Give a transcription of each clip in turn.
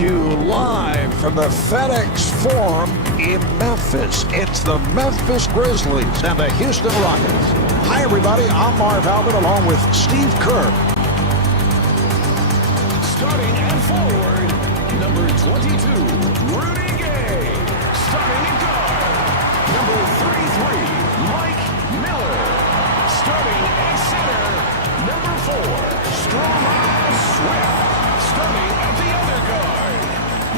to you live from the FedEx Forum in Memphis. It's the Memphis Grizzlies and the Houston Rockets. Hi, everybody. I'm Marv Albert along with Steve Kerr. Starting and forward, number 22, Rudy Gay. Starting at guard, number 33, Mike Miller. Starting at center, number 4, Stromile Swift. Starting at the other guard,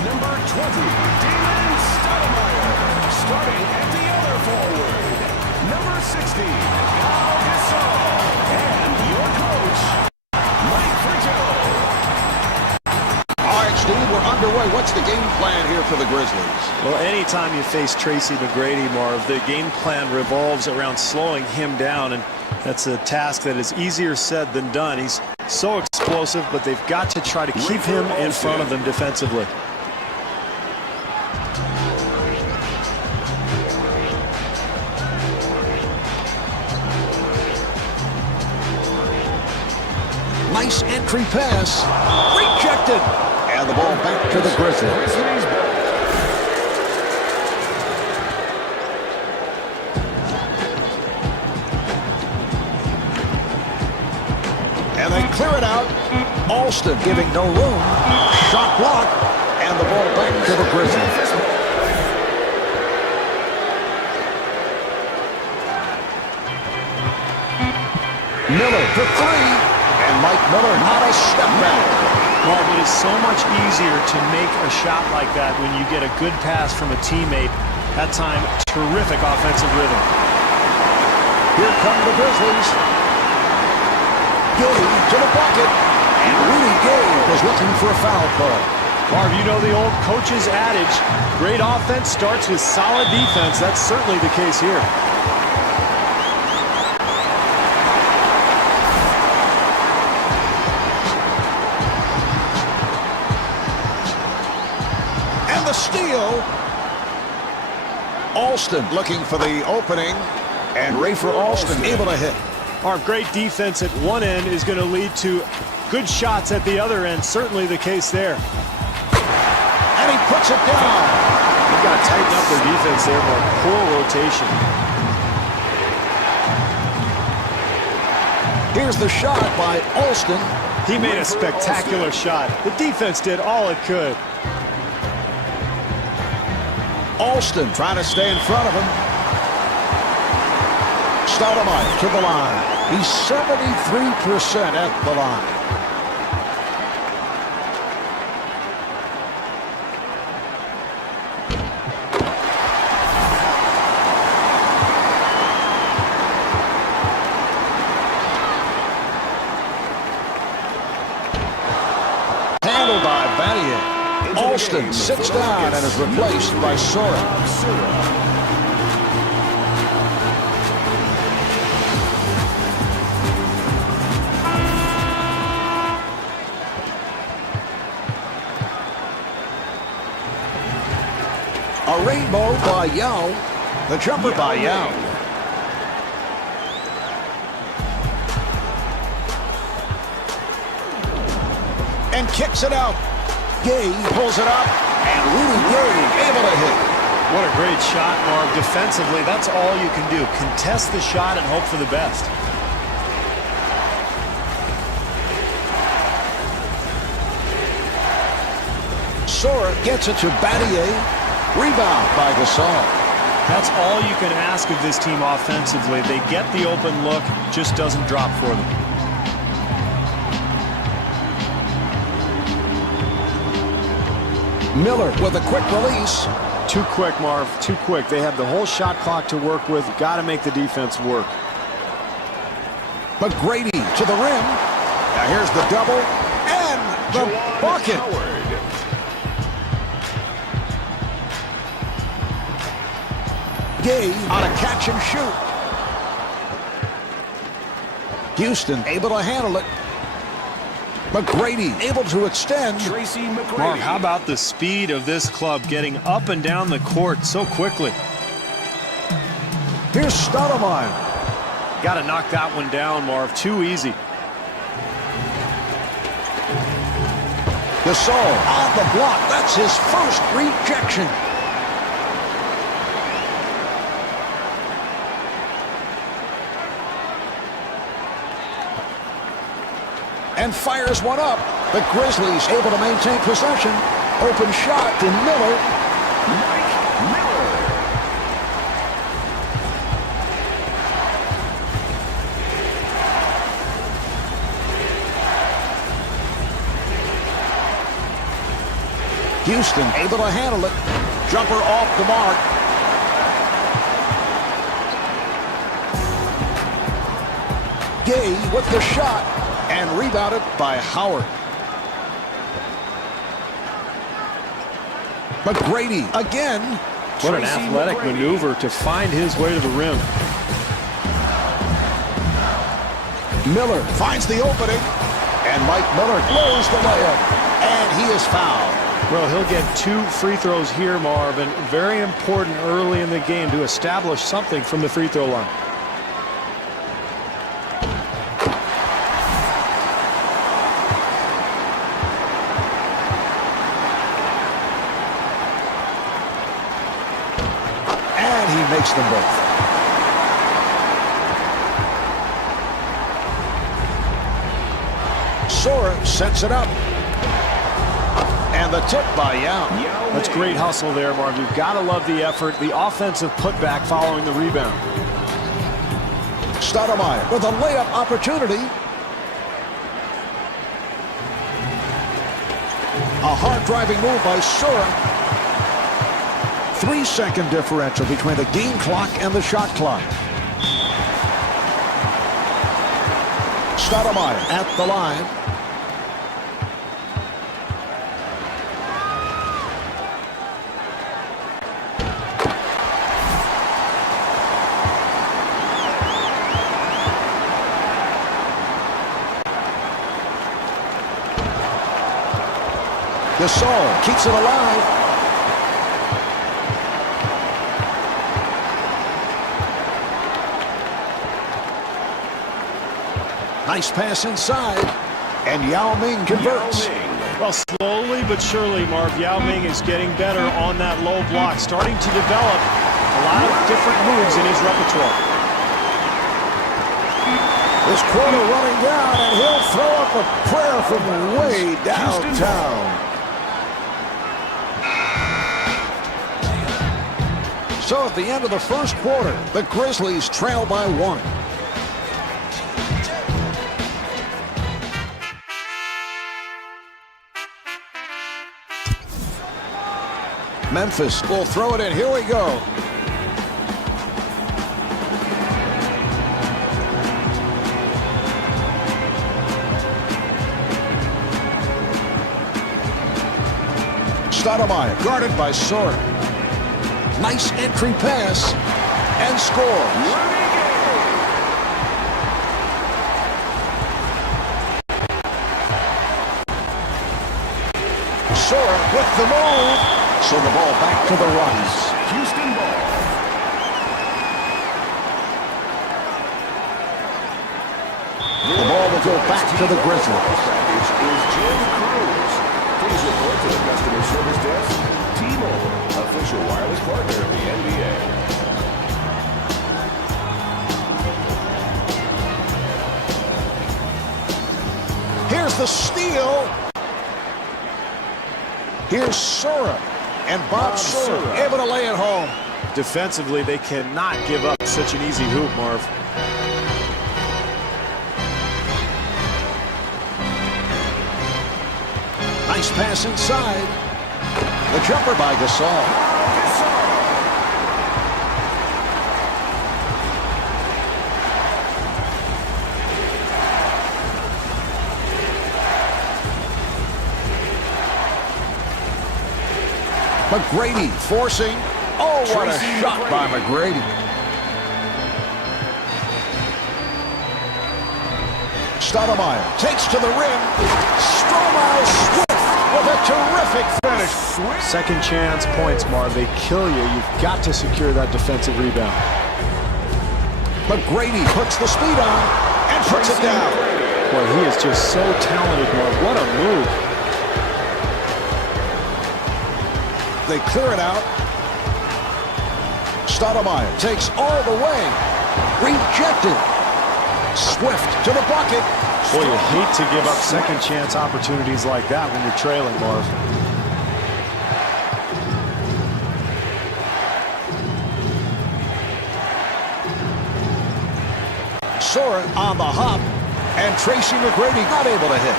number 20, Damon Stoudemire. Starting at the other forward, number 60, Pau Gasol. And your coach, Mike Fratello. All right, Steve, we're underway. What's the game plan here for the Grizzlies? Well, anytime you face Tracy McGrady, Marv, the game plan revolves around slowing him down, and that's a task that is easier said than done. He's so explosive, but they've got to try to keep him in front of them defensively. Nice entry pass. Rejected. And the ball back to the Grizzlies. And they clear it out. Alston giving no room. Shot block. And the ball back to the Grizzlies. Miller for three. And Mike Miller not a step back. Marv, it is so much easier to make a shot like that when you get a good pass from a teammate. That time, terrific offensive rhythm. Here come the Grizzlies. Gay to the bucket. And Rudy Gay was looking for a foul call. Marv, you know the old coach's adage, great offense starts with solid defense. That's certainly the case here. And the steal. Alston looking for the opening. And Rafer Alston able to hit. Our great defense at one end is going to lead to good shots at the other end. Certainly the case there. And he puts it down. They've got to tighten up their defense there, Mark. Poor rotation. Here's the shot by Alston. He made a spectacular shot. The defense did all it could. Alston trying to stay in front of him. Stoudemire to the line. He's 73% at the line. Handled by Battier. Alston sits down and is replaced by Sora. A rainbow by Yao. The jumper by Yao. And kicks it out. Gay pulls it up. And Rudy Gay able to hit. What a great shot, Marv. Defensively, that's all you can do. Contest the shot and hope for the best. Sora gets it to Battier. Rebound by Gasol. That's all you can ask of this team offensively. They get the open look, just doesn't drop for them. Miller with a quick release. Too quick, Marv. Too quick. They have the whole shot clock to work with. Got to make the defense work. McGrady to the rim. Now here's the double. And the bucket. Gay on a catch and shoot. Houston able to handle it. McGrady able to extend. Tracy McGrady. Marv, how about the speed of this club getting up and down the court so quickly? Here's Stoudemire. Got to knock that one down, Marv. Too easy. Gasol on the block. That's his first rejection. And fires one up. The Grizzlies able to maintain possession. Open shot to Miller. Mike Miller. Houston able to handle it. Jumper off the mark. Gay with the shot. And rebounded by Howard. McGrady again. What an Tracy athletic McGrady. maneuver to find his way to the rim. Miller finds the opening. And Mike Miller blows the layup. And he is fouled. Well, he'll get 2 free throws here, Marvin. Very important early in the game to establish something from the free throw line. Makes them both. Sora sets it up. And the tip by Yao. That's great hustle there, Marv. You've got to love the effort, the offensive putback following the rebound. Stoudemire with a layup opportunity. A hard-driving move by Sora. 3-second differential between the game clock and the shot clock. Stoudemire at the line. Gasol keeps it alive. Nice pass inside, and Yao Ming converts. Well, slowly but surely, Marv, Yao Ming is getting better on that low block, starting to develop a lot of different moves in his repertoire. This quarter running down, and he'll throw up a prayer from way downtown. So at the end of the first quarter, the Grizzlies trail by 1. Memphis will throw it in. Here we go. Stoudemire guarded by Sora. Nice entry pass and scores. Sora with the move. So the ball back to the Rockets. Houston ball. The ball will go back to the Grizzlies. Package is Jim Cruz. Please report to the customer service desk. T-Mobile, official wireless partner of the NBA. Here's the steal. Here's Sora. And Bob Sora able to lay it home. Defensively, they cannot give up such an easy hoop, Marv. Nice pass inside. The jumper by Gasol. McGrady forcing. Oh, what a shot by McGrady. Stoudemire takes to the rim. Stromile Swift with a terrific finish. Second chance points, Marv. They kill you. You've got to secure that defensive rebound. McGrady puts the speed on and puts it down. Boy, he is just so talented, Marv. What a move. They clear it out. Stoudemire takes all the way. Rejected. Swift to the bucket. Boy, you hate to give up second chance opportunities like that when you're trailing, Marv. Sora on the hop, and Tracy McGrady not able to hit.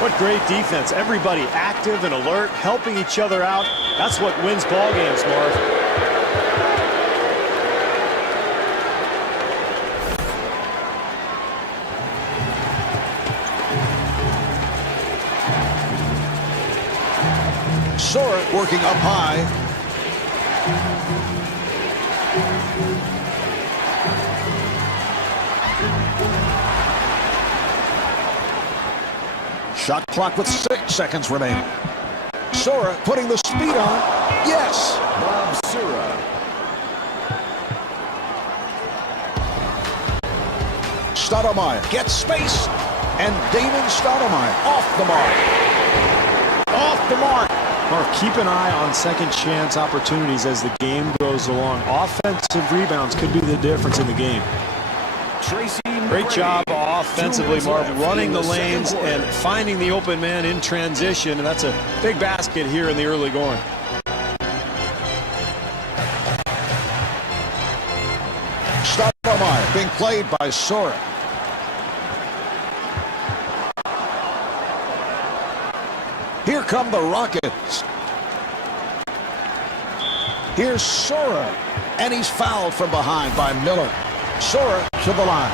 What great defense. Everybody active and alert, helping each other out. That's what wins ball games, Marv. Sora working up high. Shot clock with 6 seconds remaining. Sora putting the speed on. Yes. Bob Sura. Stoudemire gets space. And Damon Stoudemire off the mark. Off the mark. Marv, keep an eye on second chance opportunities as the game goes along. Offensive rebounds could be the difference in the game. Tracy Great McGrady. job offensively, 2 minutes Marv, left running in the second lanes quarter. and finding the open man in transition, and that's a big basket here in the early going. Stoudemire being played by Sora. Here come the Rockets. Here's Sora, and he's fouled from behind by Miller. Sora to the line.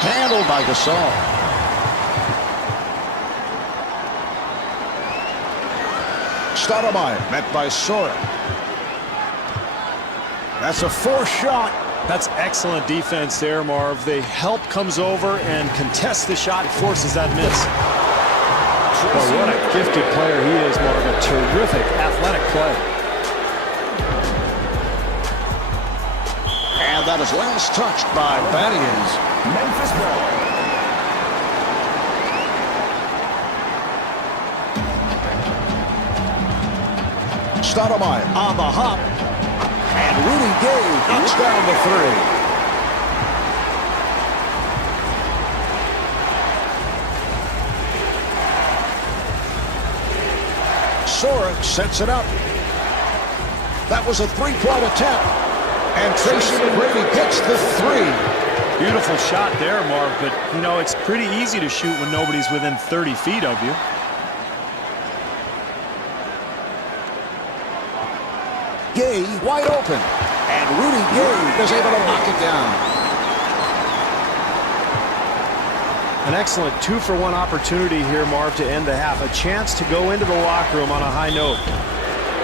Handled by Gasol. Stoudemire met by Sora. That's a forced shot. That's excellent defense there, Marv. The help comes over and contests the shot, forces that miss. Well, what a gifted player he is, Marv. A terrific athletic play. And that is last touched by Badians. Memphis ball. Stoudemire on the hop. And Rudy Gay knocks down the three. Sora sets it up. That was a three-point attempt. And Tracy McGrady gets the three. Beautiful shot there, Marv, but, you know, it's pretty easy to shoot when nobody's within 30 feet of you. Gay wide open. And Rudy Gay is able to knock it down. An excellent 2-for-1 opportunity here, Marv, to end the half. A chance to go into the locker room on a high note.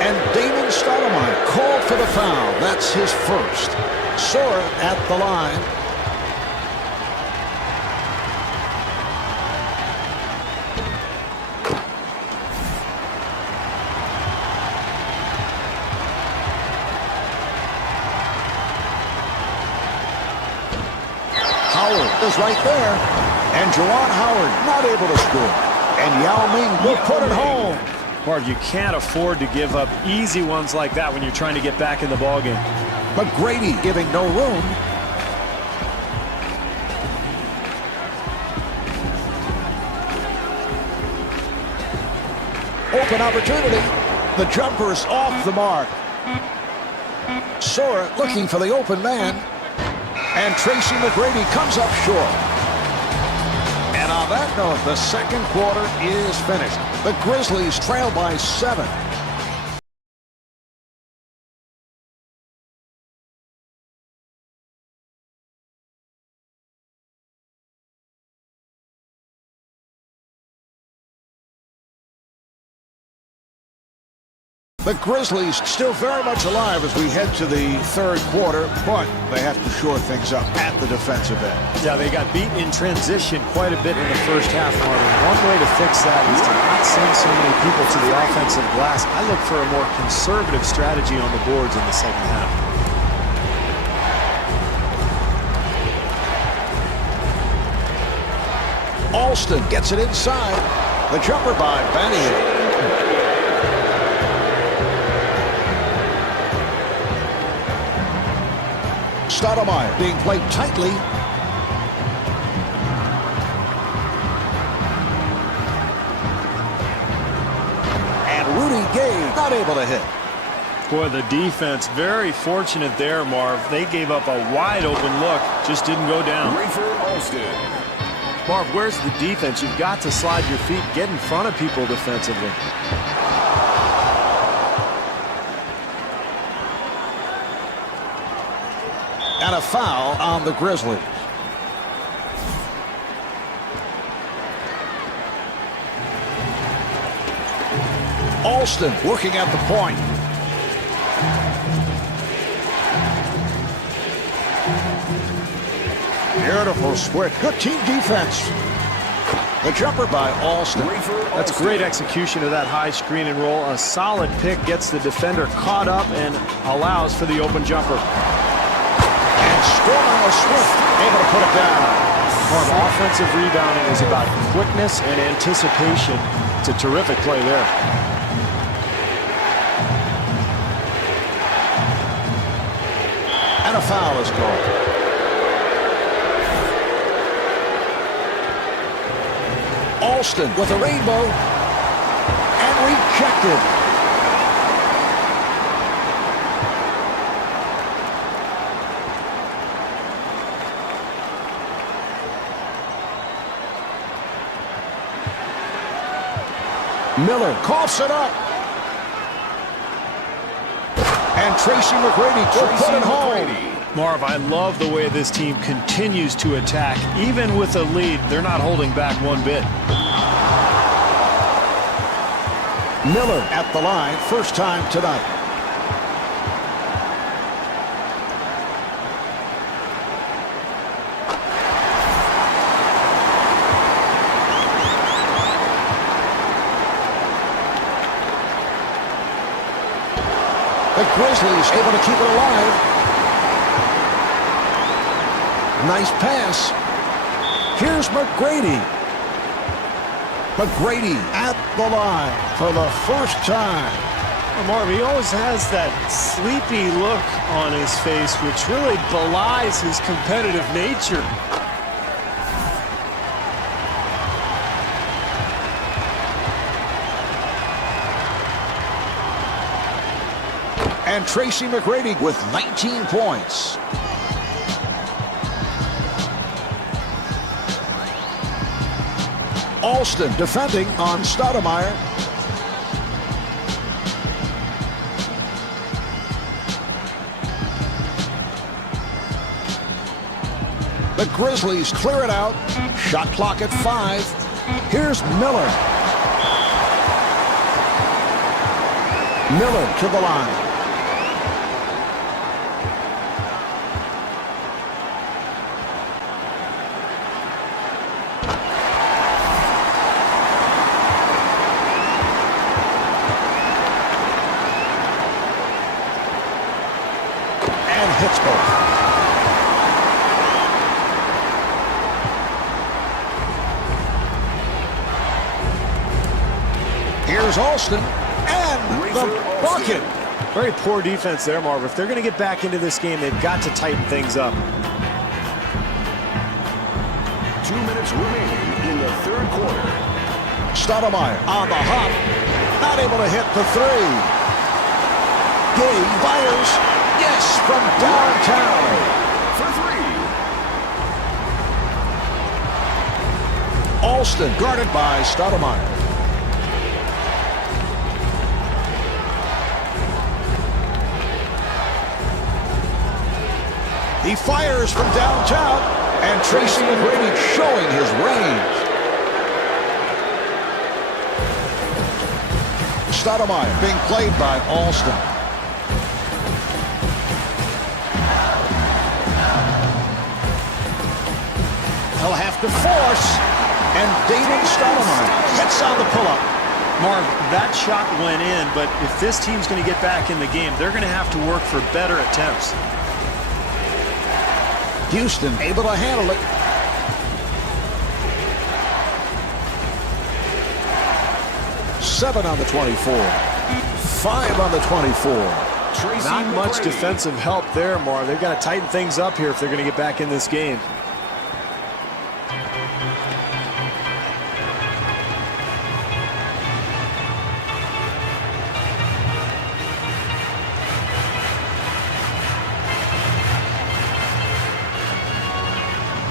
And Damon Stoudemire called for the foul. That's his first. Sora at the line. Howard is right there. And Juwan Howard not able to score. And Yao Ming will put it home. Marv, you can't afford to give up easy ones like that when you're trying to get back in the ballgame. McGrady giving no room. Open opportunity. The jumper's off the mark. Sora looking for the open man. And Tracy McGrady comes up short. And on that note, the second quarter is finished. The Grizzlies trail by 7. The Grizzlies still very much alive as we head to the third quarter, but they have to shore things up at the defensive end. Yeah, they got beat in transition quite a bit in the first half, Marvin. One way to fix that is to not send so many people to the offensive glass. I look for a more conservative strategy on the boards in the second half. Alston gets it inside. The jumper by Bannier. Stoudemire being played tightly. And Rudy Gay not able to hit. Boy, the defense very fortunate there, Marv. They gave up a wide open look, just didn't go down. Rafer Alston. Marv, where's the defense? You've got to slide your feet, get in front of people defensively. And a foul on the Grizzlies. Alston working at the point. Beautiful switch. Good team defense. The jumper by Alston. That's great execution of that high screen and roll. A solid pick gets the defender caught up and allows for the open jumper. And Stormo Swift able to put it down. Well, offensive rebounding is about quickness and anticipation. It's a terrific play there. And a foul is called. Alston with a rainbow and rejected. Miller coughs it up. And Tracy McGrady will put it home. Marv, I love the way this team continues to attack. Even with a lead, they're not holding back one bit. Miller at the line, first time tonight. The Grizzlies able to keep it alive. Nice pass. Here's McGrady. McGrady at the line for the first time. Well, Marv, he always has that sleepy look on his face, which really belies his competitive nature. And Tracy McGrady with 19 points. Alston defending on Stoudemire. The Grizzlies clear it out. Shot clock at 5. Here's Miller. Miller to the line. Hits both. Here's Alston and the bucket. Very poor defense there, Marv. If they're going to get back into this game, they've got to tighten things up. 2 minutes remaining in the third quarter. Stoudemire on the hop. Not able to hit the three. Gay fires. Yes, from downtown. For 3. Alston guarded by Stoudemire. He fires from downtown, and Tracy McGrady showing his range. Stoudemire being played by Alston. He'll have to force, and David Stoudemire hits on the pull-up. Marv, that shot went in, but if this team's going to get back in the game, they're going to have to work for better attempts. Houston able to handle it. Seven on the 24. 5 on the 24. Not much defensive help there, Marv. They've got to tighten things up here if they're going to get back in this game.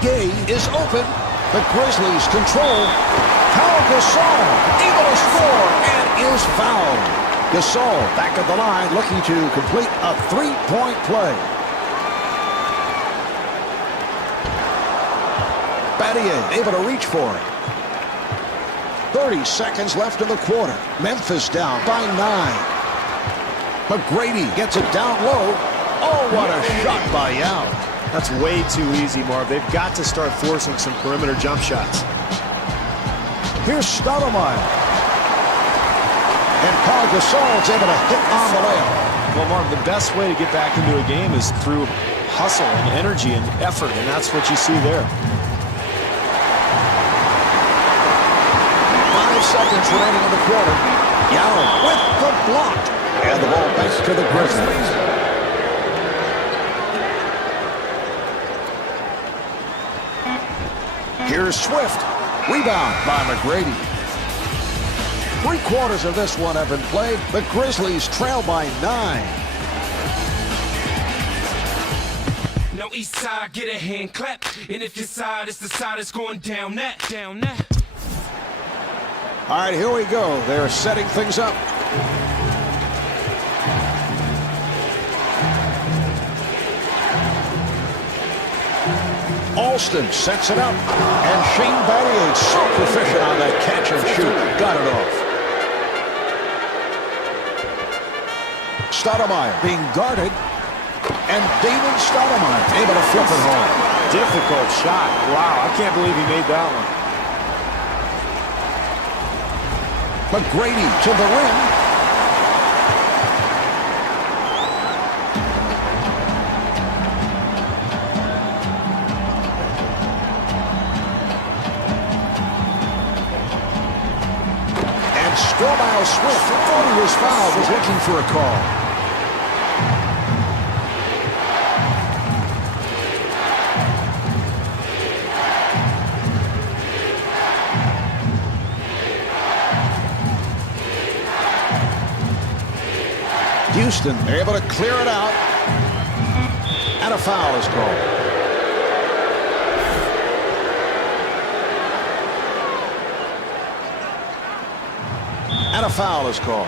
Gay is open. The Grizzlies control. Pau Gasol able to score and is fouled. Gasol back at the line looking to complete a three-point play. Battier able to reach for it. 30 seconds left in the quarter. Memphis down by 9. McGrady gets it down low. Oh, what a shot by Yao. That's way too easy, Marv. They've got to start forcing some perimeter jump shots. Here's Stoudemire. And Pau Gasol's able to hit on the layup. Well, Marv, the best way to get back into a game is through hustle and energy and effort, and that's what you see there. 5 seconds remaining in the quarter. Yao with the block. And the ball back to the Grizzlies. Here's Swift. Rebound by McGrady. 3/4 of this one have been played. The Grizzlies trail by 9. Now east side, get a hand clap. And if your side is the side that's going down that. All right, here we go. They're setting things up. Alston sets it up, and Shane Battier so proficient on that catch and shoot. Got it off. Stoudemire being guarded, and David Stoudemire able to flip it home. Difficult shot. Wow, I can't believe he made that one. McGrady to the rim. Stromile Swift thought he was fouled, was looking for a call. Houston able to clear it out, and a foul is called. And a foul is called.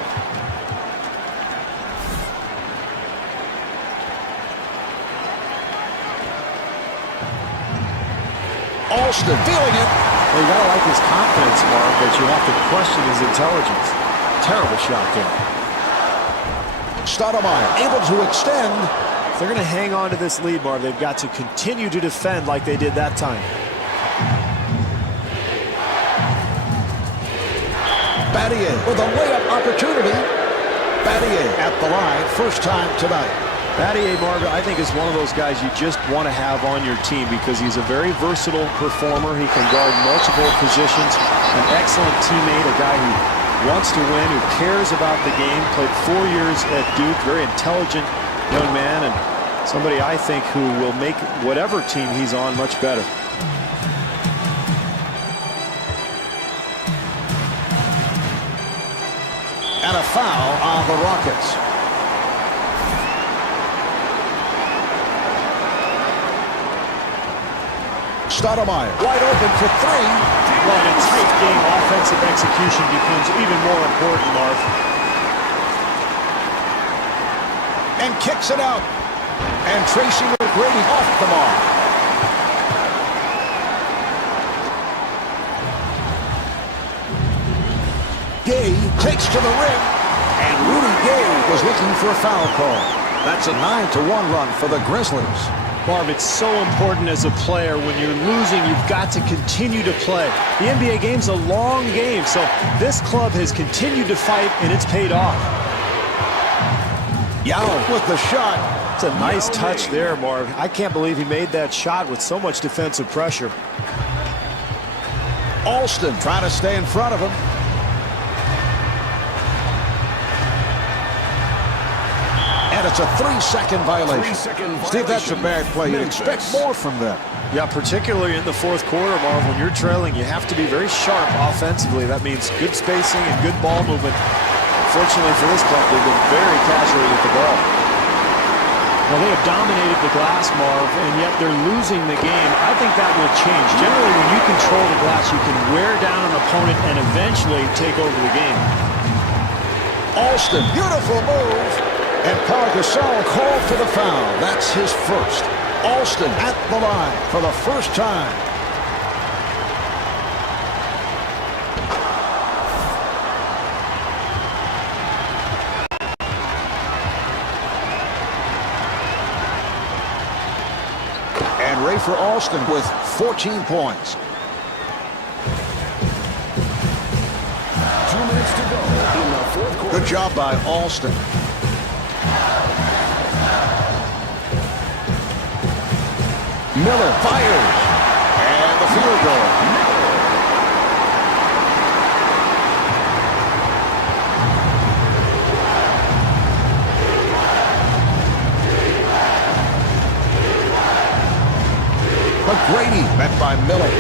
Alston feeling it. Well, you gotta like his confidence, Mark, but you have to question his intelligence. Terrible shot there. Stoudemire able to extend. If they're gonna hang on to this lead, Mark, they've got to continue to defend like they did that time. Battier with a layup opportunity. Battier at the line, first time tonight. Battier, Marv, I think is one of those guys you just want to have on your team because he's a very versatile performer. He can guard multiple positions, an excellent teammate, a guy who wants to win, who cares about the game, played 4 years at Duke, very intelligent young man, and somebody I think who will make whatever team he's on much better. And a foul on the Rockets. Stoudemire wide open for 3. Well, in a tight game, offensive execution becomes even more important, Marv. And kicks it out. And Tracy McGrady off the mark. Gay takes to the rim. And Rudy Gay was looking for a foul call. That's a 9-1 run for the Grizzlies. Marv, it's so important as a player. When you're losing, you've got to continue to play. The NBA game's a long game, so this club has continued to fight, and it's paid off. Yao with the shot. It's a nice touch there, Marv. I can't believe he made that shot with so much defensive pressure. Alston trying to stay in front of him. And it's a 3-second violation. Steve, that's a bad play. You'd expect more from them. Yeah, particularly in the fourth quarter, Marv. When you're trailing, you have to be very sharp offensively. That means good spacing and good ball movement. Fortunately for this club, they've been very casual with the ball. Well, they have dominated the glass, Marv, and yet they're losing the game. I think that will change. Generally, when you control the glass, you can wear down an opponent and eventually take over the game. Alston, beautiful move. And Paul Gasol called for the foul. That's his first. Alston at the line for the first time. And Rafer Alston with 14 points. 2 minutes to go in the fourth quarter. Good job by Alston. Miller fires. And the field goal. McGrady met by Miller.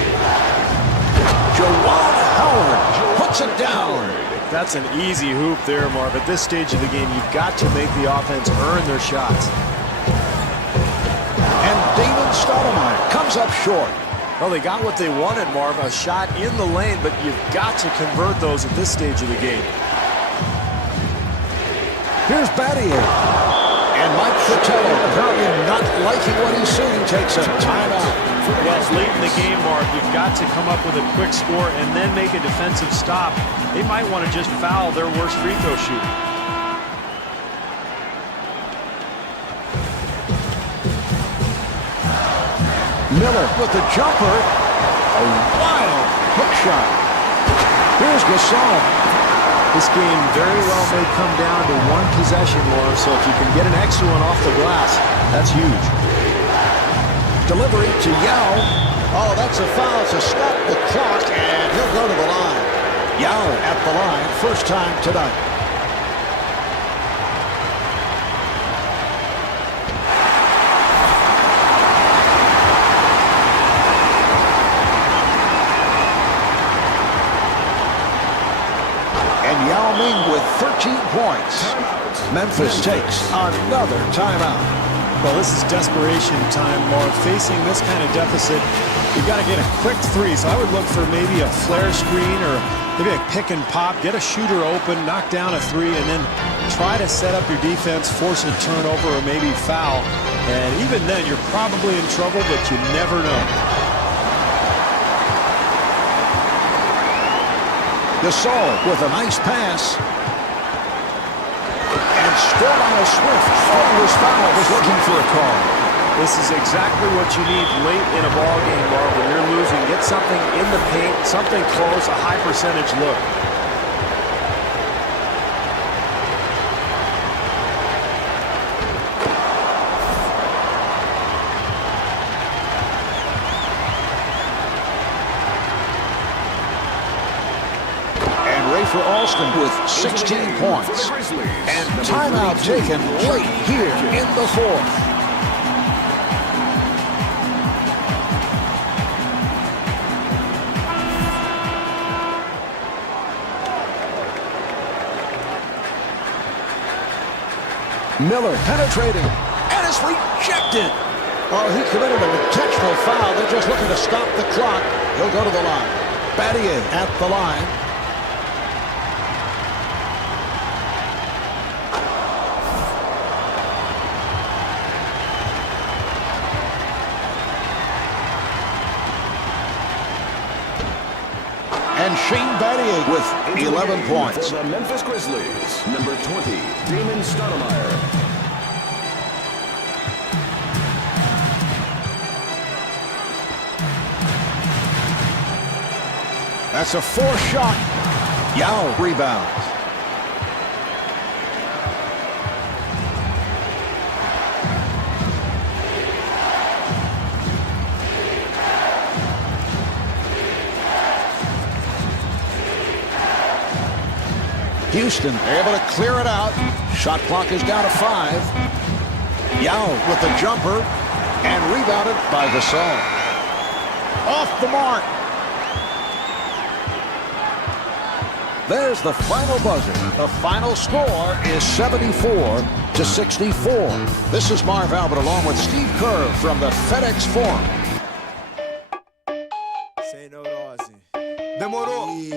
Juwan Howard puts it down. That's an easy hoop there, Marv. At this stage of the game, you've got to make the offense earn their shots. And Damon Stoudemire comes up short. Well, they got what they wanted, Marv, a shot in the lane, but you've got to convert those at this stage of the game. Here's Battier. And Mike Fratello, apparently not liking what he's seeing, takes a timeout. Well, late in the game, Marv, you've got to come up with a quick score and then make a defensive stop. They might want to just foul their worst free throw shooter. Miller with the jumper. A wild hook shot. Here's Gasol. This game very well may come down to one possession more, so if you can get an extra one off the glass, that's huge. Delivery to Yao. Oh, that's a foul to stop the clock, and he'll go to the line. Yao at the line, first time tonight. And Yao Ming with 13 points. Memphis takes another timeout. Well, this is desperation time, Marv. Facing this kind of deficit, you've got to get a quick three. So I would look for maybe a flare screen or maybe a pick and pop, get a shooter open, knock down a three, and then try to set up your defense, force a turnover or maybe foul. And even then, you're probably in trouble, but you never know. Gasol with a nice pass. And Stormile Swift, on his foul, was looking for a call. This is exactly what you need late in a ball game, Marv. When you're losing, get something in the paint, something close, a high percentage look. For Alston with 16 points. And timeout taken late here in the fourth. Miller penetrating, and it's rejected. Oh, he committed an intentional foul. They're just looking to stop the clock. He'll go to the line. Battier at the line. And Shane Battier with Into the 11 game points. For the Memphis Grizzlies, number 20, Damon Stoudemire. That's a 4-shot. Yao rebounds. Houston able to clear it out. Shot clock is down to 5. Yao with the jumper and rebounded by Gasol. Off the mark. There's the final buzzer. The final score is 74-64. This is Marv Albert along with Steve Kerr from the FedEx Forum. Say no to Ozzy. Demorou.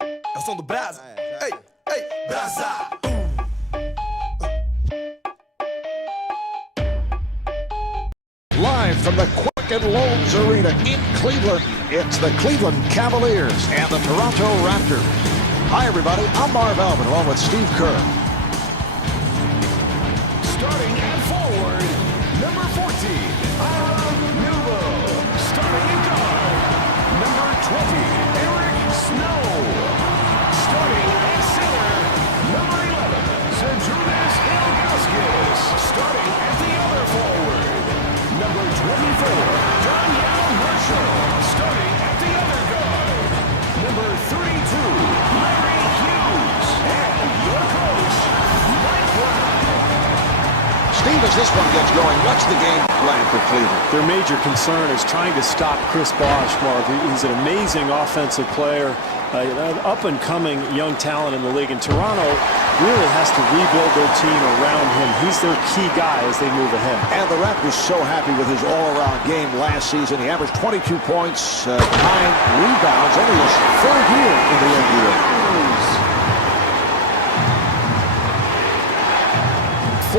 É o som do Brasa. Ei, ei, Brasa. Live from the Quicken Loans Arena in Cleveland, it's the Cleveland Cavaliers and the Toronto Raptors. Hi, everybody. I'm Marv Albert along with Steve Kerr. Starting at forward, number 14, Ira Newell. Starting at guard, number 20, Eric Snow. Starting at center, number 11, Zydrunas Ilgauskas. Starting at the other forward, number 24, Donyell Marshall. Starting at the other guard, number 32, Larry Hughes. And your coach, Mike Brown. Steve, as this one gets going, what's the game plan for Cleveland? Their major concern is trying to stop Chris Bosh, Marv. He's an amazing offensive player, an up-and-coming young talent in the league. And Toronto really has to rebuild their team around him. He's their key guy as they move ahead. And the Raptors so happy with his all-around game last season. He averaged 22 points, 9 rebounds, only his third year in the NBA. 4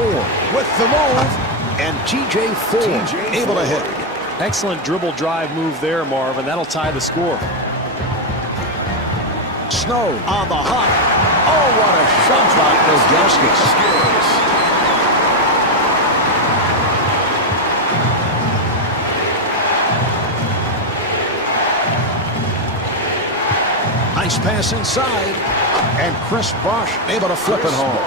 with the move, and TJ Ford able to hit. Excellent dribble drive move there, Marv, and that'll tie the score. Snow on the hop. Oh, what a shot by Ilgauskas. Nice pass inside, and Chris Bosh able to flip it home.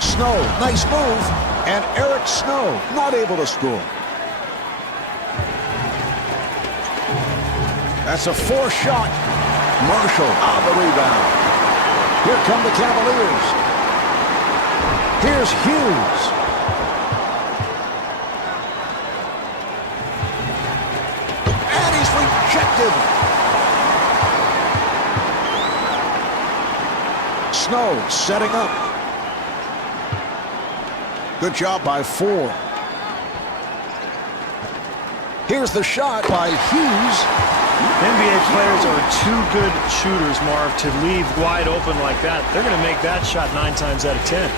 Snow, nice move, and Eric Snow not able to score. That's a 4-shot. Marshall on the rebound. Here come the Cavaliers. Here's Hughes. And he's rejected. Snow setting up. Good job by Ford. Here's the shot by Hughes. NBA players are too good shooters, Marv, to leave wide open like that. They're going to make that shot 9 times out of 10.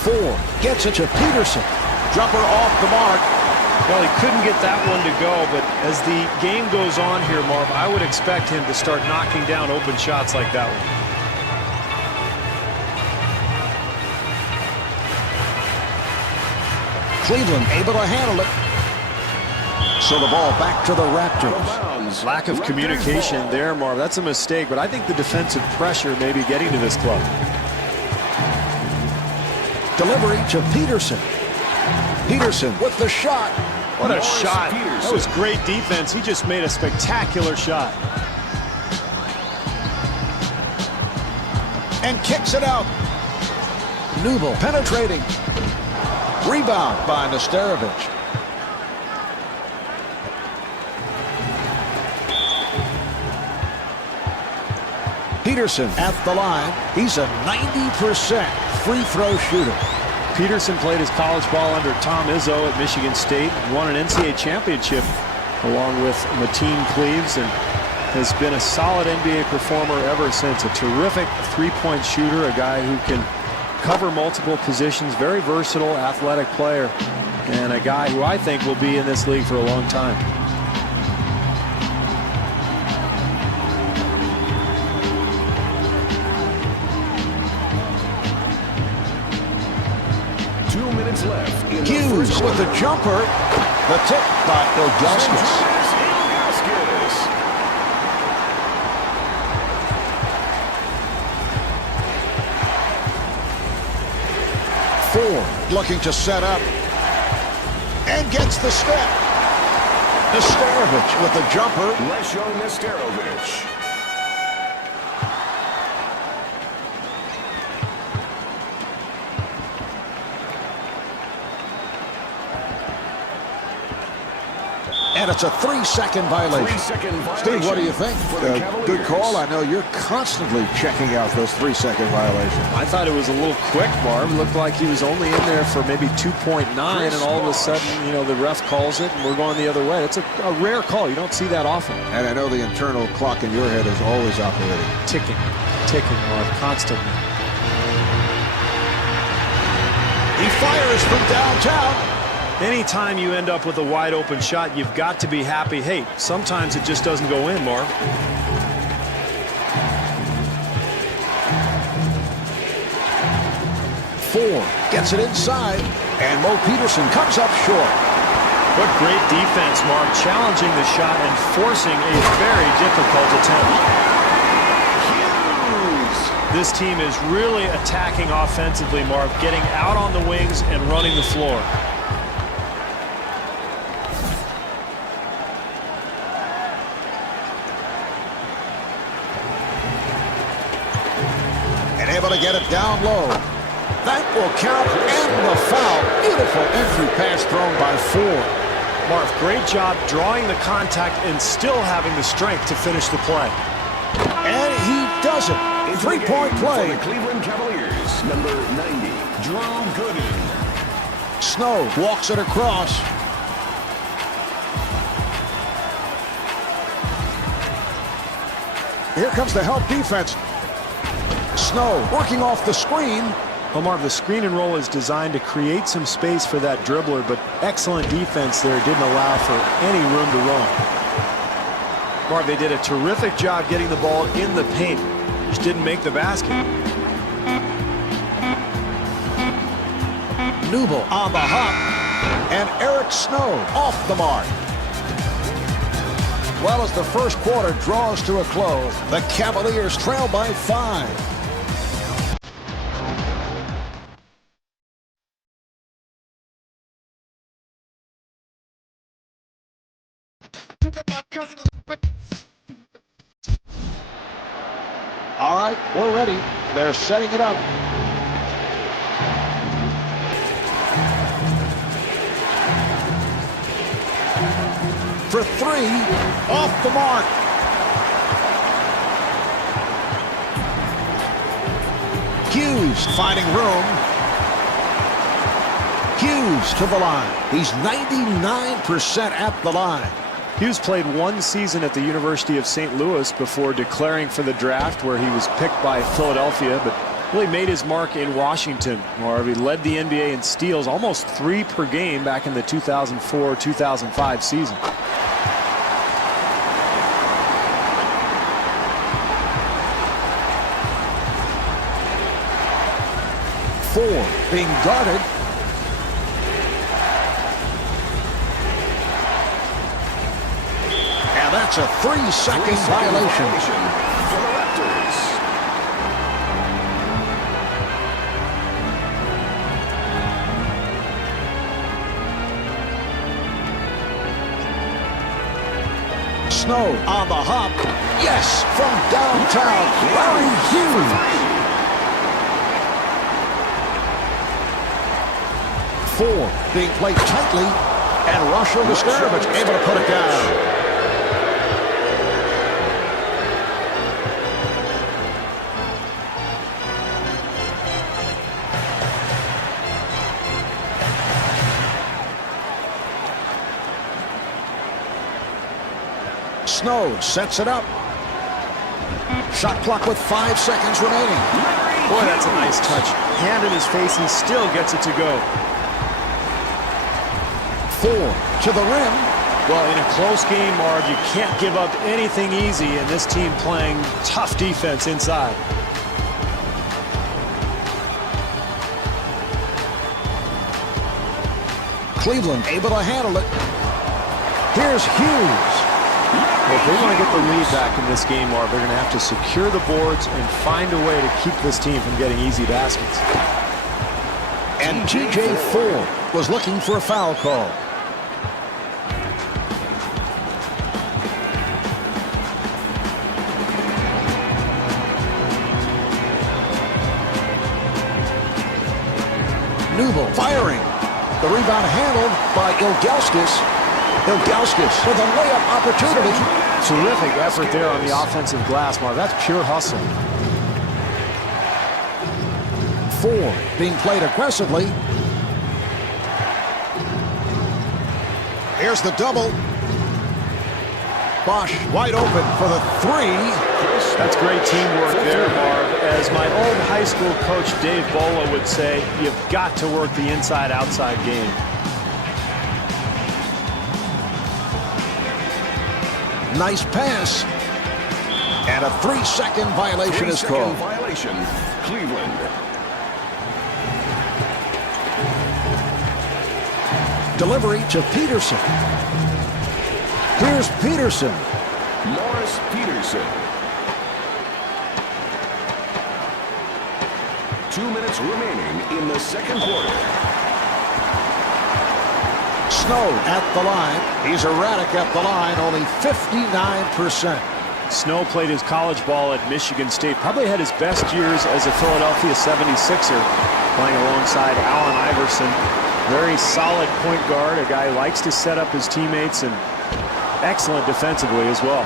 Ford gets it to Peterson. Jumper off the mark. Well, he couldn't get that one to go, but as the game goes on here, Marv, I would expect him to start knocking down open shots like that one. Cleveland able to handle it. So the ball back to the Raptors. Lack of communication there, Marv. That's a mistake, but I think the defensive pressure may be getting to this club. Delivery to Peterson. Peterson with the shot. What a shot. That was great defense. He just made a spectacular shot. And kicks it out. Newell penetrating. Rebound by Nesterovic. Peterson at the line. He's a 90% free throw shooter. Peterson played his college ball under Tom Izzo at Michigan State, won an NCAA championship along with Mateen Cleaves, and has been a solid NBA performer ever since. A terrific three-point shooter, a guy who can cover multiple positions, very versatile, athletic player, and a guy who I think will be in this league for a long time. Left in Hughes with the jumper. The tip by Ilgauskas. Ford looking to set up and gets the step. Nesterovic with the jumper. Lesho Nesterovic. And it's a 3-second violation. 3-second violation. Steve, what do you think? Good call. I know you're constantly checking out those 3-second violations. I thought it was a little quick, Marv. It looked like he was only in there for maybe 2.9, and all of a sudden, you know, the ref calls it, and we're going the other way. It's a rare call. You don't see that often. And I know the internal clock in your head is always operating. Ticking, Marv, constantly. He fires from downtown. Anytime you end up with a wide open shot, you've got to be happy. Hey, sometimes it just doesn't go in, Marv. Ford gets it inside, and Mo Peterson comes up short. What great defense, Marv, challenging the shot and forcing a very difficult attempt. This team is really attacking offensively, Marv, getting out on the wings and running the floor. And able to get it down low. That will count, and the foul. Beautiful entry pass thrown by Ford. Marv, great job drawing the contact and still having the strength to finish the play. And he does it. Three-point play. For the Cleveland Cavaliers, number 90, Drew Gooden. Snow walks it across. Here comes the help defense. Snow working off the screen. Well, Marv, the screen and roll is designed to create some space for that dribbler, but excellent defense there didn't allow for any room to run. Marv, they did a terrific job getting the ball in the paint. Just didn't make the basket. Newble on the hop, and Eric Snow off the mark. Well, as the first quarter draws to a close, the Cavaliers trail by 5. All right, we're ready. They're setting it up. For 3, off the mark. Hughes finding room. Hughes to the line. He's 99% at the line. Hughes played one season at the University of St. Louis before declaring for the draft, where he was picked by Philadelphia, but really made his mark in Washington. Marv, he led the NBA in steals, almost 3 per game back in the 2004-2005 season. Ford being guarded. And that's a 3-second violation. For the Raptors. Snow on the hop. Yes, from downtown, Larry Hughes. 4 being played tightly, and Rusher Nesterovic able to put it down. Snow sets it up. Shot clock with 5 seconds remaining. Boy, that's a nice touch. Hand in his face, he still gets it to go. 4 to the rim. Well, in a close game, Marv, you can't give up anything easy, and this team playing tough defense inside. Cleveland able to handle it. Here's Hughes. Well, if they want to get the lead back in this game, Marv, they're going to have to secure the boards and find a way to keep this team from getting easy baskets. And TJ Ford was looking for a foul call. Newble firing. The rebound handled by Ilgauskas. Ilgauskas with a layup opportunity. Terrific effort there on the offensive glass, Marv. That's pure hustle. 4 being played aggressively. Here's the double. Bosch wide open for the 3. That's great teamwork there, Marv. As my old high school coach Dave Bola would say, you've got to work the inside-outside game. Nice pass. And a 3-second violation is called. Violation. Cleveland. Delivery to Peterson. Here's Peterson. Morris Peterson. 2 minutes remaining in the second quarter. Snow at the line. He's erratic at the line, only 59%. Snow played his college ball at Michigan State. Probably had his best years as a Philadelphia 76er, playing alongside Allen Iverson. Very solid point guard, a guy who likes to set up his teammates, and excellent defensively as well.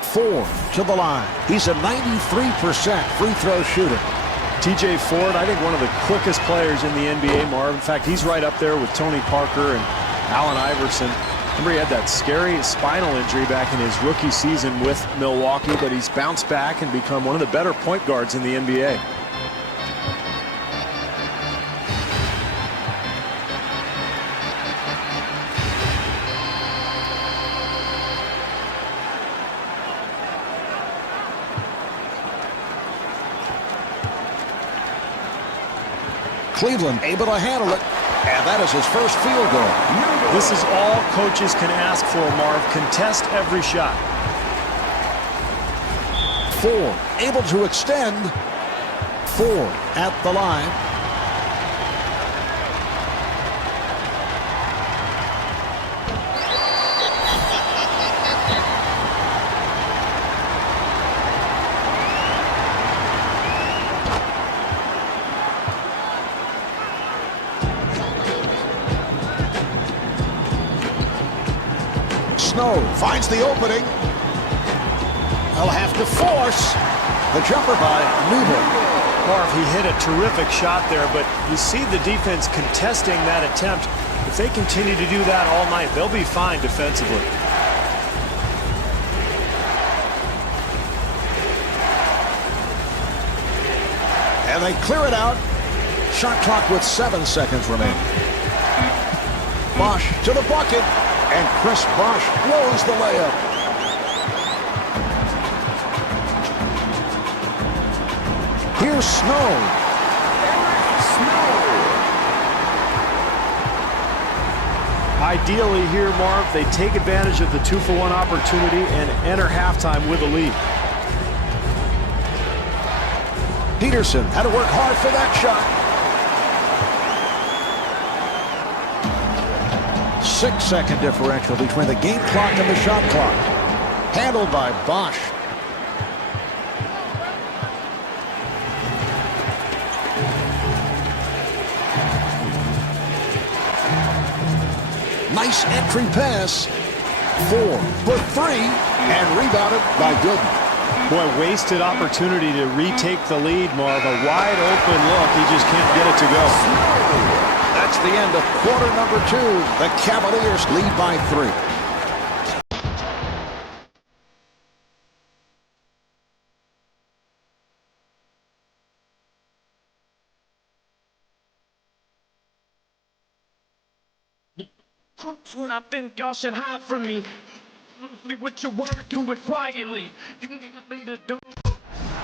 Ford to the line. He's a 93% free throw shooter. TJ Ford, I think one of the quickest players in the NBA, Marv. In fact, he's right up there with Tony Parker and Allen Iverson. Remember, he had that scary spinal injury back in his rookie season with Milwaukee, but he's bounced back and become one of the better point guards in the NBA. Cleveland able to handle it, and that is his first field goal. This is all coaches can ask for, Marv. Contest every shot. Ford able to extend. Ford at the line. Snow finds the opening. They'll have to force the jumper by Newble. Marv, he hit a terrific shot there, but you see the defense contesting that attempt. If they continue to do that all night, they'll be fine defensively. And they clear it out. Shot clock with 7 seconds remaining. Bosch to the bucket. And Chris Bosch blows the layup. Here's Snow. Ideally here, Marv, they take advantage of the 2-for-1 opportunity and enter halftime with a lead. Peterson had to work hard for that shot. 6-second differential between the game clock and the shot clock. Handled by Bosch. Nice entry pass. 4 for 3 and rebounded by Gooden. Boy, wasted opportunity to retake the lead, Marv. A wide open look. He just can't get it to go. That That's the end of quarter number 2. The Cavaliers lead by 3. I think y'all should hide from me. With your work, do it quietly. You need to do.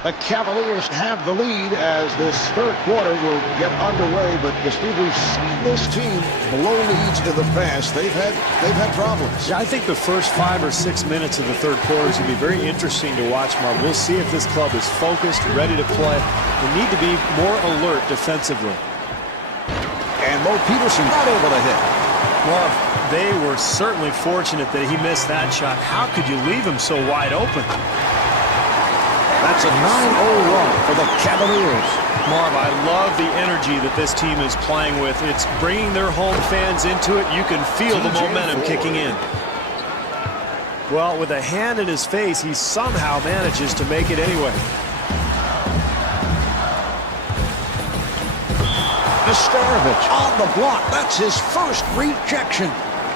The Cavaliers have the lead as this third quarter will get underway, but Steve, we've seen this team blow leads in the past. They've had problems. Yeah, I think the first 5 or 6 minutes of the third quarter is going to be very interesting to watch, Marv. We'll see if this club is focused, ready to play. They need to be more alert defensively. And Mo Peterson not able to hit. Marv, they were certainly fortunate that he missed that shot. How could you leave him so wide open? That's a 9-0 run for the Cavaliers. Marv, I love the energy that this team is playing with. It's bringing their home fans into it. You can feel the momentum kicking in. Well, with a hand in his face, he somehow manages to make it anyway. Nesterovic on the block. That's his first rejection.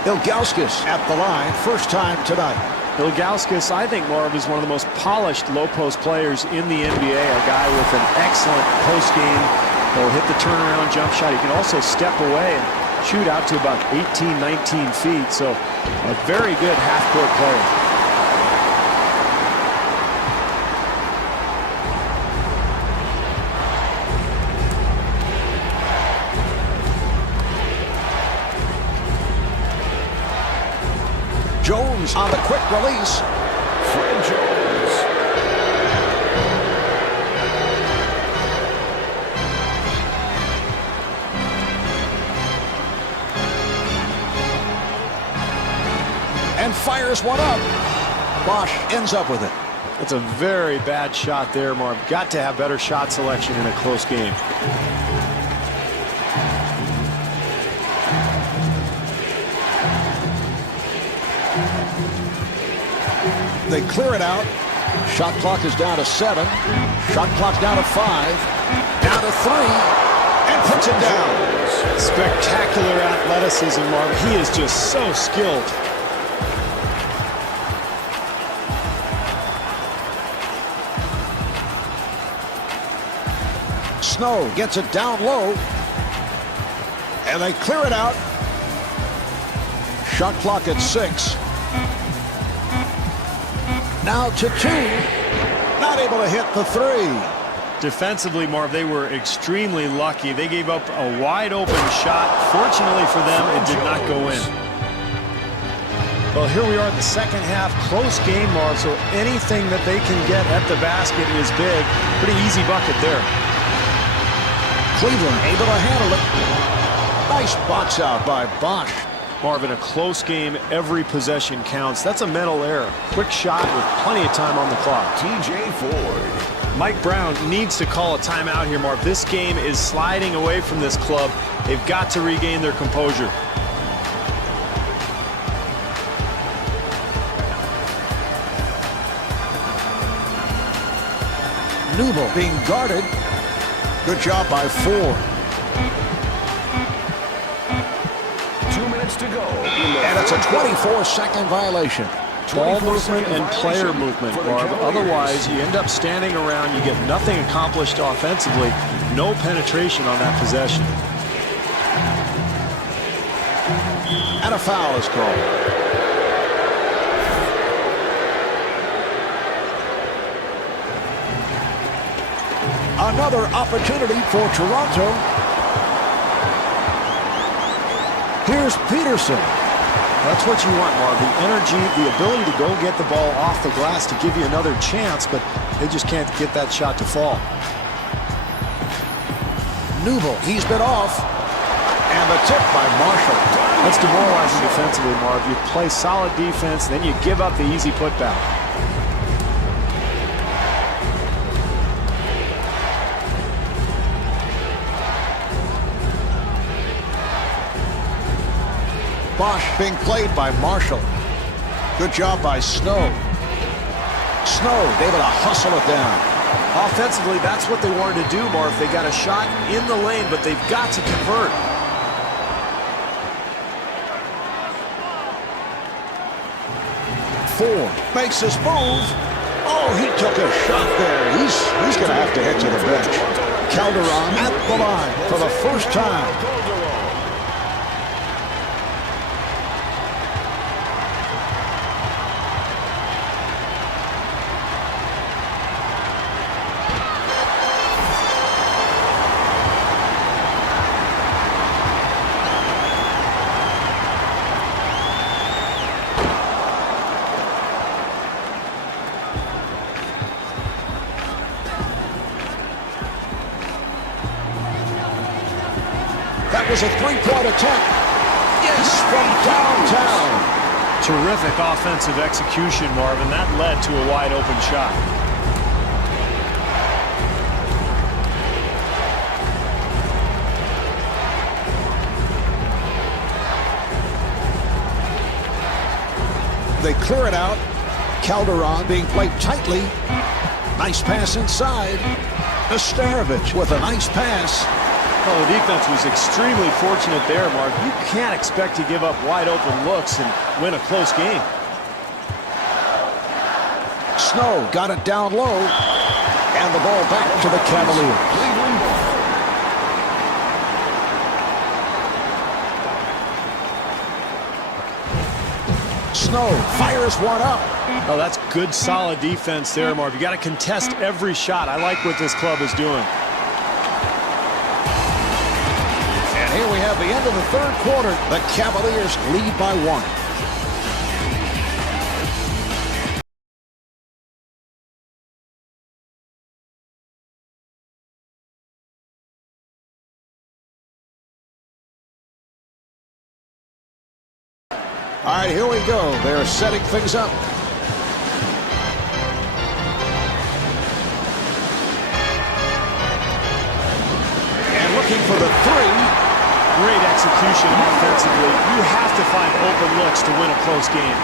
Ilgauskas at the line, first time tonight. Ilgauskas, I think, Marv, is one of the most polished low-post players in the NBA. A guy with an excellent post-game. He'll hit the turnaround jump shot. He can also step away and shoot out to about 18, 19 feet. So a very good half-court player. Jones on the quick release. Fred Jones. And fires one up. Bosch ends up with it. It's a very bad shot there, Marv. Got to have better shot selection in a close game. They clear it out. Shot clock is down to 7. Shot clock down to 5. Down to 3. And puts it down. Spectacular athleticism, Marv. He is just so skilled. Snow gets it down low. And they clear it out. Shot clock at 6. Now to 2. Not able to hit the 3. Defensively, Marv, they were extremely lucky. They gave up a wide-open shot. Fortunately for them, it did not go in. Well, here we are in the second half. Close game, Marv, so anything that they can get at the basket is big. Pretty easy bucket there. Cleveland able to handle it. Nice box out by Bosch. Marv, in a close game, every possession counts. That's a mental error. Quick shot with plenty of time on the clock. TJ Ford. Mike Brown needs to call a timeout here, Marv. This game is sliding away from this club. They've got to regain their composure. Newble being guarded. Good job by Ford. 2 minutes to go. And it's a 24-second violation. Ball movement and player movement, Marv. Otherwise, you end up standing around. You get nothing accomplished offensively. No penetration on that possession. And a foul is called. Another opportunity for Toronto. Here's Peterson. That's what you want, Marv. The energy, the ability to go get the ball off the glass to give you another chance, but they just can't get that shot to fall. Newble, he's been off. And the tip by Marshall. That's demoralizing defensively, Marv. You play solid defense, then you give up the easy putback. Bosch being played by Marshall. Good job by Snow. Snow able to hustle it down. Offensively, that's what they wanted to do, Marv. They got a shot in the lane, but they've got to convert. 4. Makes his move. Oh, he took a shot there. He's going to have to head to the bench. Calderon at the line for the first time. That was a three-point attempt. Yes, from downtown. Terrific offensive execution, Marvin. That led to a wide-open shot. They clear it out. Calderon being played tightly. Nice pass inside. Nesterovic with a nice pass. Well, the defense was extremely fortunate there, Mark. You can't expect to give up wide-open looks and win a close game. Snow got it down low, and the ball back to the Cavaliers. Snow fires one up. Oh, that's good, solid defense there, Marv. You got to contest every shot. I like what this club is doing. And here we have the end of the third quarter. The Cavaliers lead by 1. All right, here we go. They're setting things up. And looking for the three. Great execution offensively. You have to find open looks to win a close game.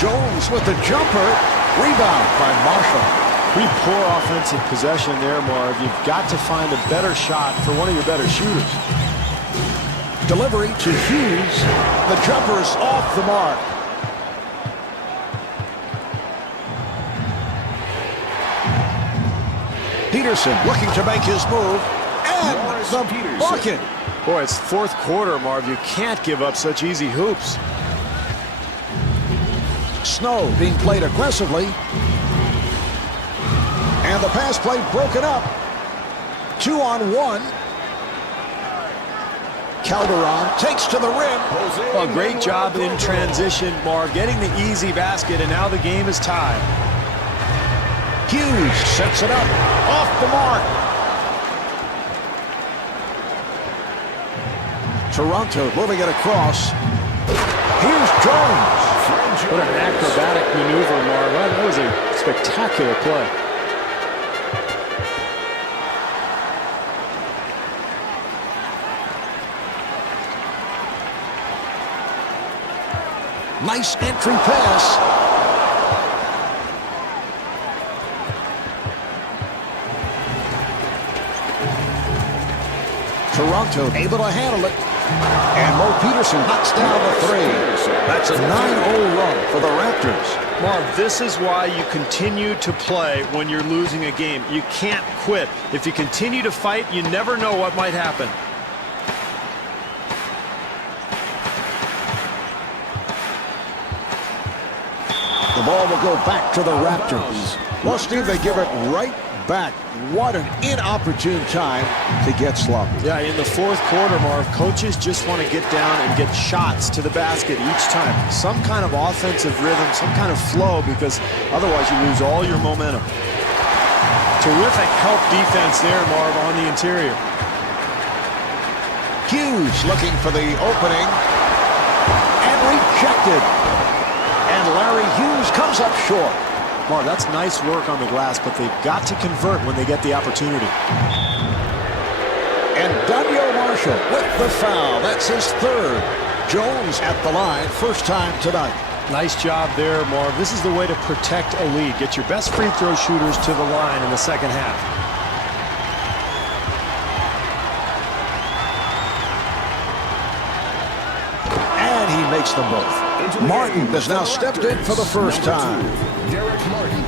Jones with the jumper. Rebound by Marshall. Pretty poor offensive possession there, Marv. You've got to find a better shot for one of your better shooters. Delivery to Hughes. The jumper's off the mark. Peterson looking to make his move. And the bucket. Boy, it's fourth quarter, Marv. You can't give up such easy hoops. Snow being played aggressively. And the pass play broken up. 2-on-1. Calderon takes to the rim. Well, great job in transition, Marv, getting the easy basket, and now the game is tied. Hughes sets it up off the mark. Toronto moving it across. Here's Jones. What an acrobatic maneuver, Marv. That was a spectacular play. Nice entry pass. Toronto able to handle it. And Mo Peterson knocks down the three. That's a 9-0 run for the Raptors. Marv, this is why you continue to play when you're losing a game. You can't quit. If you continue to fight, you never know what might happen. The ball will go back to the Raptors. Well, Steve, they give it right back. What an inopportune time to get sloppy. Yeah, in the fourth quarter, Marv, coaches just want to get down and get shots to the basket each time. Some kind of offensive rhythm, some kind of flow, because otherwise you lose all your momentum. Terrific help defense there, Marv, on the interior. Hughes looking for the opening. And rejected. And Larry Hughes comes up short. Marv, that's nice work on the glass, but they've got to convert when they get the opportunity. And Daniel Marshall with the foul. That's his third. Jones at the line, first time tonight. Nice job there, Marv. This is the way to protect a lead. Get your best free throw shooters to the line in the second half. makes them both. Martin has now stepped in for the first time. Derek Martin.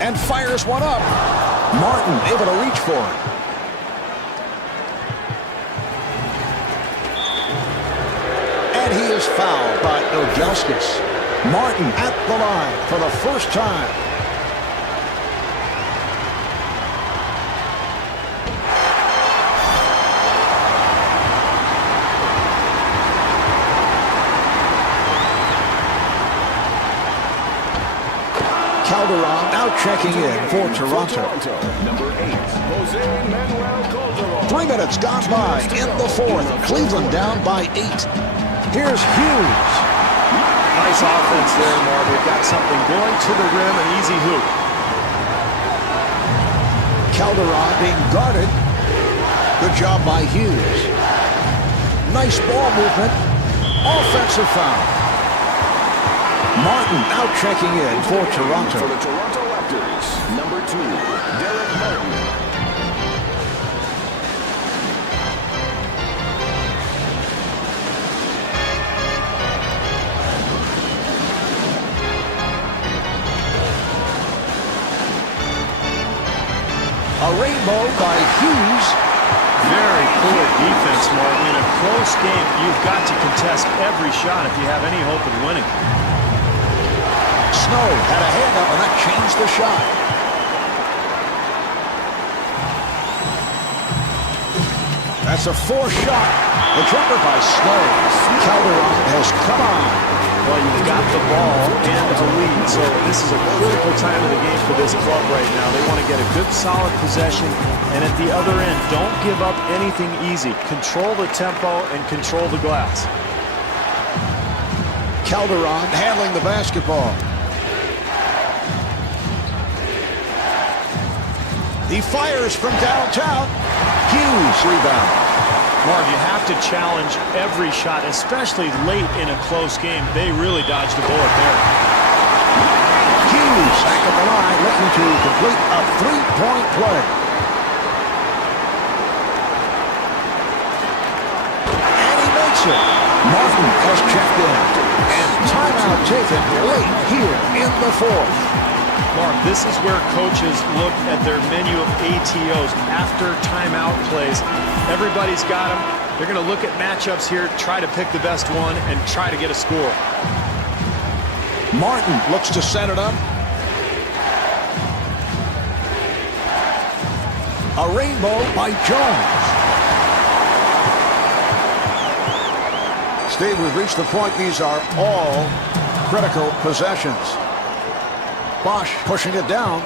And fires one up. Martin able to reach for it. And he is fouled by Ilgauskas. Martin at the line for the first time. Calderon now checking in for Toronto. Number 8, Jose Manuel Calderon. 3 minutes gone by in the fourth. Cleveland down by 8. Here's Hughes. Nice offense there, Marv. They've got something going to the rim, an easy hoop. Calderon being guarded. Good job by Hughes. Nice ball movement. Offensive foul. Martin now checking in for Toronto. For the Toronto Raptors, number 2, Derek Martin. A rainbow by Hughes. Very poor defense, Martin. In a close game, you've got to contest every shot if you have any hope of winning. Snow had a hand up, and that changed the shot. That's a 4 shot. The jumper by Snow. Calderon has come on. Well, you've got the ball and a lead, so this is a critical time of the game for this club right now. They want to get a good, solid possession, and at the other end, don't give up anything easy. Control the tempo and control the glass. Calderon handling the basketball. He fires from downtown. Hughes rebound. Marv, you have to challenge every shot, especially late in a close game. They really dodged the bullet there. Hughes back at the line looking to complete a 3-point play. And he makes it. Martin has checked in. And timeout taken late here in the fourth. Mark, this is where coaches look at their menu of ATOs after timeout plays. Everybody's got them. They're going to look at matchups here, try to pick the best one, and try to get a score. Martin looks to set it up. A rainbow by Jones. Steve, we've reached the point. These are all critical possessions. Bosch pushing it down.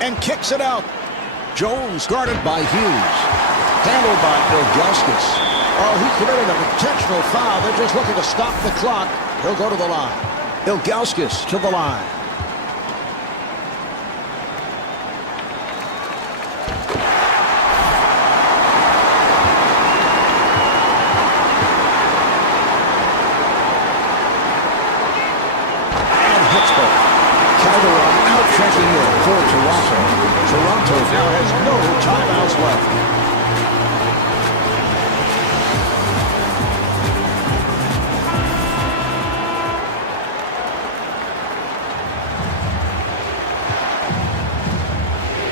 And kicks it out. Jones guarded by Hughes. Handled by Ilgauskas. Oh, he committed an intentional foul. They're just looking to stop the clock. He'll go to the line. Ilgauskas to the line. Calderon now checking in for Toronto. Toronto now has no timeouts left.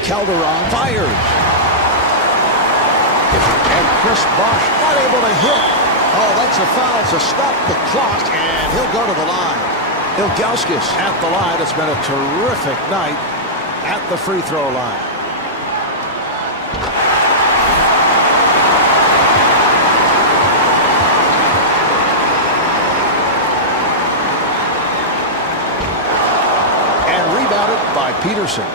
Calderon fires. And Chris Bosch not able to hit. Oh, that's a foul to stop the clock, and he'll go to the line. Ilgauskas at the line. It's been a terrific night at the free throw line. And rebounded by Peterson.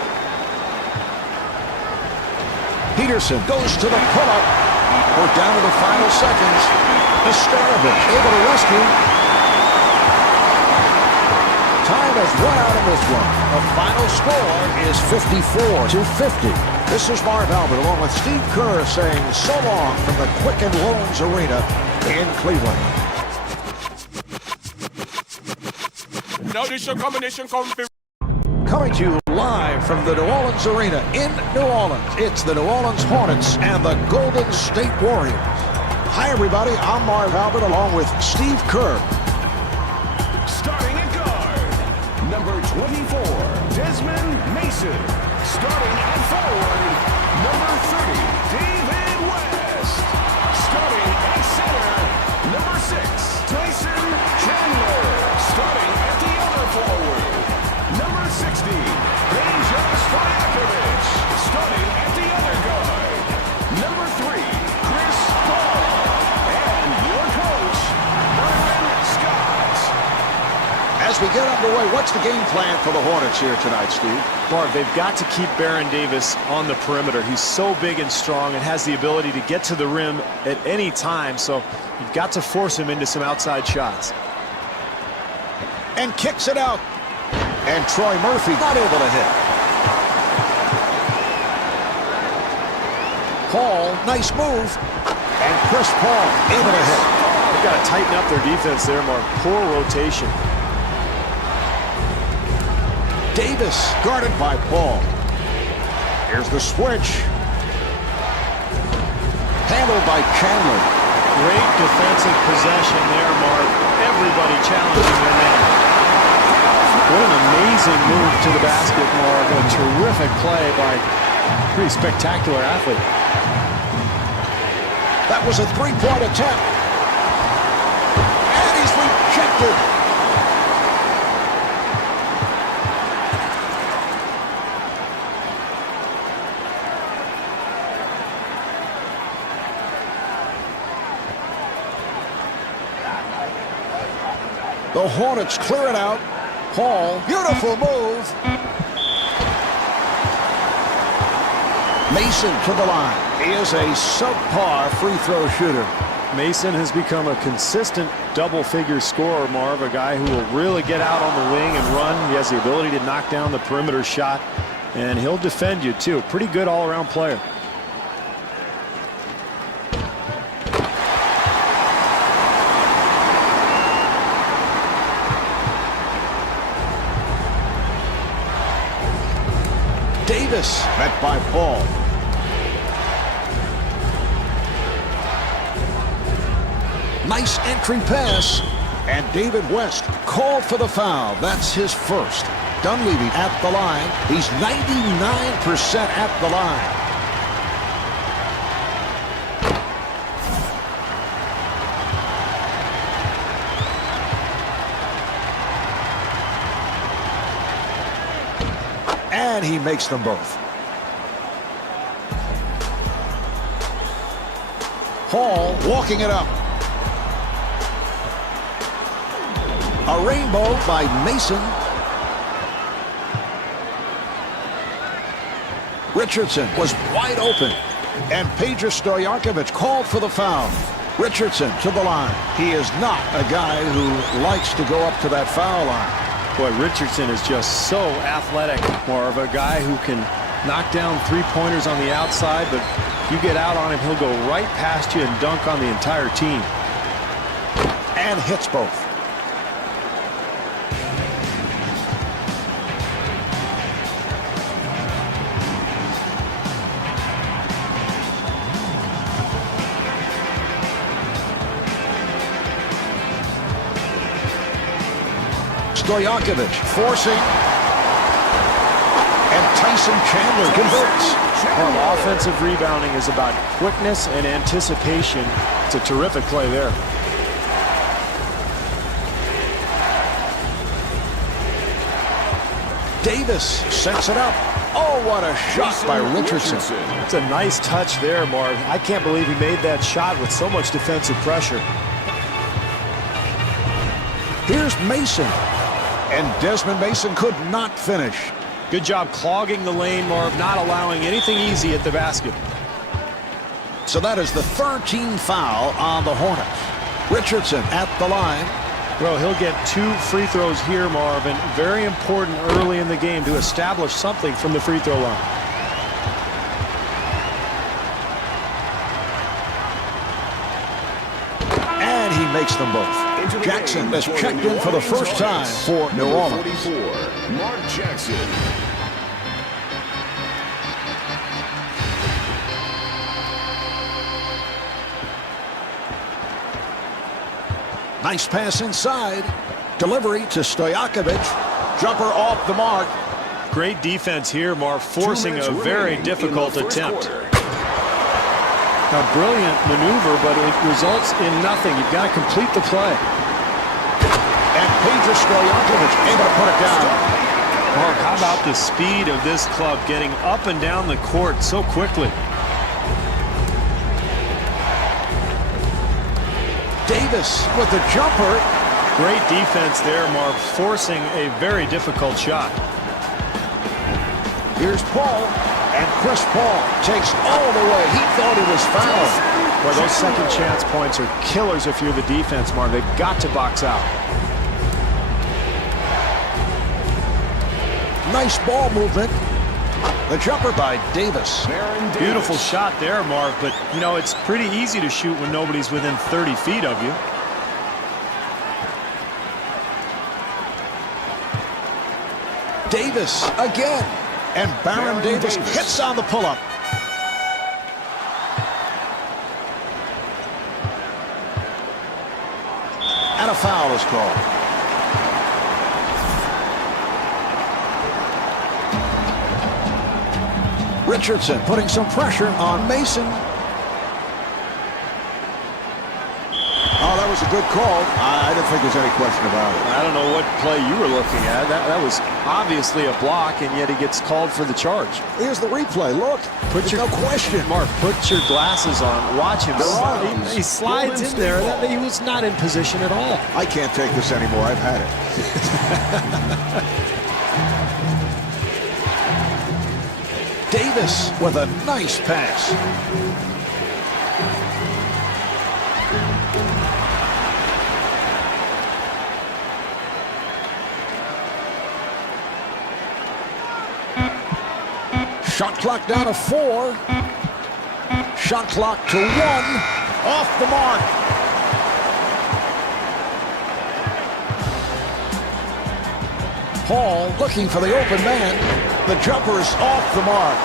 Peterson goes to the pull-up. We're down to the final seconds. Nestarovic able to rescue. Time has run out of this one. The final score is 54-50. This is Marv Albert along with Steve Kerr saying so long from the Quicken Loans Arena in Cleveland. how this your combination come for. Coming to you live from the New Orleans Arena in New Orleans, it's the New Orleans Hornets and the Golden State Warriors. Hi, everybody. I'm Marv Albert along with Steve Kerr. Starting at guard, number 24, Desmond Mason. Starting at forward, number 30, David West. Starting at center, number 6, Tyson Chandler. Starting at the other forward, number 60, Deja Stojakovic. Starting at the other guard, number 3, Chris Paul. And your coach, Byron Scott. As we get underway, what's the game plan for the Hornets here tonight, Steve? Marv, they've got to keep Baron Davis on the perimeter. He's so big and strong and has the ability to get to the rim at any time, so you've got to force him into some outside shots. And kicks it out. And Troy Murphy not able to hit. Paul, nice move. And Chris Paul able to hit. They've got to tighten up their defense there, Marv. Poor rotation. Davis guarded by Paul. Here's the switch. Handled by Chandler. Great defensive possession there, Marv. Everybody challenging their man. What an amazing move to the basket, Marv. A terrific play by a pretty spectacular athlete. That was a three-point attempt. And he's rejected. The Hornets clear it out. Paul, beautiful move. Mason to the line. He is a subpar free throw shooter. Mason has become a consistent double-figure scorer, Marv, a guy who will really get out on the wing and run. He has the ability to knock down the perimeter shot, and he'll defend you, too. Pretty good all-around player. Davis met by Paul. Nice entry pass. And David West called for the foul. That's his first. Dunleavy at the line. He's 99% at the line. And he makes them both. Hall walking it up. A rainbow by Mason. Richardson was wide open. And Peja Stojakovic called for the foul. Richardson to the line. He is not a guy who likes to go up to that foul line. Boy, Richardson is just so athletic, more of a guy who can knock down three-pointers on the outside, but if you get out on him, he'll go right past you and dunk on the entire team. And hits both. Stojakovic forcing, and Tyson Chandler converts. Well, offensive rebounding is about quickness and anticipation. It's a terrific play there. Davis sets it up. Oh, what a shot by Richardson. It's a nice touch there, Marv. I can't believe he made that shot with so much defensive pressure. Here's Mason. And Desmond Mason could not finish. Good job clogging the lane, Marv, not allowing anything easy at the basket. So that is the 13th foul on the Hornets. Richardson at the line. Well, he'll get 2 free throws here, Marv, and very important early in the game to establish something from the free throw line. And he makes them both. Into the Jackson game has for checked the in for the first time for New Number Orleans. 44, Mark Jackson. Nice pass inside. Delivery to Stojakovic. Jumper off the mark. Great defense here, Marv, forcing 2 minutes a very remaining difficult in the first attempt. quarter. A brilliant maneuver, but it results in nothing. You've got to complete the play. And Peter Stojakovic able to put it down. Mark, how about the speed of this club getting up and down the court so quickly? Davis with the jumper. Great defense there, Marv, forcing a very difficult shot. Here's Paul. And Chris Paul takes all the way. He thought he was fouled. Well, those second chance points are killers if you're the defense, Marv. They've got to box out. Nice ball movement. The jumper by Davis. Beautiful shot there, Marv, but, you know, it's pretty easy to shoot when nobody's within 30 feet of you. Davis again. And Baron Davis hits on the pull-up. And a foul is called. Richardson putting some pressure on Mason. Oh, that was a good call. I didn't think there's any question about it. I don't know what play you were looking at. That was obviously a block, and yet he gets called for the charge. Here's the replay. Look, there's no question. Mark, put your glasses on. Watch him. He slides in there. He was not in position at all. I can't take this anymore. I've had it. Davis with a nice pass. Shot clock down to 4. Shot clock to 1. Off the mark. Paul looking for the open man. The jumper's off the mark.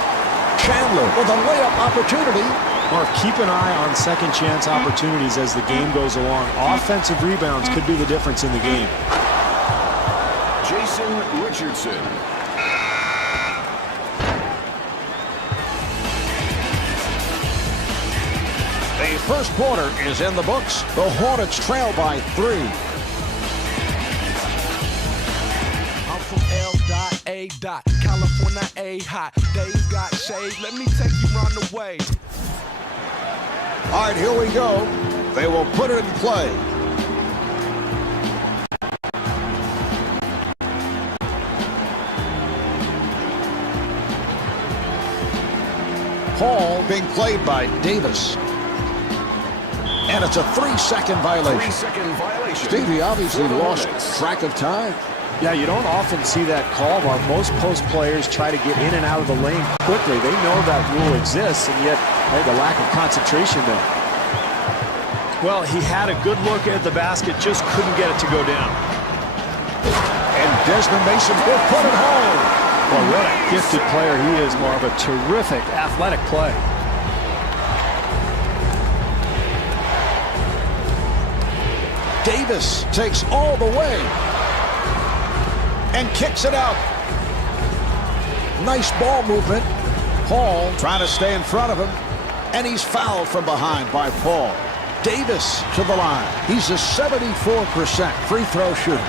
Chandler with a layup opportunity. Mark, keep an eye on second chance opportunities as the game goes along. Offensive rebounds could be the difference in the game. Jason Richardson. The first quarter is in the books. The Hornets trail by 3. I'm from L.A. California A hot. Days got shade. Let me take you round the way. All right, here we go. They will put it in play. Paul being played by Davis. And it's a 3-second violation. 3-second violation. Stevie obviously lost track of time. Yeah, you don't often see that call, Mark. Most post players try to get in and out of the lane quickly. They know that rule exists, and yet the lack of concentration there. Well, he had a good look at the basket, just couldn't get it to go down. And Desmond Mason will put it home. Well, what a gifted player he is, Marv. A terrific athletic play. Davis takes all the way and kicks it out. Nice ball movement. Paul trying to stay in front of him, and he's fouled from behind by Paul. Davis to the line. He's a 74% free throw shooter.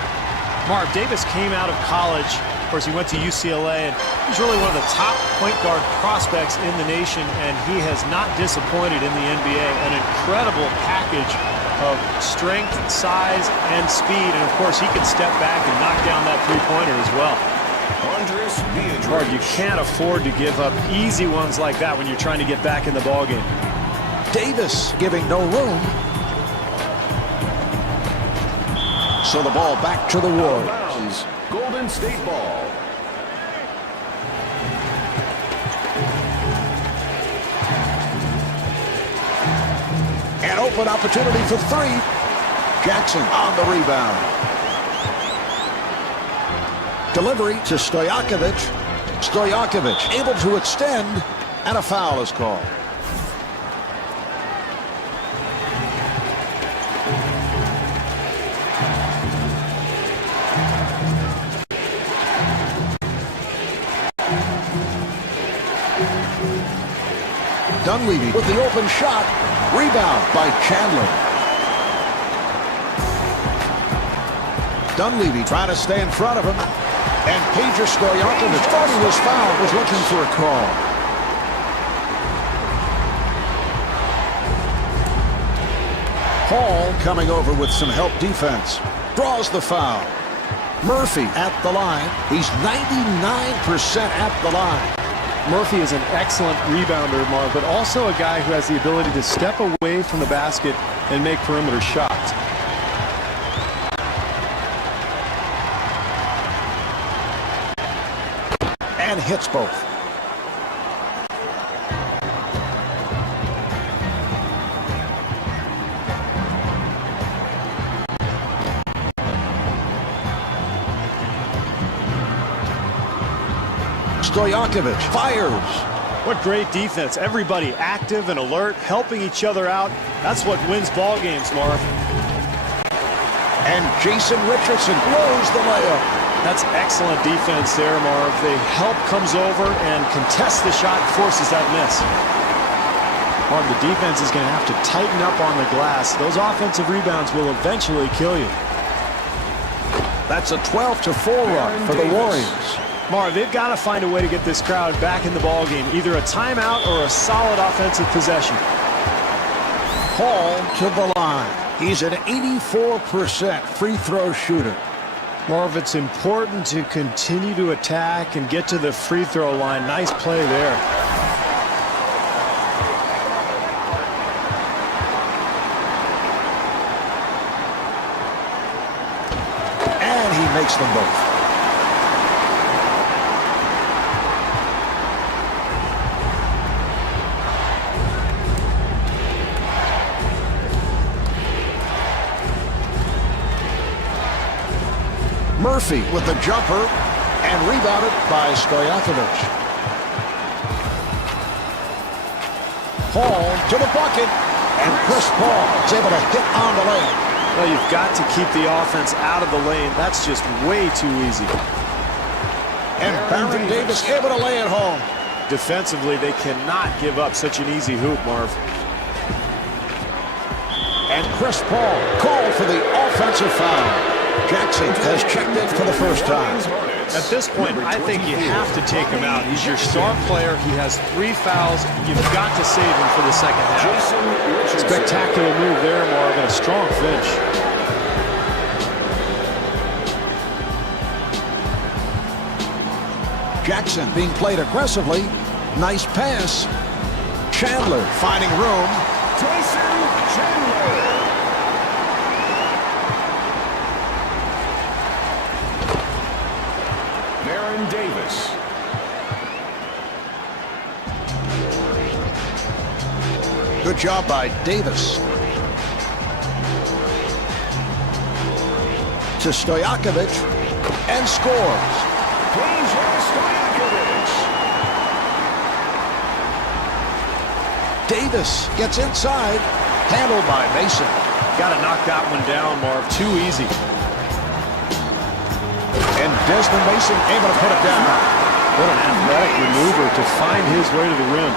Marv, Davis came out of college. Of course, he went to UCLA, and he's really one of the top point guard prospects in the nation, and he has not disappointed in the NBA. An incredible package of strength, size, and speed, and of course, he can step back and knock down that three-pointer as well. Marv, you can't afford to give up easy ones like that when you're trying to get back in the ballgame. Davis giving no room. So the ball back to the Warriors. Golden State ball. An open opportunity for 3. Jackson on the rebound. Delivery to Stojakovic. Stojakovic able to extend, and a foul is called. Dunleavy with the open shot. Rebound by Chandler. Dunleavy trying to stay in front of him. And Peja Stojakovic thought he was fouled, was looking for a call. Hall coming over with some help defense. Draws the foul. Murphy at the line. He's 99% at the line. Murphy is an excellent rebounder, Marv, but also a guy who has the ability to step away from the basket and make perimeter shots. And hits both. Stojakovic fires. What great defense. Everybody active and alert, helping each other out. That's what wins ball games, Marv. And Jason Richardson blows the layup. That's excellent defense there, Marv. The help comes over and contests the shot and forces that miss. Marv, the defense is going to have to tighten up on the glass. Those offensive rebounds will eventually kill you. That's a 12-4 run for the Warriors. Marv, they've got to find a way to get this crowd back in the ballgame, either a timeout or a solid offensive possession. Hall to the line. He's an 84% free throw shooter. Marv, it's important to continue to attack and get to the free throw line. Nice play there. And he makes them both. Murphy with the jumper and rebounded by Stojakovic. Paul to the bucket, and Chris Paul is able to hit on the lane. Well, you've got to keep the offense out of the lane. That's just way too easy. And Baron Davis able to lay it home. Defensively, they cannot give up such an easy hoop, Marv. And Chris Paul called for the offensive foul. Jackson has checked in for the first time. At this point, I think you have to take him out. He's your star player. He has 3 fouls. You've got to save him for the second half. Spectacular move there, Marv, and a strong finish. Jackson being played aggressively. Nice pass. Chandler finding room. Tyson Chandler. Baron Davis. Good job by Davis. To Stojakovic, and scores. Peja Stojakovic. Davis gets inside, handled by Mason. Got to knock that one down, Marv. Too easy. And Desmond Mason able to put it down. What an athletic maneuver to find his way to the rim.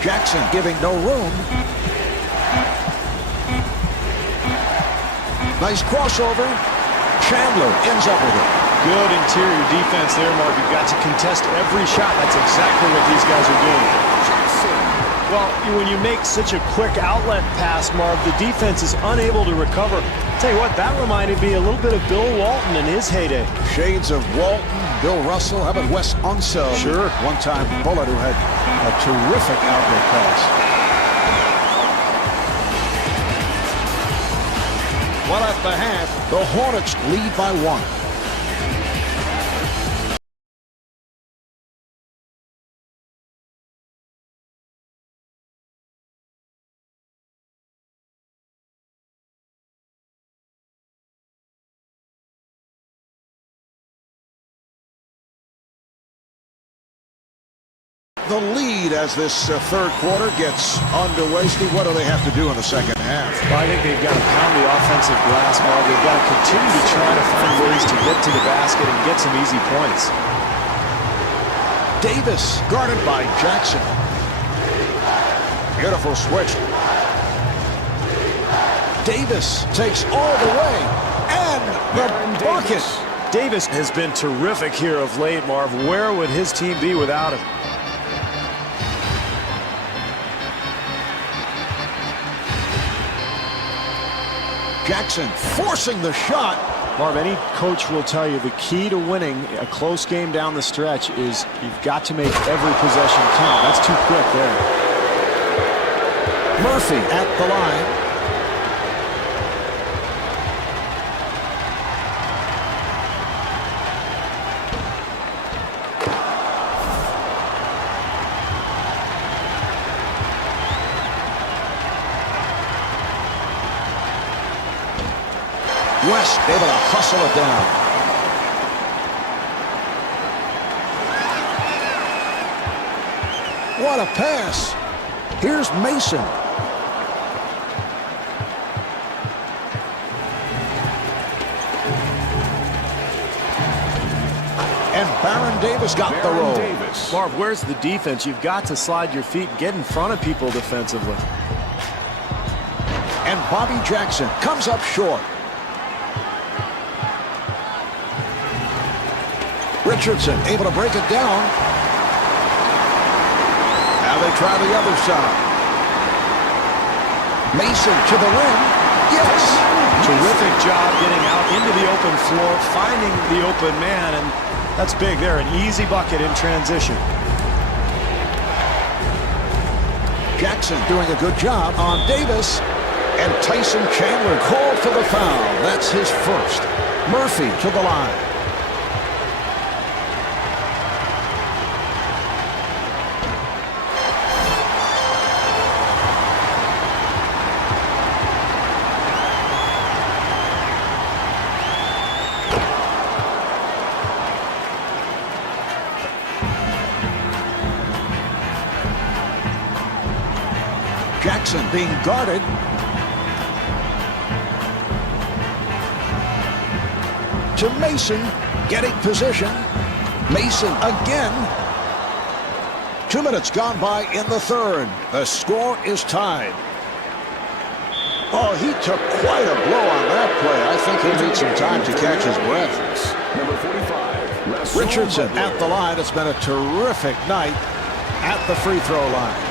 Jackson giving no room. Nice crossover. Chandler ends up with it. Good interior defense there, Marv. You've got to contest every shot. That's exactly what these guys are doing. Well, when you make such a quick outlet pass, Marv, the defense is unable to recover. Tell you what, that reminded me a little bit of Bill Walton in his heyday. Shades of Walton, Bill Russell. How about Wes Unseld? Sure. One-time Bullet who had a terrific outlet pass. Well, at the half, the Hornets lead by 1. The lead as this third quarter gets underway. Steve, what do they have to do in the second half? Well, I think they've got to pound the offensive glass, Marv. They've got to continue to try to find ways to get to the basket and get some easy points. Davis guarded by Jackson. Beautiful switch. Davis takes all the way. And the bucket. Davis has been terrific here of late, Marv. Where would his team be without him? Jackson forcing the shot. Marv, any coach will tell you the key to winning a close game down the stretch is you've got to make every possession count. That's too quick there. Murphy at the line. West able to hustle it down. What a pass. Here's Mason. And Baron Davis got the roll. Davis. Marv, where's the defense? You've got to slide your feet and get in front of people defensively. And Bobby Jackson comes up short. Richardson able to break it down. Now they try the other side. Mason to the rim. Yes. Terrific job getting out into the open floor, finding the open man, and that's big there. An easy bucket in transition. Jackson doing a good job on Davis. And Tyson Chandler called for the foul. That's his first. Murphy to the line. Jackson being guarded. To Mason, getting position. Mason again. 2 minutes gone by in the third. The score is tied. Oh, he took quite a blow on that play. I think he'll need some time to catch his breath. Number 45. Richardson at the line. It's been a terrific night at the free throw line.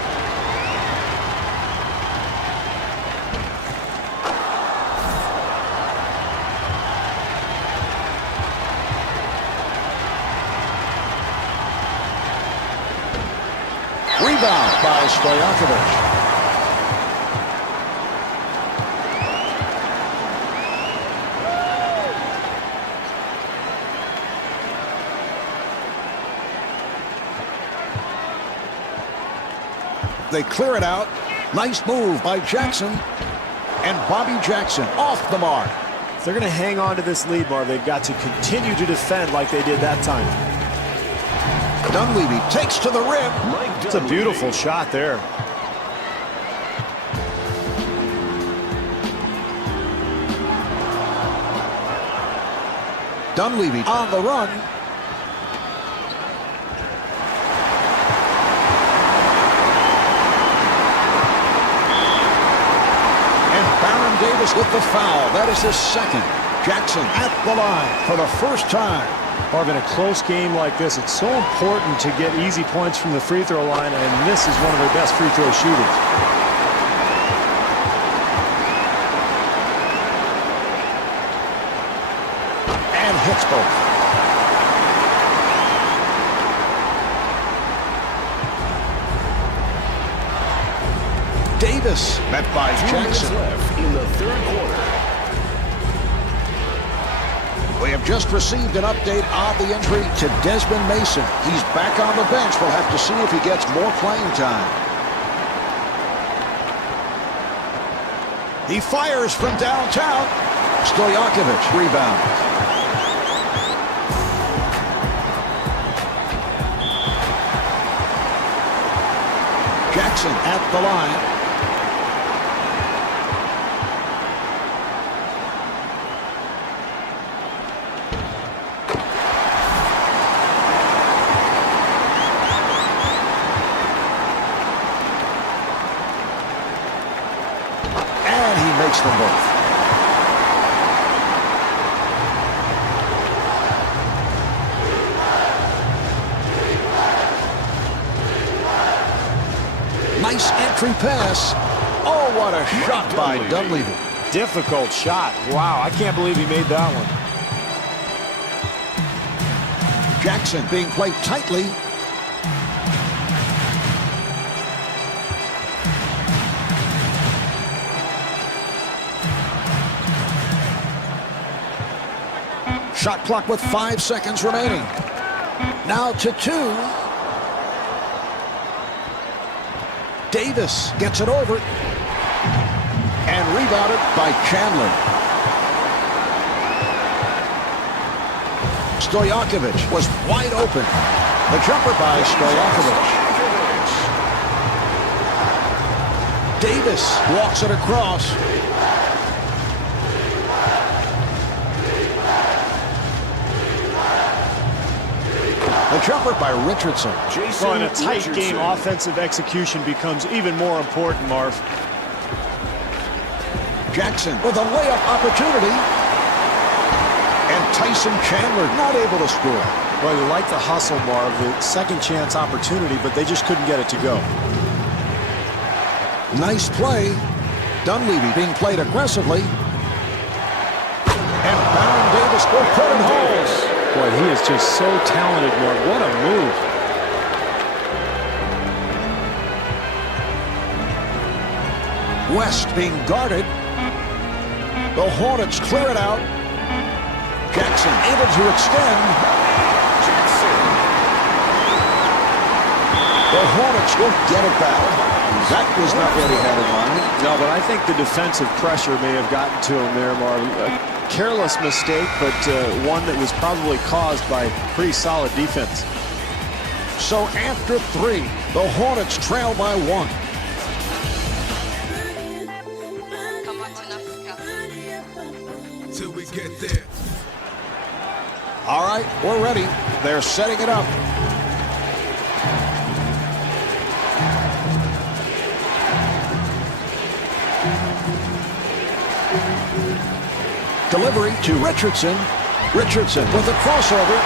Rebound by Stojakovic. They clear it out. Nice move by Jackson. And Bobby Jackson off the mark. If they're going to hang on to this lead, Marv, they've got to continue to defend like they did that time. Dunleavy takes to the rim. It's a beautiful shot there. Dunleavy on the run. And Baron Davis with the foul. That is his second. Jackson at the line for the first time. Marv, in a close game like this, it's so important to get easy points from the free throw line, and this is one of their best free throw shooters. And hits both. Davis met by 2 minutes Jackson. left in the third quarter. We have just received an update on the injury to Desmond Mason. He's back on the bench. We'll have to see if he gets more playing time. He fires from downtown. Stojakovic rebounds. Jackson at the line. And he makes them both. Nice entry pass. Oh, what a shot by Dunleavy. Difficult shot. Wow, I can't believe he made that one. Jackson being played tightly. Shot clock with 5 seconds remaining. Now to 2. Davis gets it over and rebounded by Chandler. Stojakovic was wide open. The jumper by Stojakovic. Davis walks it across. The jumper by Richardson. Well, in a tight game, offensive execution becomes even more important, Marv. Jackson with a layup opportunity. And Tyson Chandler not able to score. Well, you like the hustle, Marv, the second chance opportunity, but they just couldn't get it to go. Nice play. Dunleavy being played aggressively. And Baron Davis will put in holes. Boy, he is just so talented, Marv. What a move. West being guarded. The Hornets clear it out. Jackson able to extend. The Hornets will get it back. That was not what he had in mind. No, but I think the defensive pressure may have gotten to him there, Marv. A careless mistake, but one that was probably caused by pretty solid defense. So after 3, the Hornets trail by 1. Till we get there. All right, we're ready. They're setting it up. Delivery to Richardson. Richardson with a crossover.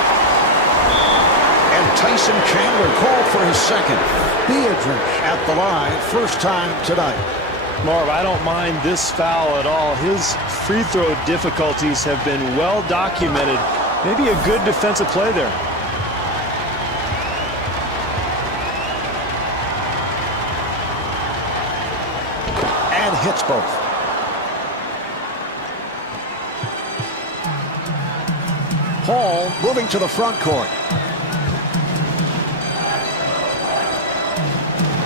And Tyson Chandler called for his second. Beatrice at the line, first time tonight. Marv, I don't mind this foul at all. His free throw difficulties have been well documented. Maybe a good defensive play there. And hits both. Hall moving to the front court.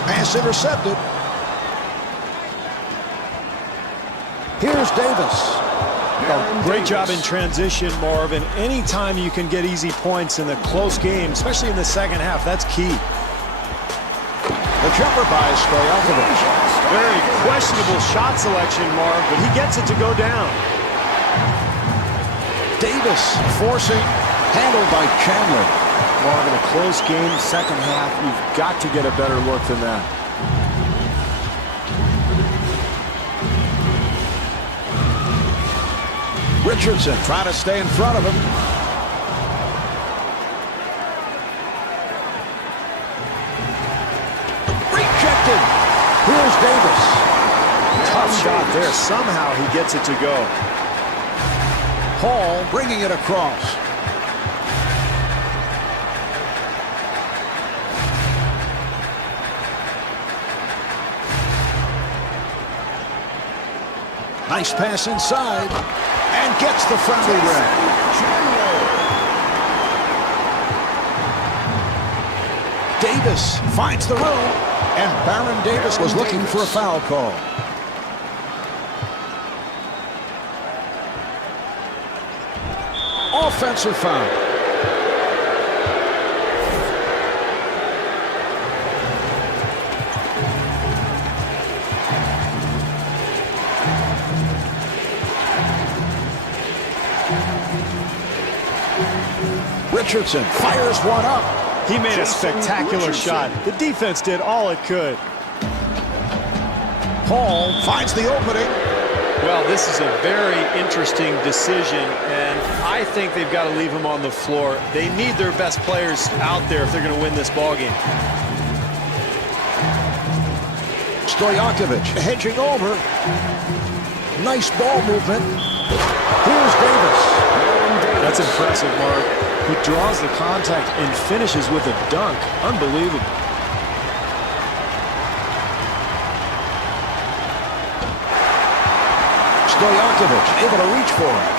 Pass intercepted. Here's Davis. Oh, great job in transition, Marv. And anytime you can get easy points in the close game, especially in the second half, that's key. The jumper by Stojakovic. Very questionable shot selection, Marv, but he gets it to go down. Davis forcing, handled by Chandler. Marv, in a close game, second half, you've got to get a better look than that. Richardson trying to stay in front of him. Rejected. Here's Davis. Tough shot there. Somehow he gets it to go. Hall bringing it across. Nice pass inside. And gets the friendly red. Davis finds the room, and Baron Davis was looking for a foul call. Offensive foul. Richardson fires one up. He made a spectacular shot. The defense did all it could. Paul finds the opening. Well, this is a very interesting decision, and I think they've got to leave him on the floor. They need their best players out there if they're going to win this ballgame. Stojakovic hedging over. Nice ball movement. Here's Davis. That's impressive, Mark. He draws the contact and finishes with a dunk. Unbelievable. Stojakovic able to reach for it.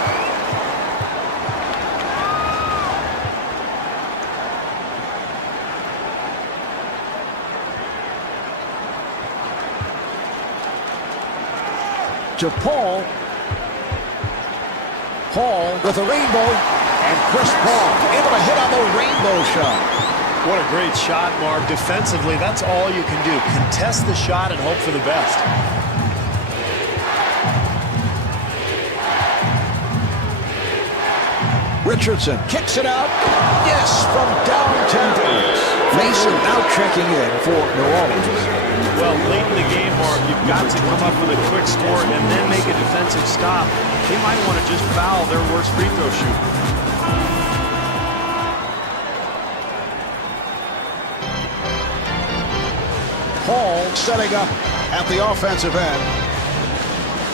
To Paul. Paul with a rainbow. And Chris Paul able to hit on the rainbow shot. What a great shot, Mark. Defensively, that's all you can do. Contest the shot and hope for the best. Richardson kicks it out. Yes, from downtown. Mason now checking in for New Orleans. Well, late in the game, Mark, you've got to come up with a quick score and then make a defensive stop. They might want to just foul their worst free throw shooter. Paul setting up at the offensive end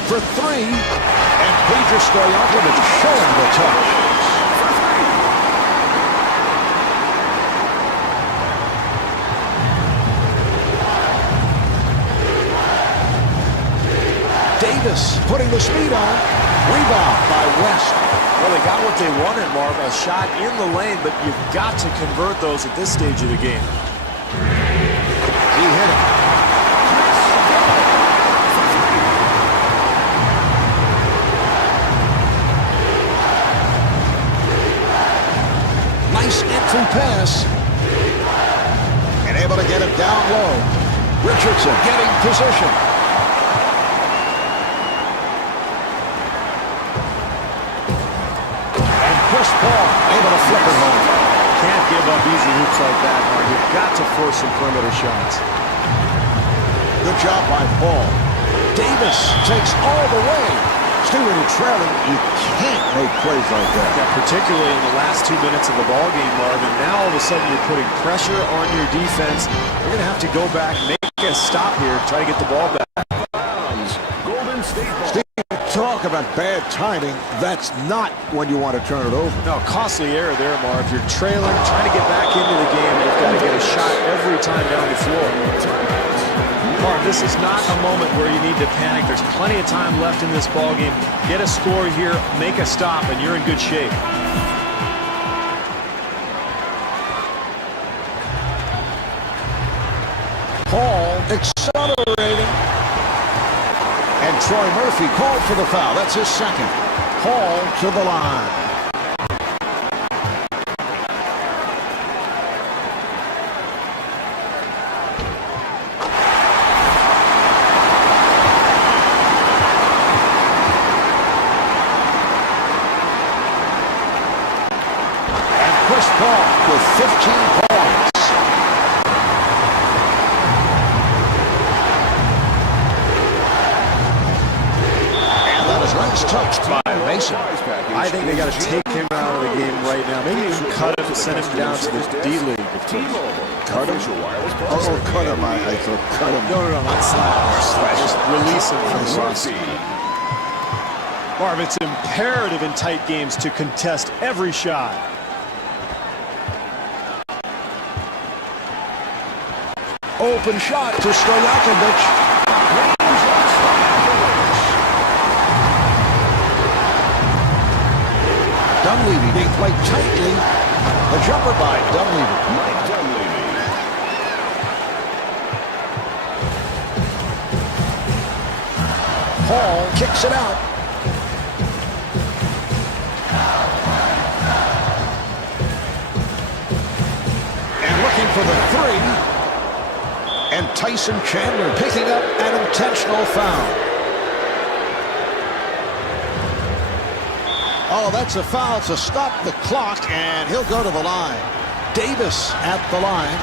for three, and Peja Stojakovic showing the touch. Davis putting the speed on. Rebound by West. Well, they got what they wanted, Marv. A shot in the lane, but you've got to convert those at this stage of the game. He hit it. Nice entry pass. And able to get it down low. Richardson getting position. And Chris Paul able to flip it home. Can't give up easy hoops like that, Mark. You've got to force some perimeter shots. Good job by Paul. Davis takes all the way. Still when you're trailing, you can't make plays like that. Yeah, particularly in the last 2 minutes of the ballgame, Marvin. Now all of a sudden you're putting pressure on your defense. You're going to have to go back, make a stop here, try to get the ball back. Golden State ball. Steve, talk about bad timing. That's not when you want to turn it over. No, costly error there, Marv. You're trailing, trying to get back into the game, and you've got to get a shot every time down the floor. Marv, this is not a moment where you need to panic. There's plenty of time left in this ballgame. Get a score here, make a stop, and you're in good shape. Paul accelerating. And Troy Murphy called for the foul. That's his second. Paul to the line. Chris Paul with 15 points. And that is nice touch by Mason. I think they got to take him out of the game right now. Maybe even cut him and send him down to the D-League. Cut him? Oh, cut him. I thought cut him. No, not slap. Just release him from the roster. Marv, it's imperative in tight games to contest every shot. Open shot to Stojakovic. Dunleavy being played tightly. The jumper by Dunleavy. Mike Dunleavy. Hall kicks it out. And looking for the three. And Tyson Chandler picking up an intentional foul. Oh, that's a foul to stop the clock, and he'll go to the line. Davis at the line.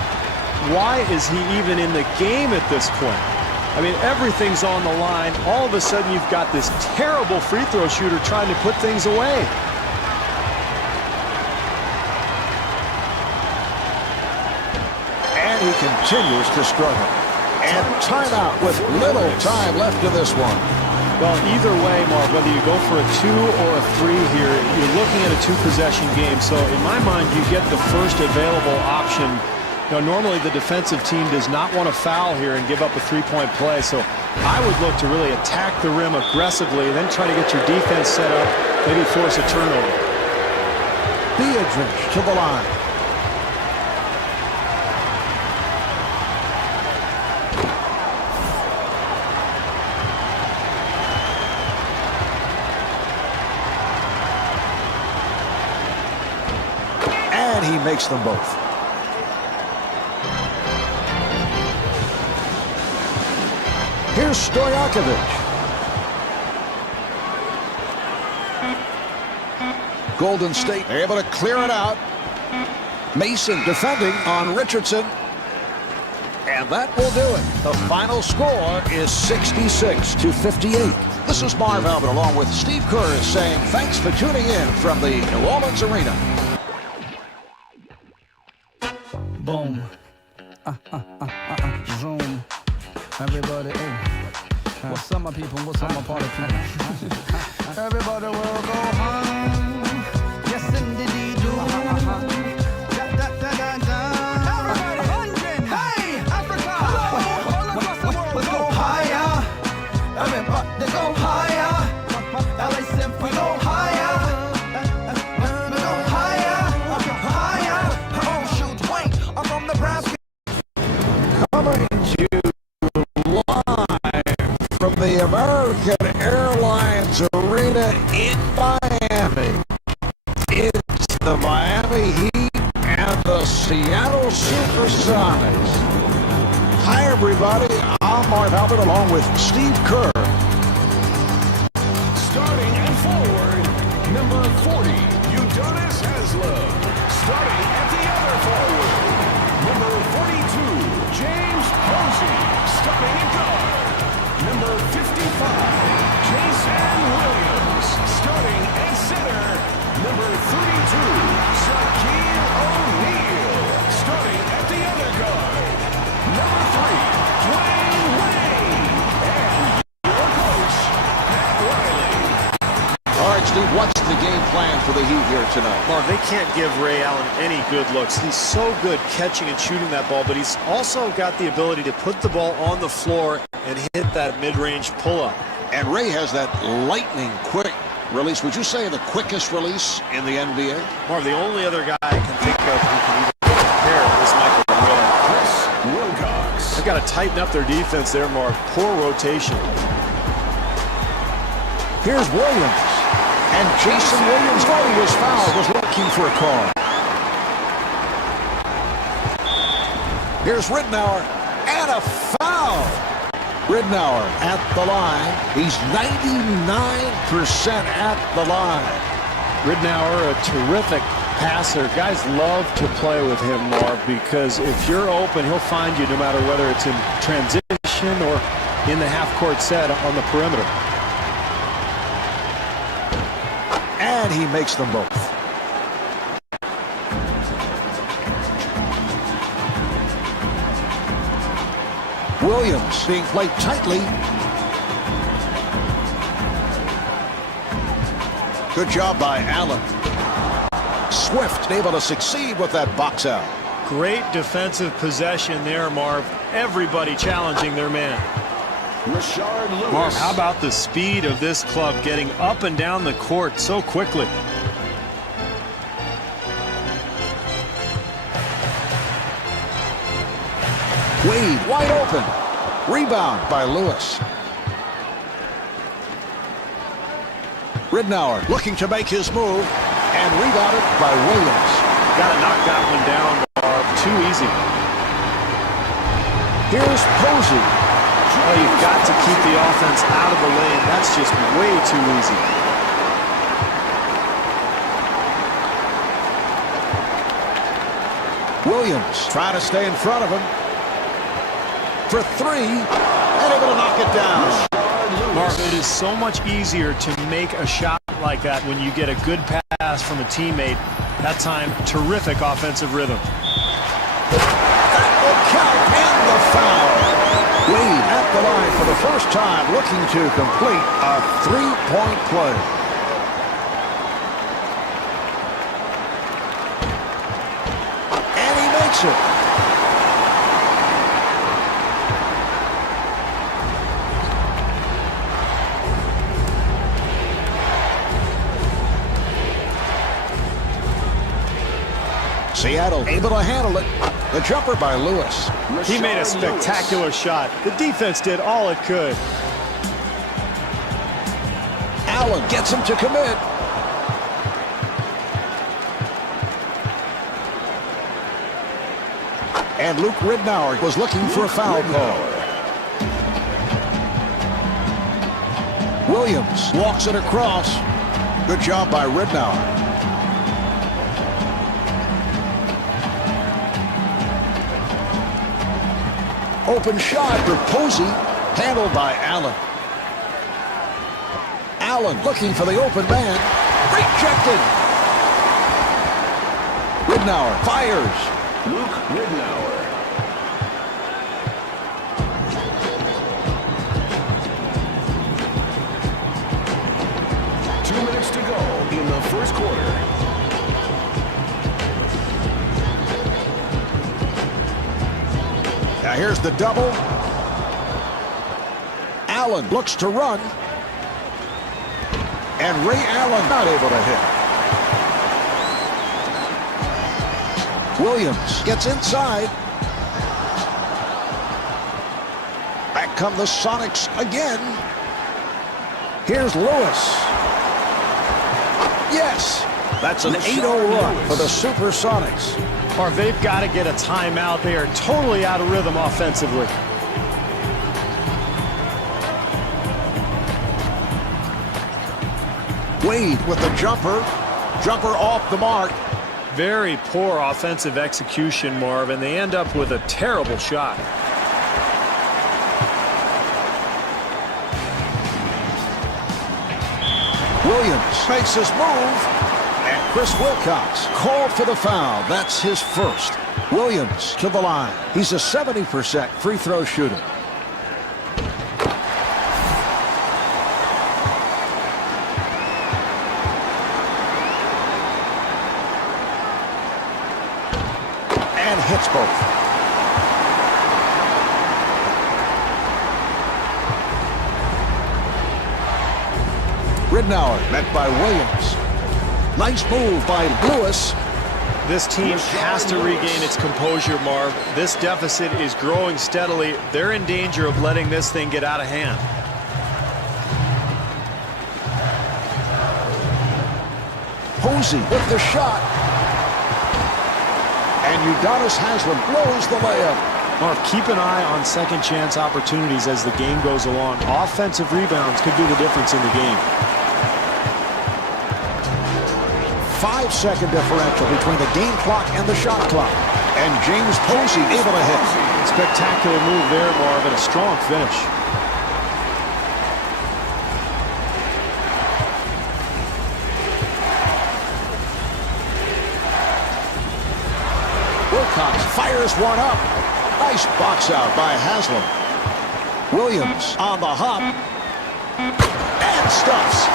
Why is he even in the game at this point? I mean, everything's on the line. All of a sudden, you've got this terrible free throw shooter trying to put things away. And he continues to struggle. And timeout with little time left in this one. Well, either way, Mark, whether you go for a 2 or a 3 here, you're looking at a 2-possession game. So in my mind, you get the first available option. Now, normally the defensive team does not want to foul here and give up a 3-point play. So I would look to really attack the rim aggressively, then try to get your defense set up, maybe force a turnover. Biedrins to the line. And he makes them both. Here's Stojakovic. Golden State able to clear it out. Mason defending on Richardson. And that will do it. The final score is 66-58. This is Marv Albert along with Steve Kerr saying thanks for tuning in from the New Orleans Arena. Boom. Zoom. Everybody, hey. What's up, my people? What's up, my party people? Everybody will go home. Yes, indeed, do. Da, da, da, da, da. Everybody, hey, Africa. All across the world, let's go higher. Everybody, go higher. LA Symphony, go higher. We go higher. Higher. Oh, shoot, wait. I'm from Nebraska. Coming to live from the American Airlines Arena in Miami. It's the Miami Heat and the Seattle Supersonics. Hi, everybody. I'm Marv Albert along with Steve Kerr. Starting and forward, number 40, Udonis Haslem. Starting at the other forward, number 42, James Posey. Starting at guard, number 55, Jason Williams. Starting at center, number 32, Shaquille O'Neal. Starting at the other guard, number 3, Dwayne Wade. And your coach, Pat Riley. All right, Steve, what's the game plan for the Heat here tonight? Mark, they can't give Ray Allen any good looks. He's so good catching and shooting that ball, but he's also got the ability to put the ball on the floor and hit that mid-range pull-up. And Ray has that lightning quick release. Would you say the quickest release in the NBA? Mark, the only other guy I can think of who can even compare is Michael Jordan. Chris Wilcox. They've got to tighten up their defense there, Mark. Poor rotation. Here's Williams. And Jason Williams, though he was fouled, was looking for a call. Here's Ridnour. And a foul. Ridnour at the line. He's 99% at the line. Ridnour, a terrific passer. Guys love to play with him, Marv, because if you're open, he'll find you no matter whether it's in transition or in the half-court set on the perimeter. And he makes them both. Williams being played tightly. Good job by Allen. Swift able to succeed with that box out. Great defensive possession there, Marv. Everybody challenging their man. Rashard Lewis. Marv, how about the speed of this club getting up and down the court so quickly? Wade wide open. Rebound by Lewis. Ridnour looking to make his move and rebounded by Williams. Got to knock that one down, Marv. Too easy. Here's Posey. Oh, you've got to keep the offense out of the lane. That's just way too easy. Williams trying to stay in front of him for three and able to knock it down. Marv, it is so much easier to make a shot like that when you get a good pass from a teammate. That time, terrific offensive rhythm. That will count and the foul. Wade at the line for the first time, looking to complete a three-point play. And he makes it. Seattle able to handle it. The jumper by Lewis. He made a spectacular shot. The defense did all it could. Allen gets him to commit. And Luke Ridnour was looking for a foul call. Williams walks it across. Good job by Ridnour. Open shot for Posey, handled by Allen. Allen looking for the open man, rejected. Ridnour fires. Luke Ridnour. Two minutes to go in the first quarter. Now here's the double. Allen looks to run. And Ray Allen not able to hit. Williams gets inside. Back come the Sonics again. Here's Lewis. Yes, that's an 8-0 run for the Supersonics. Or they've got to get a timeout. They are totally out of rhythm offensively. Wade with the jumper. Jumper off the mark. Very poor offensive execution, Marv, and they end up with a terrible shot. Williams makes his move. And Chris Wilcox called for the foul. That's his first. Williams to the line. He's a 70% free throw shooter. And hits both. Ridnour met by Williams. Nice move by Lewis. This team has to regain its composure, Marv. This deficit is growing steadily. They're in danger of letting this thing get out of hand. Posey with the shot. And Udonis Haslem blows the layup. Marv, keep an eye on second chance opportunities as the game goes along. Offensive rebounds could be the difference in the game. 5-second differential between the game clock and the shot clock. And James Posey able to hit. Spectacular move there, Marv, and a strong finish. Wilcox fires one up. Nice box out by Haslem. Williams on the hop. And stuffs.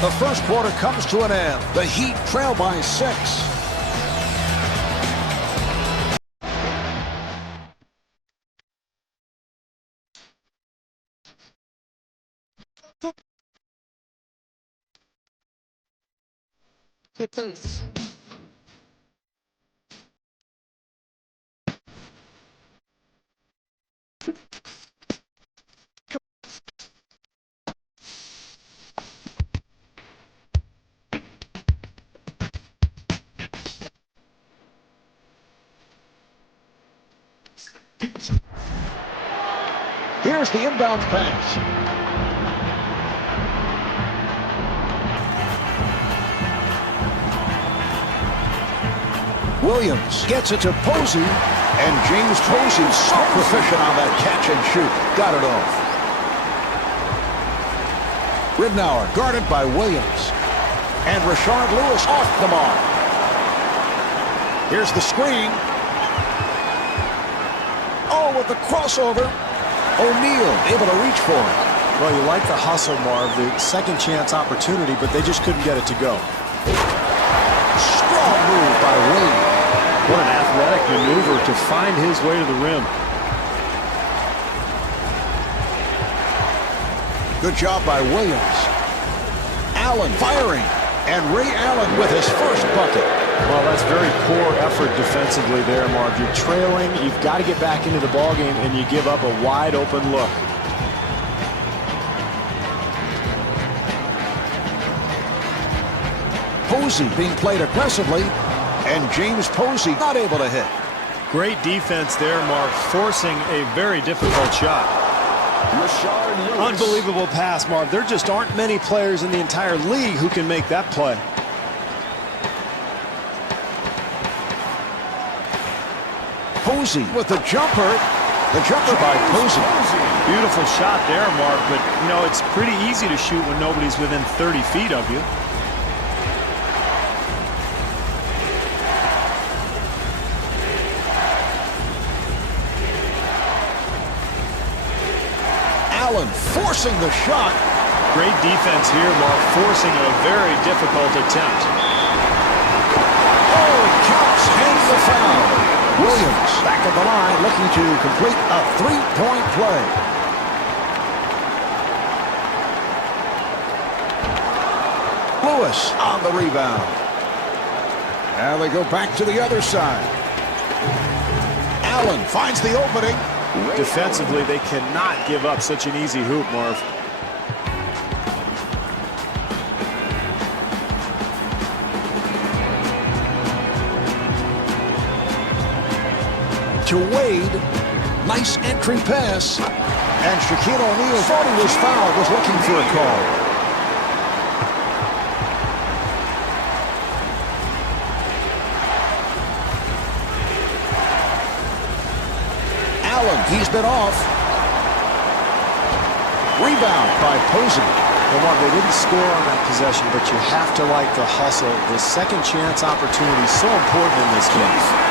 The first quarter comes to an end. The Heat trail by 6. Hit this. Here's the inbound pass. Williams gets it to Posey, and James Posey so proficient on that catch and shoot. Got it off. Ridnour guarded by Williams, and Rashard Lewis off the mark. Here's the screen. Oh, with the crossover. O'Neal able to reach for it. Well, you like the hustle, Marv, the second chance opportunity, but they just couldn't get it to go. Strong move by Wade. What an athletic maneuver to find his way to the rim. Good job by Williams. Allen firing, and Ray Allen with his first bucket. Well, that's very poor effort defensively there, Marv. You're trailing, you've got to get back into the ballgame, and you give up a wide open look. Posey being played aggressively, and James Posey not able to hit. Great defense there, Marv, forcing a very difficult shot. Rashard Lewis. Unbelievable pass, Marv. There just aren't many players in the entire league who can make that play. Posey with the jumper. The jumper by Posey. Beautiful shot there, Marv, but, you know, it's pretty easy to shoot when nobody's within 30 feet of you. Allen forcing the shot. Great defense here, Mark, forcing a very difficult attempt. Oh, it counts. Hands the foul. Williams back at the line looking to complete a three-point play. Lewis on the rebound. Now they go back to the other side. Allen finds the opening. Defensively, they cannot give up such an easy hoop, Marv. To Wade. Nice entry pass. And Shaquille O'Neal thought he was fouled, was looking for a call. Allen, he's been off. Rebound by Posey. Well, Mark, they didn't score on that possession, but you have to like the hustle. The second chance opportunity is so important in this game.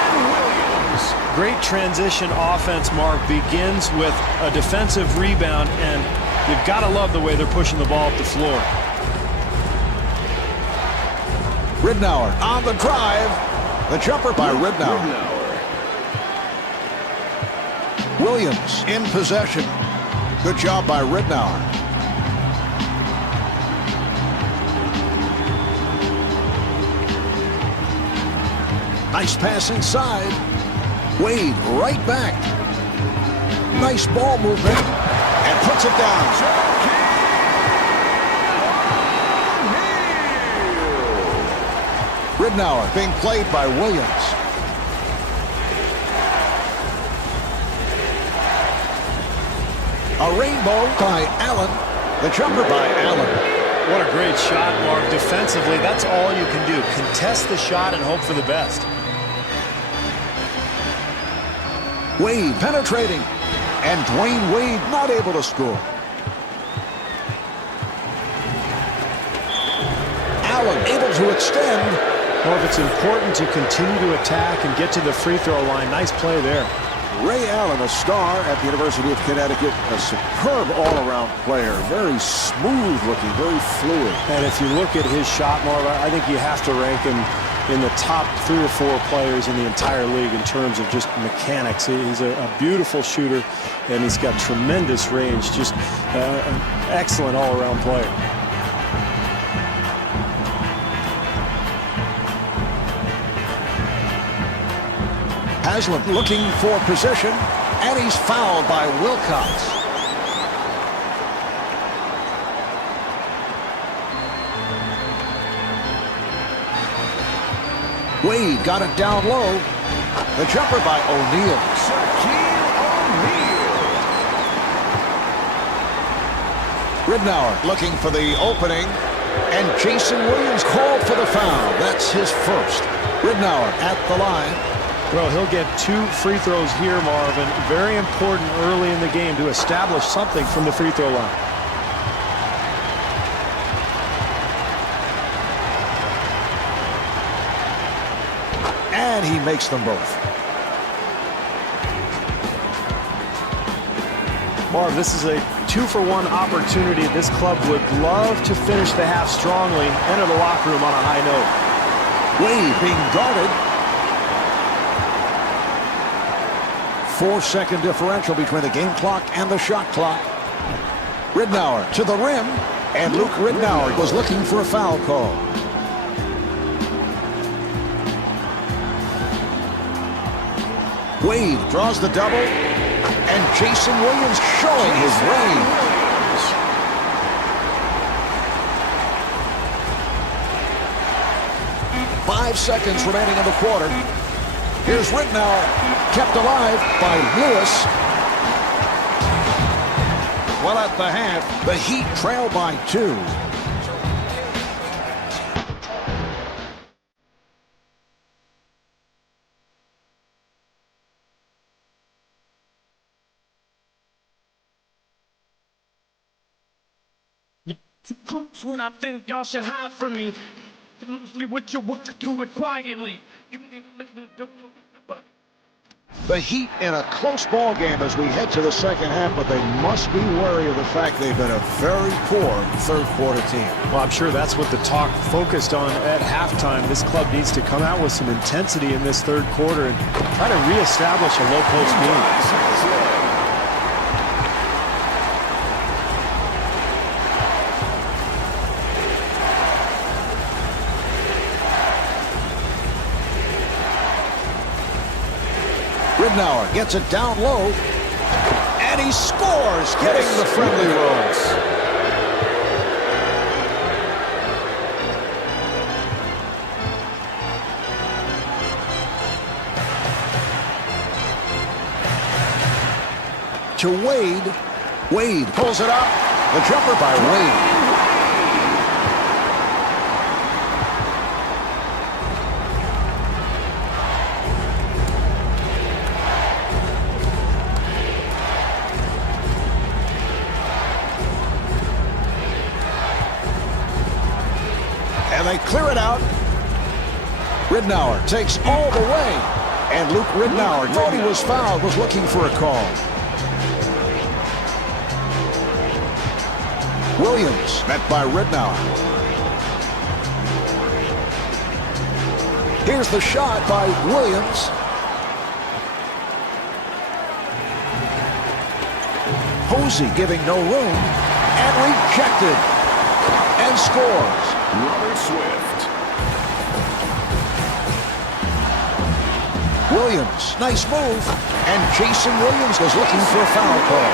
Great transition offense, Mark, begins with a defensive rebound, and you've got to love the way they're pushing the ball up the floor. Ridnour on the drive. The jumper by Ridnour. Williams in possession. Good job by Ridnour. Nice pass inside. Wade right back. Nice ball movement. And puts it down. Ridnour being played by Williams. A rainbow by Allen. The jumper by Allen. What a great shot, Mark. Defensively, that's all you can do. Contest the shot and hope for the best. Wade penetrating, and Dwayne Wade not able to score. Allen able to extend. Well, it's important to continue to attack and get to the free throw line. Nice play there. Ray Allen, a star at the University of Connecticut, a superb all-around player. Very smooth looking, very fluid. And if you look at his shot, Marv, I think you have to rank him in the top 3 or 4 players in the entire league in terms of just mechanics. He's a beautiful shooter, and he's got tremendous range. Just an excellent all-around player. Haslem looking for position. And he's fouled by Wilcox. Wade got it down low. The jumper by O'Neal. Shaquille O'Neal. Ridnour looking for the opening. And Jason Williams called for the foul. That's his first. Ridnour at the line. Well, he'll get 2 free throws here, Marvin. Very important early in the game to establish something from the free throw line. And he makes them both. Marv, this is a 2-for-1 opportunity. This club would love to finish the half strongly, enter the locker room on a high note. Wade being guarded. 4-second differential between the game clock and the shot clock. Ridnour to the rim. And Luke Ridnour was looking for a foul call. Wade draws the double, and Jason Williams showing his range. Five seconds remaining in the quarter. Here's Ridnour, kept alive by Lewis. Well, at the half, the Heat trail by 2. When I think y'all should hide from me, what you want to do it quietly. The Heat in a close ball game as we head to the second half, but they must be wary of the fact they've been a very poor third-quarter team. Well, I'm sure that's what the talk focused on at halftime. This club needs to come out with some intensity in this third quarter and try to reestablish a low-post game. Ridnour gets it down low, and he scores, getting the friendly rolls. To Wade. Wade pulls it up. The jumper by Wade. And they clear it out. Ridnour takes all the way. And Luke Ridnour thought he was fouled, was looking for a call. Williams met by Ridnour. Here's the shot by Williams. Posey giving no room and rejected and scores. Robert Swift. Williams, nice move. And Jason Williams was looking for a foul call.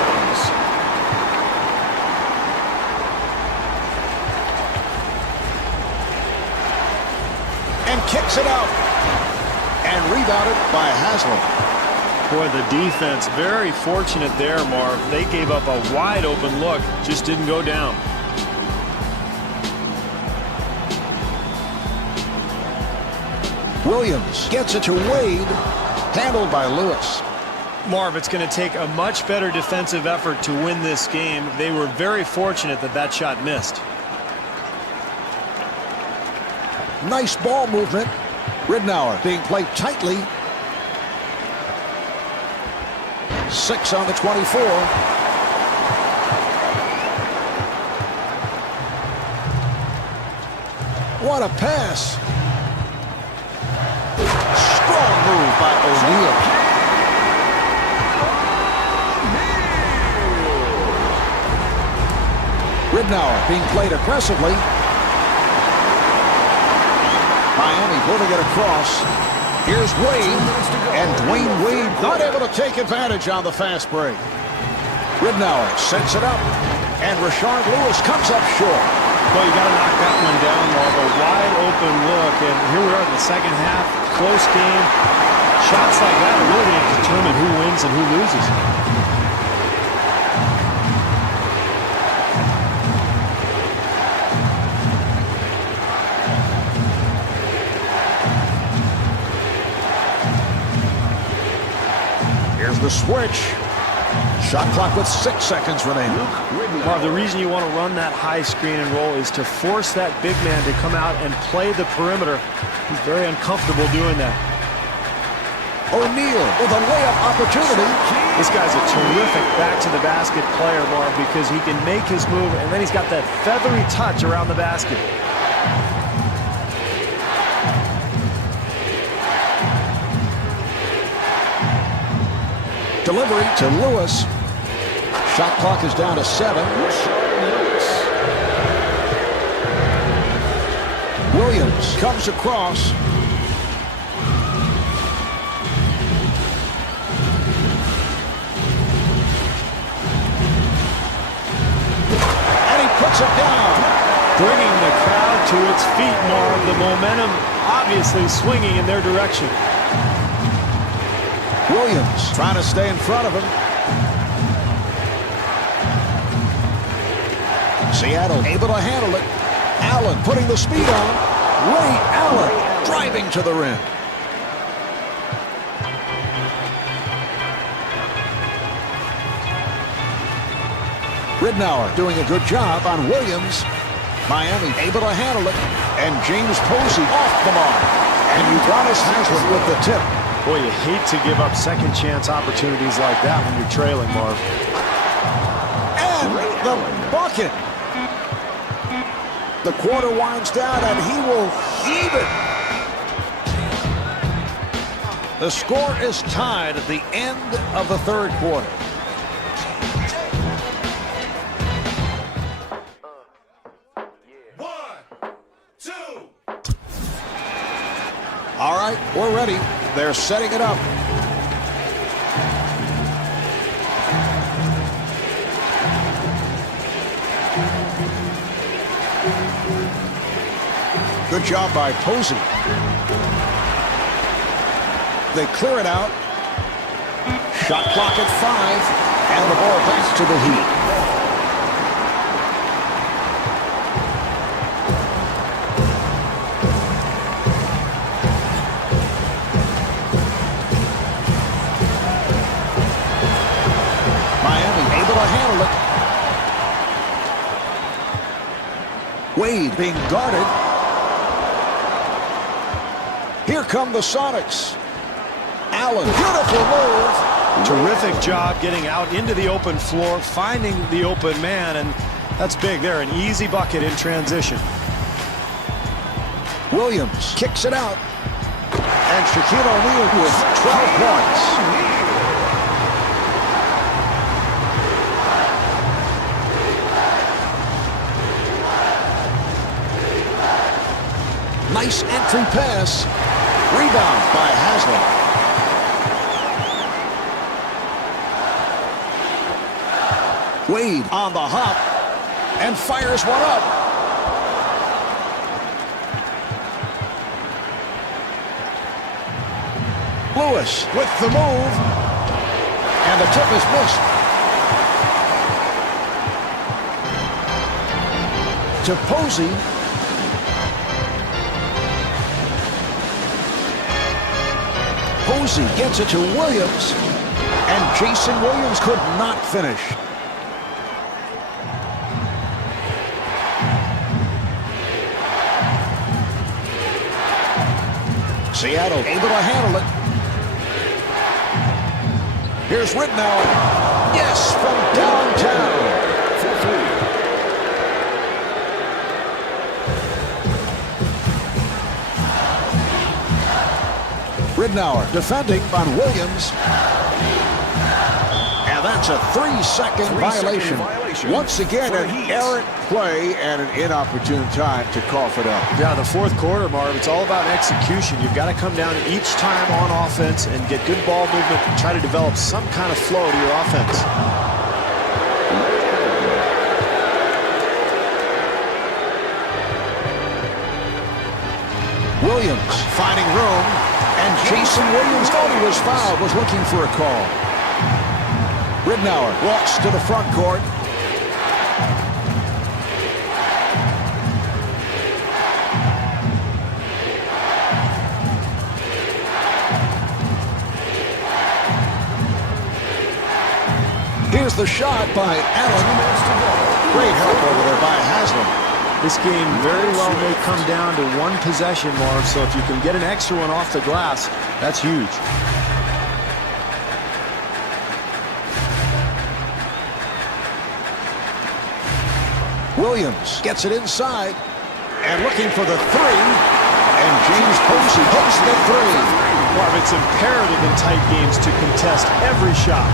And kicks it out. And rebounded by Haslem. Boy, the defense very fortunate there, Marv. They gave up a wide open look, just didn't go down. Williams gets it to Wade, handled by Lewis. Marv, it's going to take a much better defensive effort to win this game. They were very fortunate that that shot missed. Nice ball movement. Ridnour being played tightly. 6 on the 24. What a pass. Strong move by O'Neal. Ridnour being played aggressively. Miami moving it across. Here's Wade, and Dwayne Wade not able to take advantage on the fast break. Ridnour sets it up, and Rashard Lewis comes up short. Well, you got to knock that one down, Marv. A wide open look, and here we are in the second half. Close game. Shots like that are really going to determine who wins and who loses. Here's the switch. Shot clock with 6 seconds remaining. Marv, the reason you want to run that high screen and roll is to force that big man to come out and play the perimeter. He's very uncomfortable doing that. O'Neal with a layup opportunity. This guy's a terrific back-to-the-basket player, Marv, because he can make his move, and then he's got that feathery touch around the basket. Delivery to Lewis. Shot clock is down to 7. Williams comes across. And he puts it down. Bringing the crowd to its feet, Marv. The momentum obviously swinging in their direction. Williams trying to stay in front of him. Seattle able to handle it. Allen putting the speed on. Ray Allen driving to the rim. Ridnour doing a good job on Williams. Miami able to handle it. And James Posey off the mark. And Udonis Haslem with the tip. Boy, you hate to give up second chance opportunities like that when you're trailing, Marv. And the bucket. The quarter winds down, and he will heave it. The score is tied at the end of the third quarter. All right, we're ready. They're setting it up. Good job by Posey. They clear it out. Shot clock at 5, and the ball back to the Heat. Wade being guarded. Here come the Sonics. Allen, beautiful move. Terrific job getting out into the open floor, finding the open man, and that's big there. An easy bucket in transition. Williams kicks it out. And Shaquille O'Neal with 12 points. Nice entry pass. Rebound by Haslem. Wade on the hop and fires one up. Lewis with the move. And the tip is missed. To Posey. Posey gets it to Williams, and Jason Williams could not finish. Seattle able to handle it. Here's Ridnour. Yes, from downtown. Ridnour defending on Williams. And And that's a 3-second violation. Once again, an errant play and an inopportune time to cough it up. Yeah, the fourth quarter, Marv, it's all about execution. You've got to come down each time on offense and get good ball movement and try to develop some kind of flow to your offense. Williams finding room, and Jason Williams thought he was fouled, was looking for a call. Ridnour walks to the front court. Here's the shot by Allen. Great help over there by Haslam. This game very well may come down to one possession, Marv, so if you can get an extra one off the glass, that's huge. Williams gets it inside and looking for the three, and James Posey hits the three. Marv, it's imperative in tight games to contest every shot.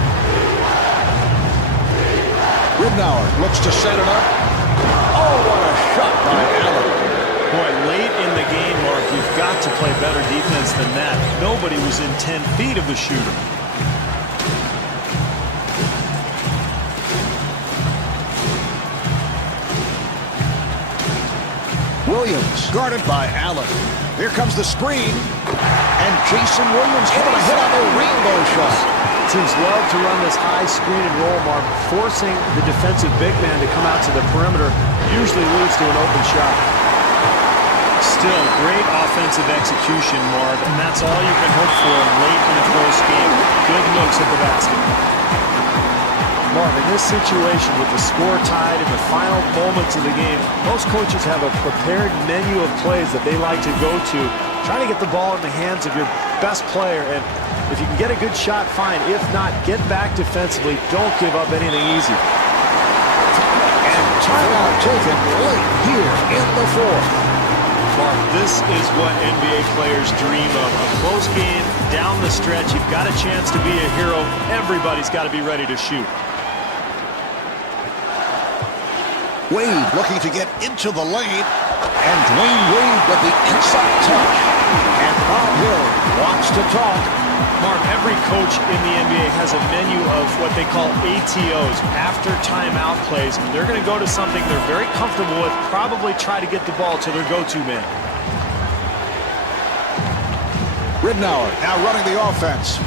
Ridnour looks to set it up. Oh, what a shot by Allen. Boy, late in the game, Mark, you've got to play better defense than that. Nobody was in 10 feet of the shooter. Williams guarded by Allen. Here comes the screen, and Jason Williams able to hit on the rainbow shot. Teams love to run this high screen and roll, Mark. Forcing the defensive big man to come out to the perimeter usually leads to an open shot. Still, great offensive execution, Mark, and that's all you can hope for late in a close game. Good looks at the basket. Mark, in this situation with the score tied in the final moments of the game, most coaches have a prepared menu of plays that they like to go to, trying to get the ball in the hands of your best player. And if you can get a good shot, fine. If not, get back defensively. Don't give up anything easy. And timeout taken late here in the fourth. Mark, this is what NBA players dream of. A close game, down the stretch. You've got a chance to be a hero. Everybody's got to be ready to shoot. Wade looking to get into the lane, and Dwayne Wade with the inside touch. And Bob Hill wants to talk. Mark, every coach in the NBA has a menu of what they call ATOs, after timeout plays. They're going to go to something they're very comfortable with, probably try to get the ball to their go-to man. Ridnour now running the offense.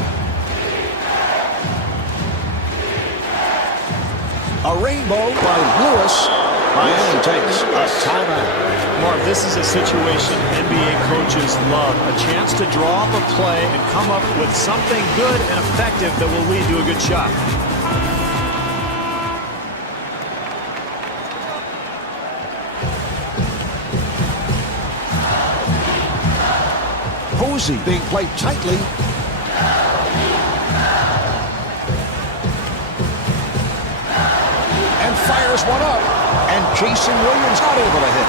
A rainbow by Lewis. Miami takes a timeout. Mark, this is a situation NBA coaches love. A chance to draw up a play and come up with something good and effective that will lead to a good shot. Posey being played tightly. And fires one up. And Jason Williams not able to hit.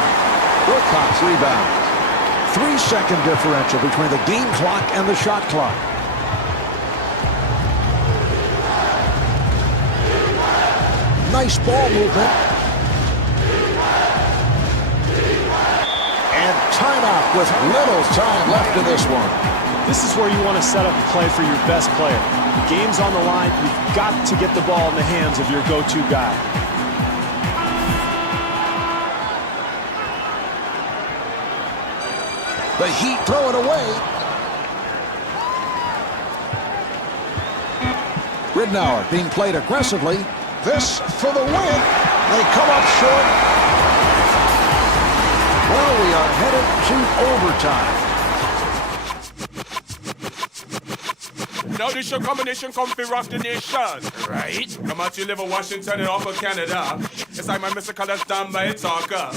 Wilcox rebound. 3-second differential between the game clock and the shot clock. Nice ball movement. And timeout with little time left in this one. This is where you want to set up a play for your best player. The game's on the line. You've got to get the ball in the hands of your go-to guy. The Heat throw it away. Ridnour being played aggressively. This for the win. They come up short. Well, we are headed to overtime. Now this your combination come fi rock the nation, right? No matter you live in Washington and Upper Canada, it's like my music colors down by a talker.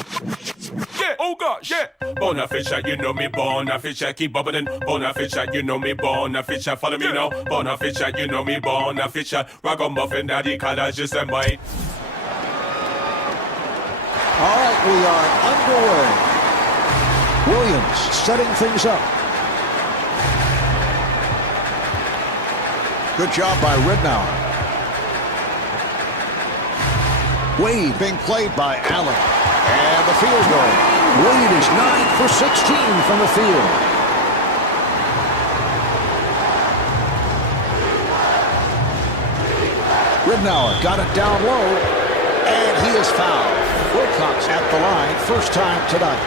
Yeah, oh gosh, yeah. Bonafisha, you know me, Bonafisha, keep bubbling. Bonafisha, you know me, Bonafisha, follow me now. Bonafisha, you know me, Bonafisha, ragamuffin, daddy, colors, just and white. All right, we are underway. Williams setting things up. Good job by Ridnour. Wade being played by Allen. And the field goal. Wade is 9 for 16 from the field. Ridnour got it down low, and he is fouled. Wilcox at the line, first time tonight.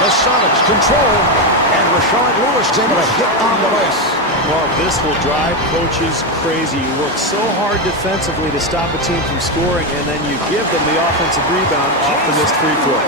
The Sonics control, and Rashard Lewis is able to hit on the lace. Well, this will drive coaches crazy. You work so hard defensively to stop a team from scoring, and then you give them the offensive rebound off the missed free throw.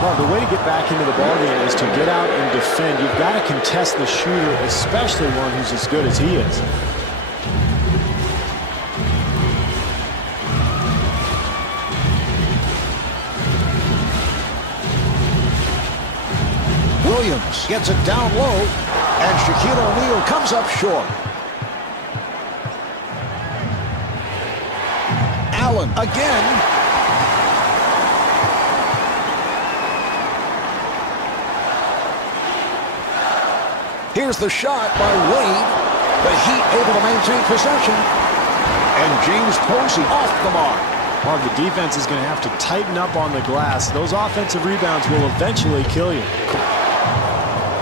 Well, the way to get back into the ballgame is to get out and defend. You've got to contest the shooter, especially one who's as good as he is. Williams gets it down low, and Shaquille O'Neal comes up short. Allen again. Here's the shot by Wade. The Heat able to maintain possession. And James Posey off the mark. Well, the defense is going to have to tighten up on the glass. Those offensive rebounds will eventually kill you.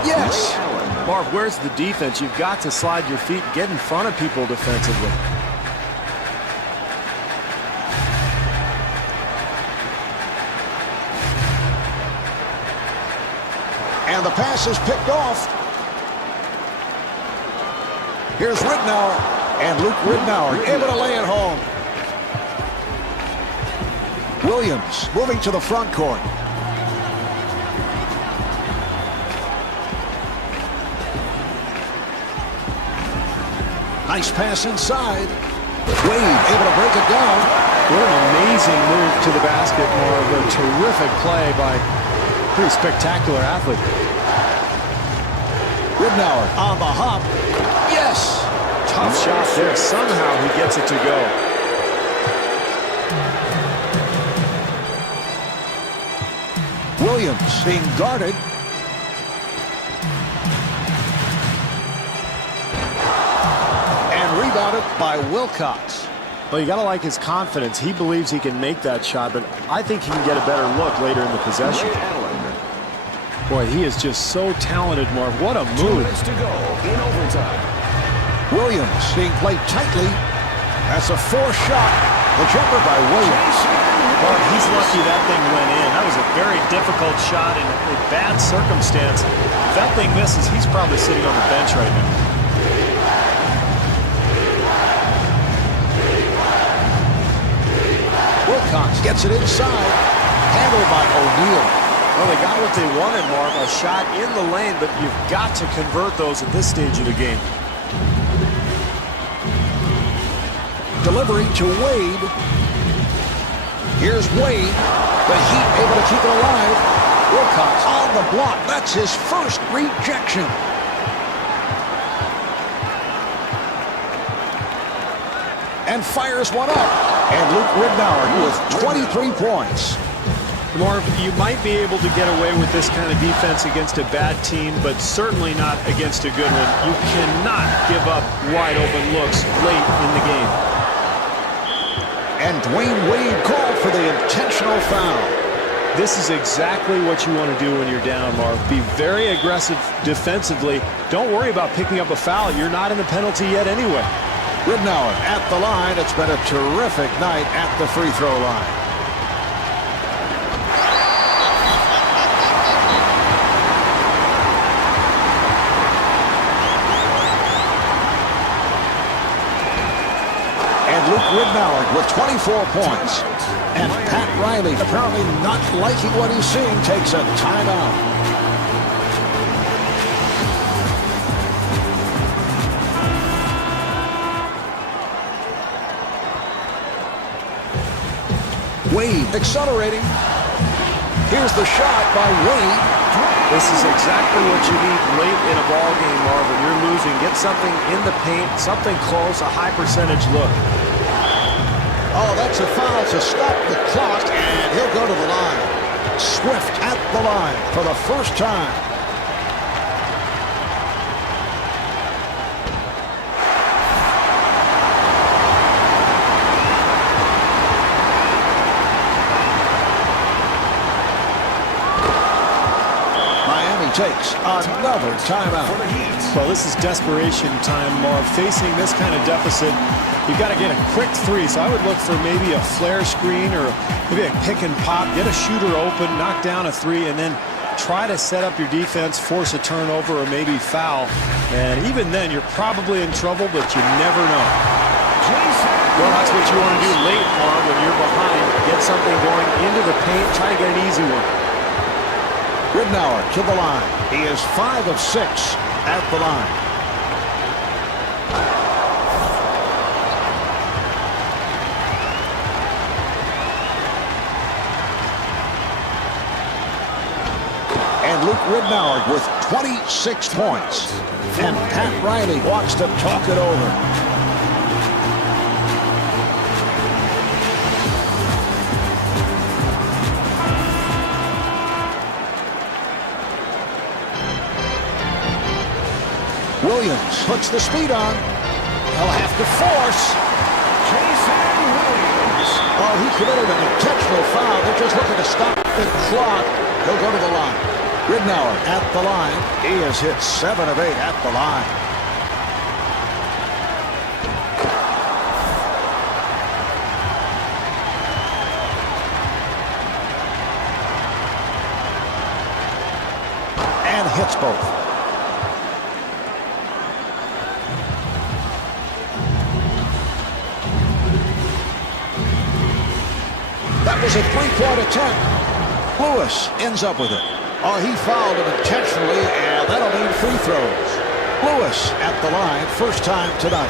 Yes. Marv, where's the defense? You've got to slide your feet and get in front of people defensively. And the pass is picked off. Here's Ridnour, and Luke Ridnour able to lay it home. Williams moving to the front court. Nice pass inside. Wade able to break it down. What an amazing move to the basket, Marv. A terrific play by a pretty spectacular athlete. Ridnour on the hop. Yes! Tough shot there. Somehow he gets it to go. Williams being guarded. And rebounded by Wilcox. Well, you got to like his confidence. He believes he can make that shot, but I think he can get a better look later in the possession. Boy, he is just so talented, Marv. What a move. 2 minutes to go in overtime. Williams being played tightly. That's a forced shot. The jumper by Williams. Marv, he's lucky that thing went in. That was a very difficult shot in a bad circumstance. If that thing misses, he's probably sitting on the bench right now. Wilcox gets it inside. Handled by O'Neal. Well, they got what they wanted, Marv. A shot in the lane, but you've got to convert those at this stage of the game. Delivery to Wade. Here's Wade. The Heat able to keep it alive. Wilcox on the block. That's his first rejection. And fires one up. And Luke Ridnour with 23 points. Marv, you might be able to get away with this kind of defense against a bad team, but certainly not against a good one. You cannot give up wide open looks late in the game. And Dwayne Wade called for the intentional foul. This is exactly what you want to do when you're down, Marv. Be very aggressive defensively. Don't worry about picking up a foul. You're not in the penalty yet anyway. Ridnour at the line. It's been a terrific night at the free throw line. And Luke Ridnour with 24 points. And Pat Riley, apparently not liking what he's seeing, takes a timeout. Wade accelerating. Here's the shot by Wade. This is exactly what you need late in a ball game, Marvin. You're losing. Get something in the paint, something close, a high percentage look. Oh, that's a foul to stop the clock, and he'll go to the line. Swift at the line for the first time. Miami takes another timeout. Well, this is desperation time, Marv. Facing this kind of deficit, you've got to get a quick three. So I would look for maybe a flare screen or maybe a pick and pop, get a shooter open, knock down a three, and then try to set up your defense, force a turnover or maybe foul. And even then, you're probably in trouble, but you never know. Well, that's what you want to do late, Marv, when you're behind. Get something going into the paint, try to get an easy one. Ridnour to the line. He is 5 of 6 at the line. And Luke Ridnour with 26 points. And Pat Riley wants to talk it over. Williams puts the speed on. He'll have to force. Jason Williams. Oh, he committed an intentional foul. They're just looking to stop the clock. He'll go to the line. Ridnour at the line. He has hit 7 of 8 at the line. And hits both. That was a three-point attempt. Lewis ends up with it. Oh, he fouled him intentionally, and that'll mean free throws. Lewis at the line, first time tonight.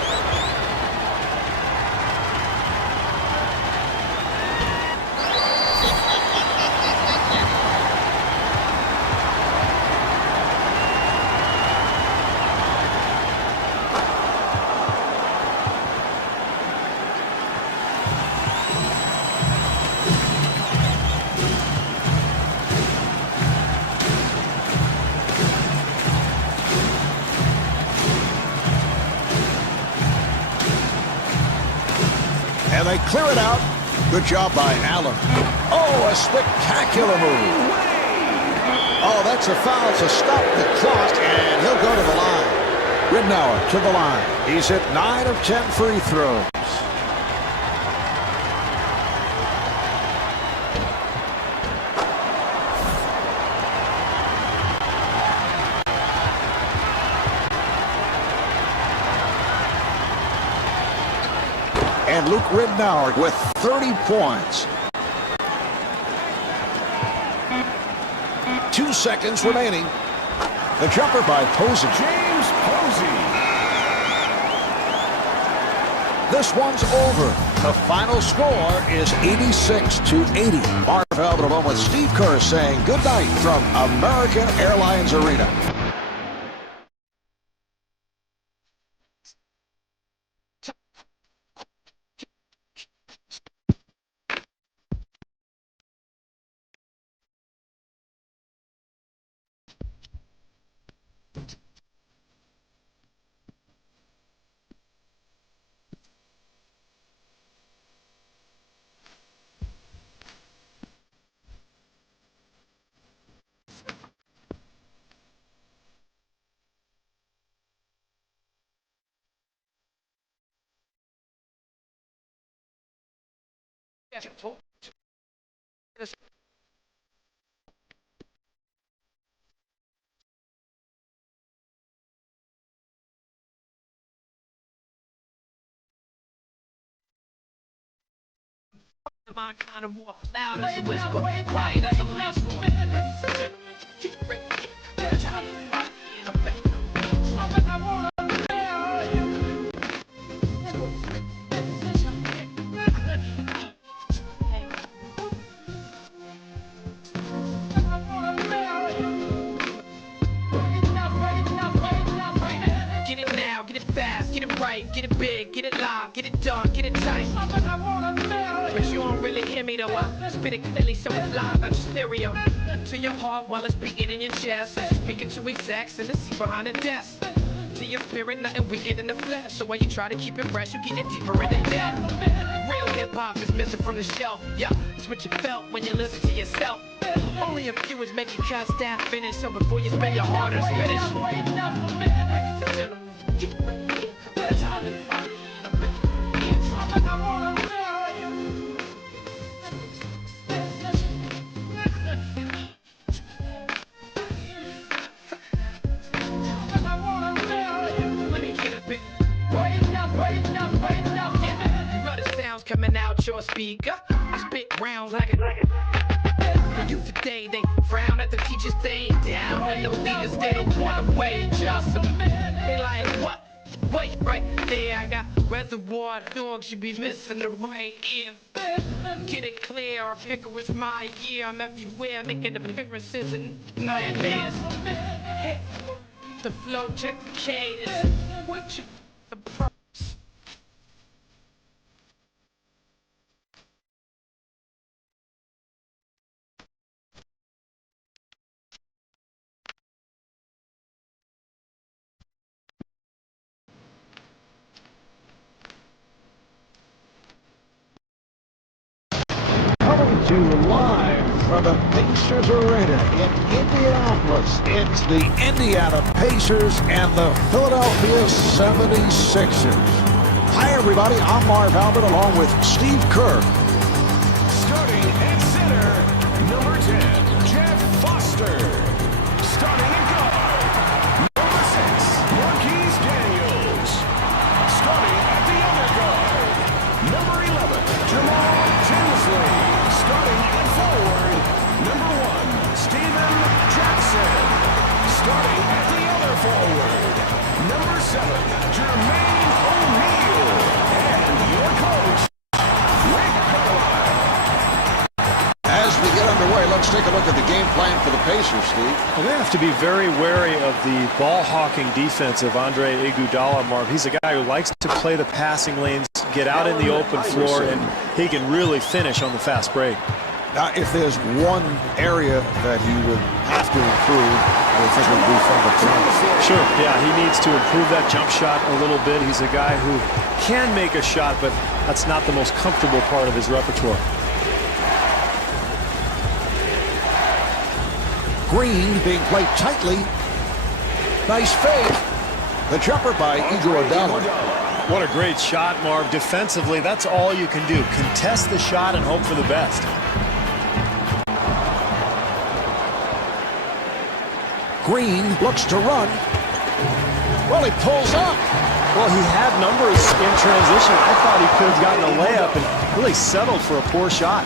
And they clear it out. Good job by Allen. Oh, a spectacular move. Oh, that's a foul to stop the clock, and he'll go to the line. Ridnour to the line. He's hit 9 of 10 free throws. And Luke Ridnour with 30 points. 2 seconds remaining. The jumper by Posey. James Posey. This one's over. The final score is 86-80. Marv Albert along with Steve Kerr saying good night from American Airlines Arena. My kind of walk loud as a whisper, quiet as a whisper. right, get it big, get it live, get it done, get it tight. But you don't really hear me though. I spit it clearly so it's live, not just stereo. To your heart while it's beating in your chest. Speaking to execs and the seat behind the desk. To your spirit, nothing wicked in the flesh. So while you try to keep it fresh, you getting deeper in the depth. Real hip hop is missing from the shelf. Yeah, it's what you felt when you listen to yourself. Only a few is making cuts down finish. So before you spend your hard-earned finish. Coming out your speaker, I spit round like a youth today. They frown at the teachers staying down, and the leaders they don't want to wait. Just a minute, they like what? Wait right there, I got reservoir dogs. You be missing the right ear. Get it clear, our picker was my year. I'm everywhere, making appearances and nightmares. The flow, check the cadence. What you the pro? Coming to you live from the Pacers Arena in Indianapolis. It's the Indiana Pacers and the Philadelphia 76ers. Hi, everybody. I'm Marv Albert along with Steve Kerr. Starting at center, number 10, Jeff Foster. Starting at guard, number 6, Marquise Daniels. Starting at the other guard, number 11, Jamal Tinsley. Starting at forward, number 1, Steven Jackson. Starting at the other forward, number 7, Jermaine O'Neal. And your coach, Rick Carlisle. As we get underway, let's take a look at the game plan for the Pacers, Steve. Well, they have to be very wary of the ball-hawking defense of Andre Iguodala, Marv. He's a guy who likes to play the passing lanes, get out in the open floor, and he can really finish on the fast break. Now, if there's one area that he would have to improve, I think it would be from the perimeter. Sure, yeah, he needs to improve that jump shot a little bit. He's a guy who can make a shot, but that's not the most comfortable part of his repertoire. Green being played tightly. Nice fake. The jumper by Iguodala. What a great shot, Marv. Defensively, that's all you can do. Contest the shot and hope for the best. Green looks to run. Well, he pulls up. Well, he had numbers in transition. I thought he could have gotten a layup and really settled for a poor shot.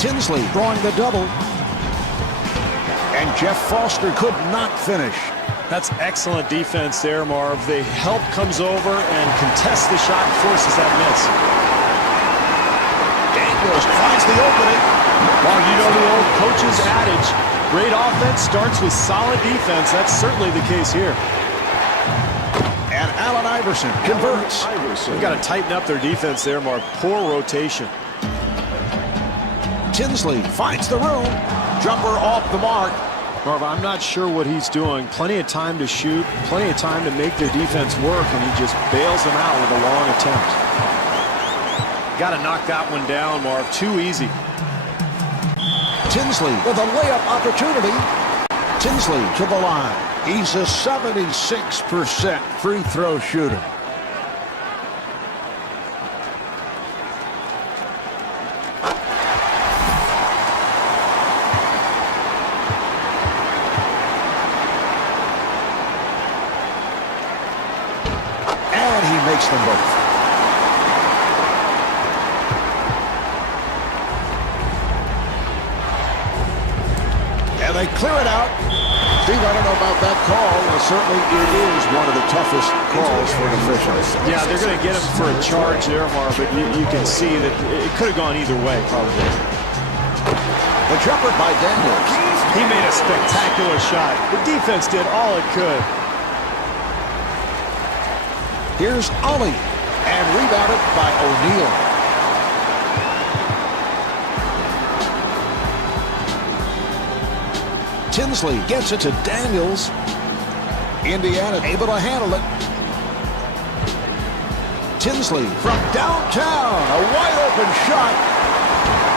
Tinsley drawing the double. And Jeff Foster could not finish. That's excellent defense there, Marv. The help comes over and contests the shot and forces that miss. Daniels finds the opening. Well, you know the old coach's adage, great offense starts with solid defense. That's certainly the case here. And Allen Iverson converts. They've got to tighten up their defense there, Marv. Poor rotation. Tinsley finds the room. Jumper off the mark. Marv, I'm not sure what he's doing. Plenty of time to shoot, plenty of time to make their defense work, and he just bails them out with a long attempt. Got to knock that one down, Marv. Too easy. Tinsley with a layup opportunity. Tinsley to the line. He's a 76% free throw shooter. And he makes them both. And they clear it out. Steve, I don't know about that call. Well, certainly it is one of the toughest calls for an official. Yeah, they're going to get him for a charge there, Marv, but you can see that it could have gone either way, probably. The jumper by Daniels. He made a spectacular shot. The defense did all it could. Here's Ollie, and rebounded by O'Neal. Tinsley gets it to Daniels. Indiana able to handle it. Tinsley from downtown, a wide open shot.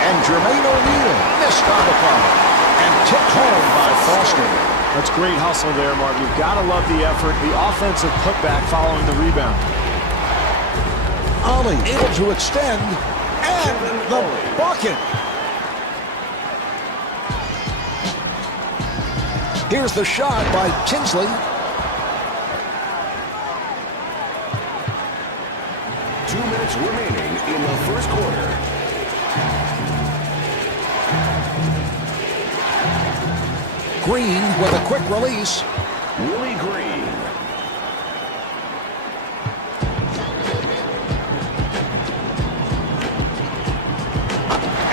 And Jermaine O'Neal missed on the follow and tipped home by Foster. That's great hustle there, Mark. You've got to love the effort, the offensive putback following the rebound. Ollie able to extend, and the bucket. Here's the shot by Tinsley. 2 minutes remaining in the first quarter. Green with a quick release. Willie Green.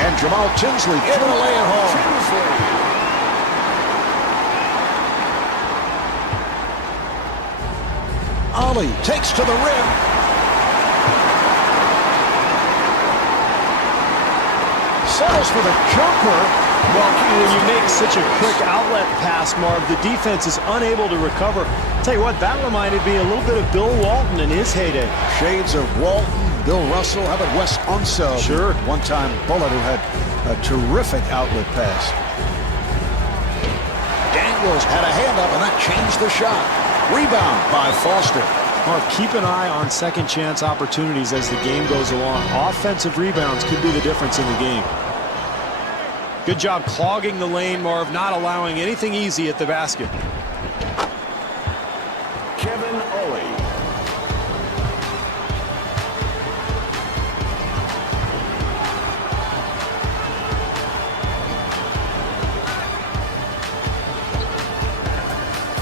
And Jamal Tinsley able to lay it home. Tinsley. Ollie takes to the rim. Settles for the jumper. Well, when you make such a quick outlet pass, Marv, the defense is unable to recover. Tell you what, that reminded me a little bit of Bill Walton in his heyday. Shades of Walton, Bill Russell. How about Wes Unseld? Sure. One-time Bullet who had a terrific outlet pass. Daniels had a hand up, and that changed the shot. Rebound by Foster. Mark, keep an eye on second chance opportunities as the game goes along. Offensive rebounds could be the difference in the game. Good job clogging the lane, Marv, not allowing anything easy at the basket. Kevin Ollie.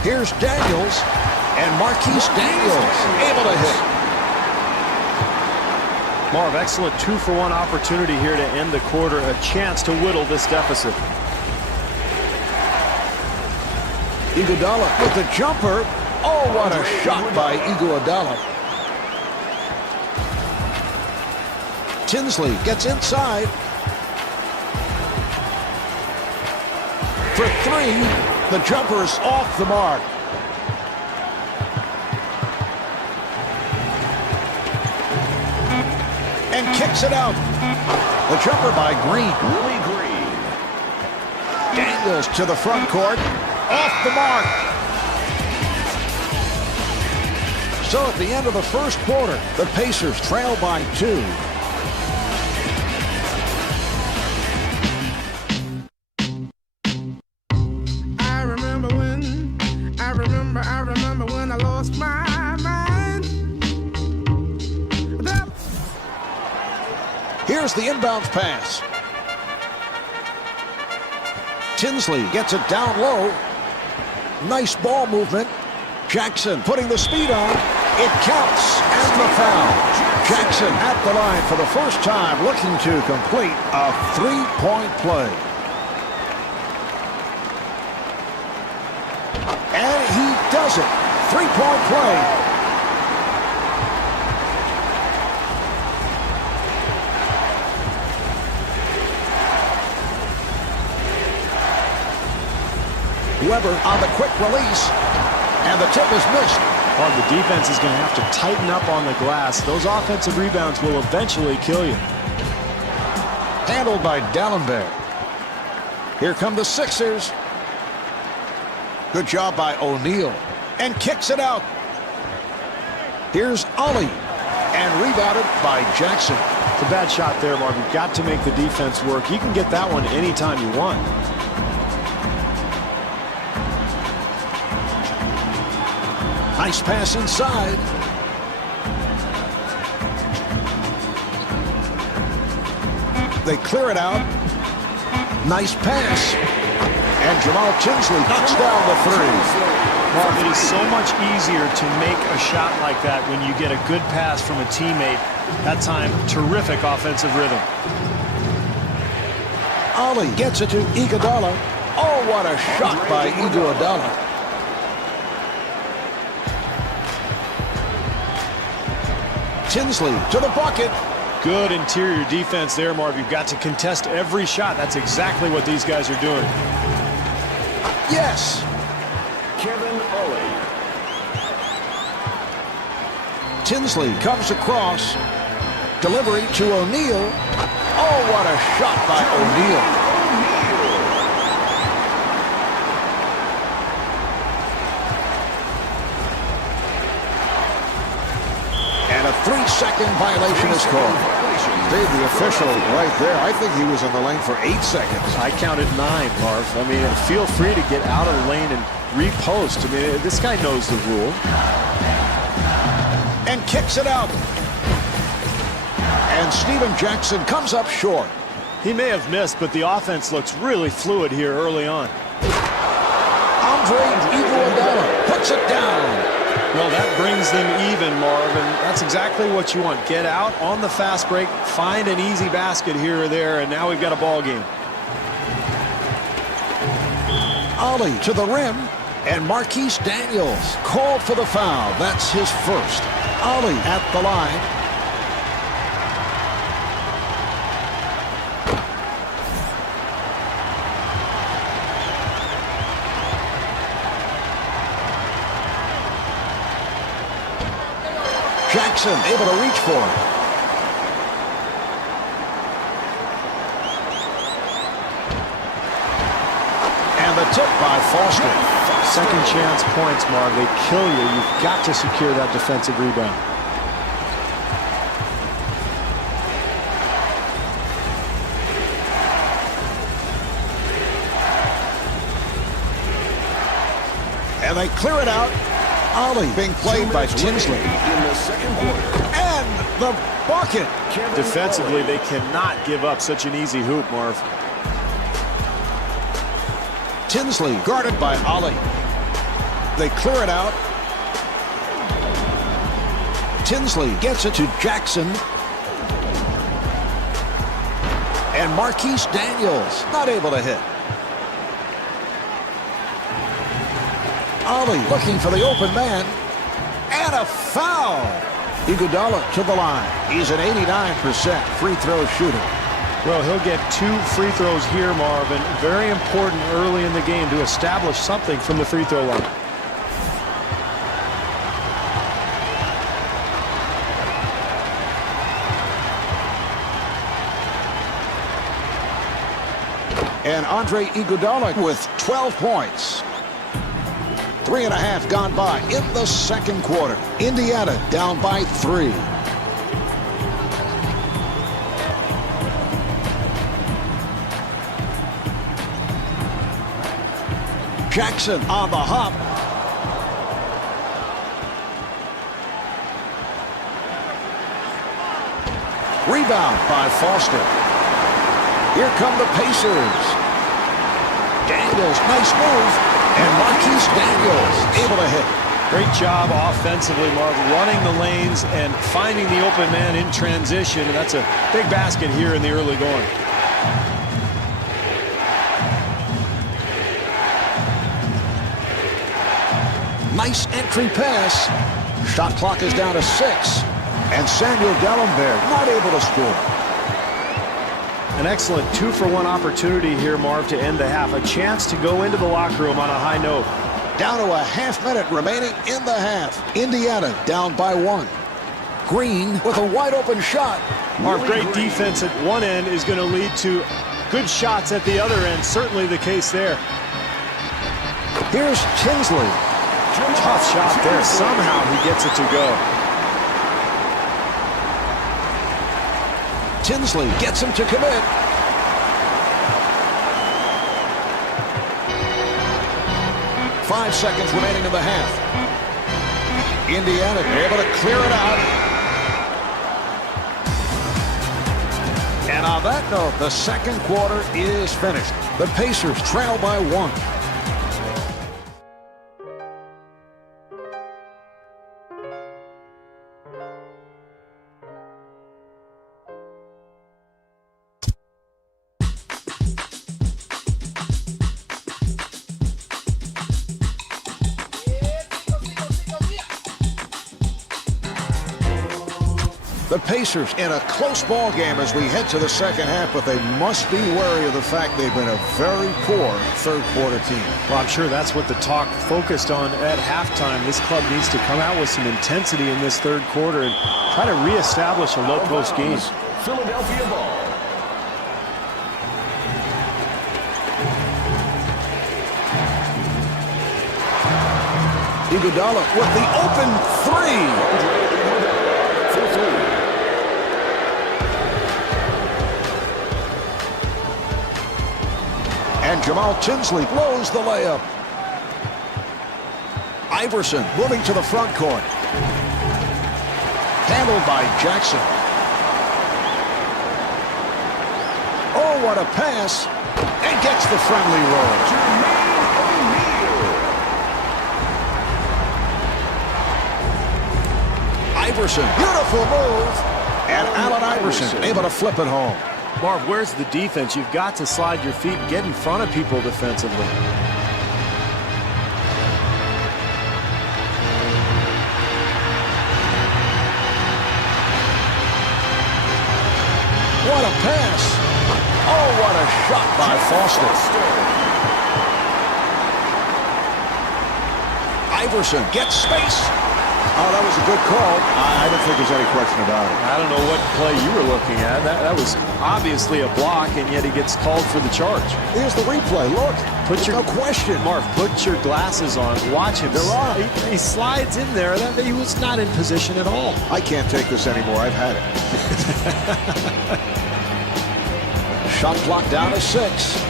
Here's Daniels, and Marquise Daniels able to hit. Marv, excellent 2-for-1 opportunity here to end the quarter. A chance to whittle this deficit. Iguodala with the jumper. Oh, what a shot by Iguodala. Tinsley gets inside. For three, the jumper's off the mark. And kicks it out. The jumper by Green. Willie Green. Daniels to the front court. Off the mark. So at the end of the first quarter, the Pacers trail by 2. I remember when I lost my mind. Here's the inbounds pass. Tinsley gets it down low. Nice ball movement. Jackson putting the speed on. It counts, and the foul. Jackson at the line for the first time, looking to complete a three-point play. And he does it. Three-point play. Weber on the quick release, and the tip is missed. Well, the defense is going to have to tighten up on the glass. Those offensive rebounds will eventually kill you. Handled by Dallenberg. Here come the Sixers. Good job by O'Neal, and kicks it out. Here's Ollie, and rebounded by Jackson. It's a bad shot there, Mark. You've got to make the defense work. You can get that one anytime you want. Nice pass inside. They clear it out. Nice pass. And Jamal Tinsley knocks down the three. Mark, it is so much easier to make a shot like that when you get a good pass from a teammate. That time, terrific offensive rhythm. Ollie gets it to Iguodala. Oh, what a shot by Iguodala. Tinsley to the bucket. Good interior defense there, Marv. You've got to contest every shot. That's exactly what these guys are doing. Yes. Kevin Ollie. Tinsley comes across. Delivery to O'Neal. Oh, what a shot by O'Neal. And a 3-second violation is called. Dave, the official right there, I think he was in the lane for 8 seconds. I counted 9, Marv. I mean, feel free to get out of the lane and repost. I mean, this guy knows the rule. And kicks it out. And Steven Jackson comes up short. He may have missed, but the offense looks really fluid here early on. Andre Iguodala puts it down. Well, that brings them even, Marv, and that's exactly what you want. Get out on the fast break, find an easy basket here or there, and now we've got a ball game. Ollie to the rim, and Marquise Daniels called for the foul. That's his first. Ollie at the line. Jackson able to reach for it. And the tip by Foster. Second chance points, Marv. They kill you. You've got to secure that defensive rebound. And they clear it out. Ollie being played by Tinsley. In the second quarter. And the bucket. Defensively, they cannot give up such an easy hoop, Marv. Tinsley guarded by Ollie. They clear it out. Tinsley gets it to Jackson. And Marquise Daniels not able to hit. Ollie looking for the open man. And a foul. Iguodala to the line. He's an 89% free throw shooter. Well, he'll get 2 free throws here, Marvin. Very important early in the game to establish something from the free throw line. And Andre Iguodala with 12 points. 3.5 gone by in the second quarter. Indiana down by 3. Jackson on the hop. Rebound by Foster. Here come the Pacers. Daniels, nice move. And Marquise Daniels able to hit. Great job offensively, Marv, running the lanes and finding the open man in transition. And that's a big basket here in the early going. Nice entry pass. Shot clock is down to 6. And Samuel Dellenberg not able to score. An excellent 2-for-1 opportunity here, Marv, to end the half. A chance to go into the locker room on a high note. Down to a half minute remaining in the half. Indiana down by 1. Green with a wide open shot. Marv, great defense at one end is going to lead to good shots at the other end. Certainly the case there. Here's Tinsley. Tough shot there. Somehow he gets it to go. Tinsley gets him to commit. Five seconds remaining in the half. Indiana able to clear it out. And on that note, the second quarter is finished. The Pacers trail by 1. The Pacers in a close ball game as we head to the second half, but they must be wary of the fact they've been a very poor third-quarter team. Well, I'm sure that's what the talk focused on at halftime. This club needs to come out with some intensity in this third quarter and try to reestablish a low-post game. Philadelphia ball. Iguodala with the open three. For three. And Jamal Tinsley blows the layup. Iverson moving to the front court. Handled by Jackson. Oh, what a pass. And gets the friendly roll. Iverson, beautiful move. And Allen Iverson able to flip it home. Marv, where's the defense? You've got to slide your feet and get in front of people defensively. What a pass. Oh, what a shot by Foster. Iverson gets space. Oh, that was a good call. I don't think there's any question about it. I don't know what play you were looking at. That was obviously a block, and yet he gets called for the charge. Here's the replay. Look. There's no question. Marv, put your glasses on. Watch him. There are. He slides in there. He was not in position at all. I can't take this anymore. I've had it. Shot clock down to 6.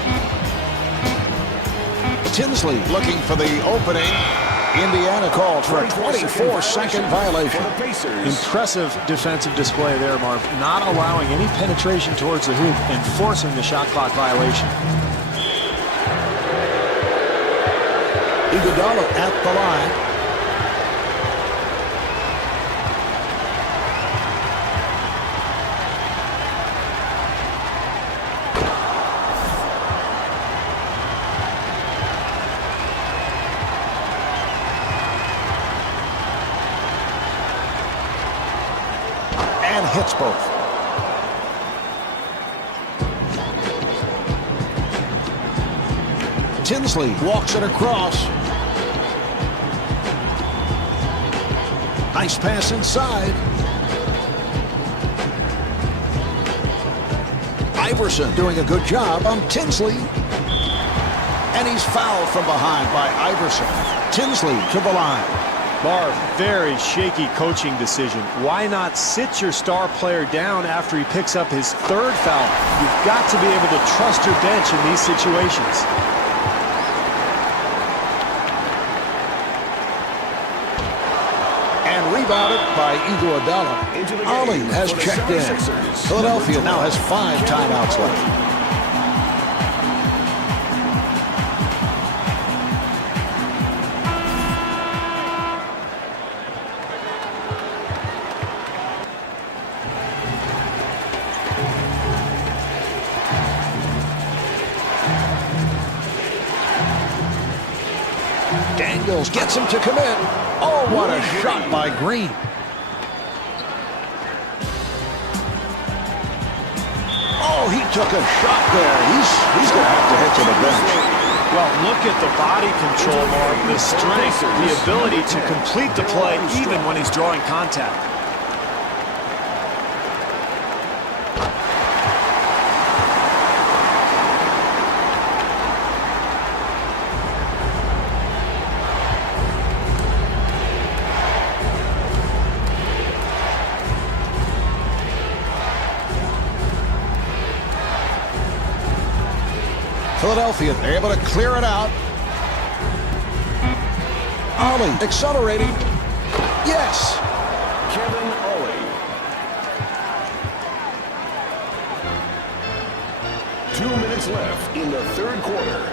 Tinsley looking for the opening. Indiana called for a 24-second violation. Impressive defensive display there, Marv. Not allowing any penetration towards the hoop and forcing the shot clock violation. Iguodala at the line. And hits both. Tinsley walks it across. Nice pass inside. Iverson doing a good job on Tinsley. And he's fouled from behind by Iverson. Tinsley to the line. Marv, very shaky coaching decision. Why not sit your star player down after he picks up his third foul? You've got to be able to trust your bench in these situations. And rebounded by Iguodala. Ali has checked in. Philadelphia now has 5 timeouts left. Daniels gets him to commit. Oh, what a shot by Green. Oh, he took a shot there. He's going to have to head to the bench. Well, look at the body control, Mark, the strength, the ability to complete the play even when he's drawing contact. Philadelphia able to clear it out. Ollie accelerating. Yes. Kevin Ollie. 2 minutes left in the third quarter.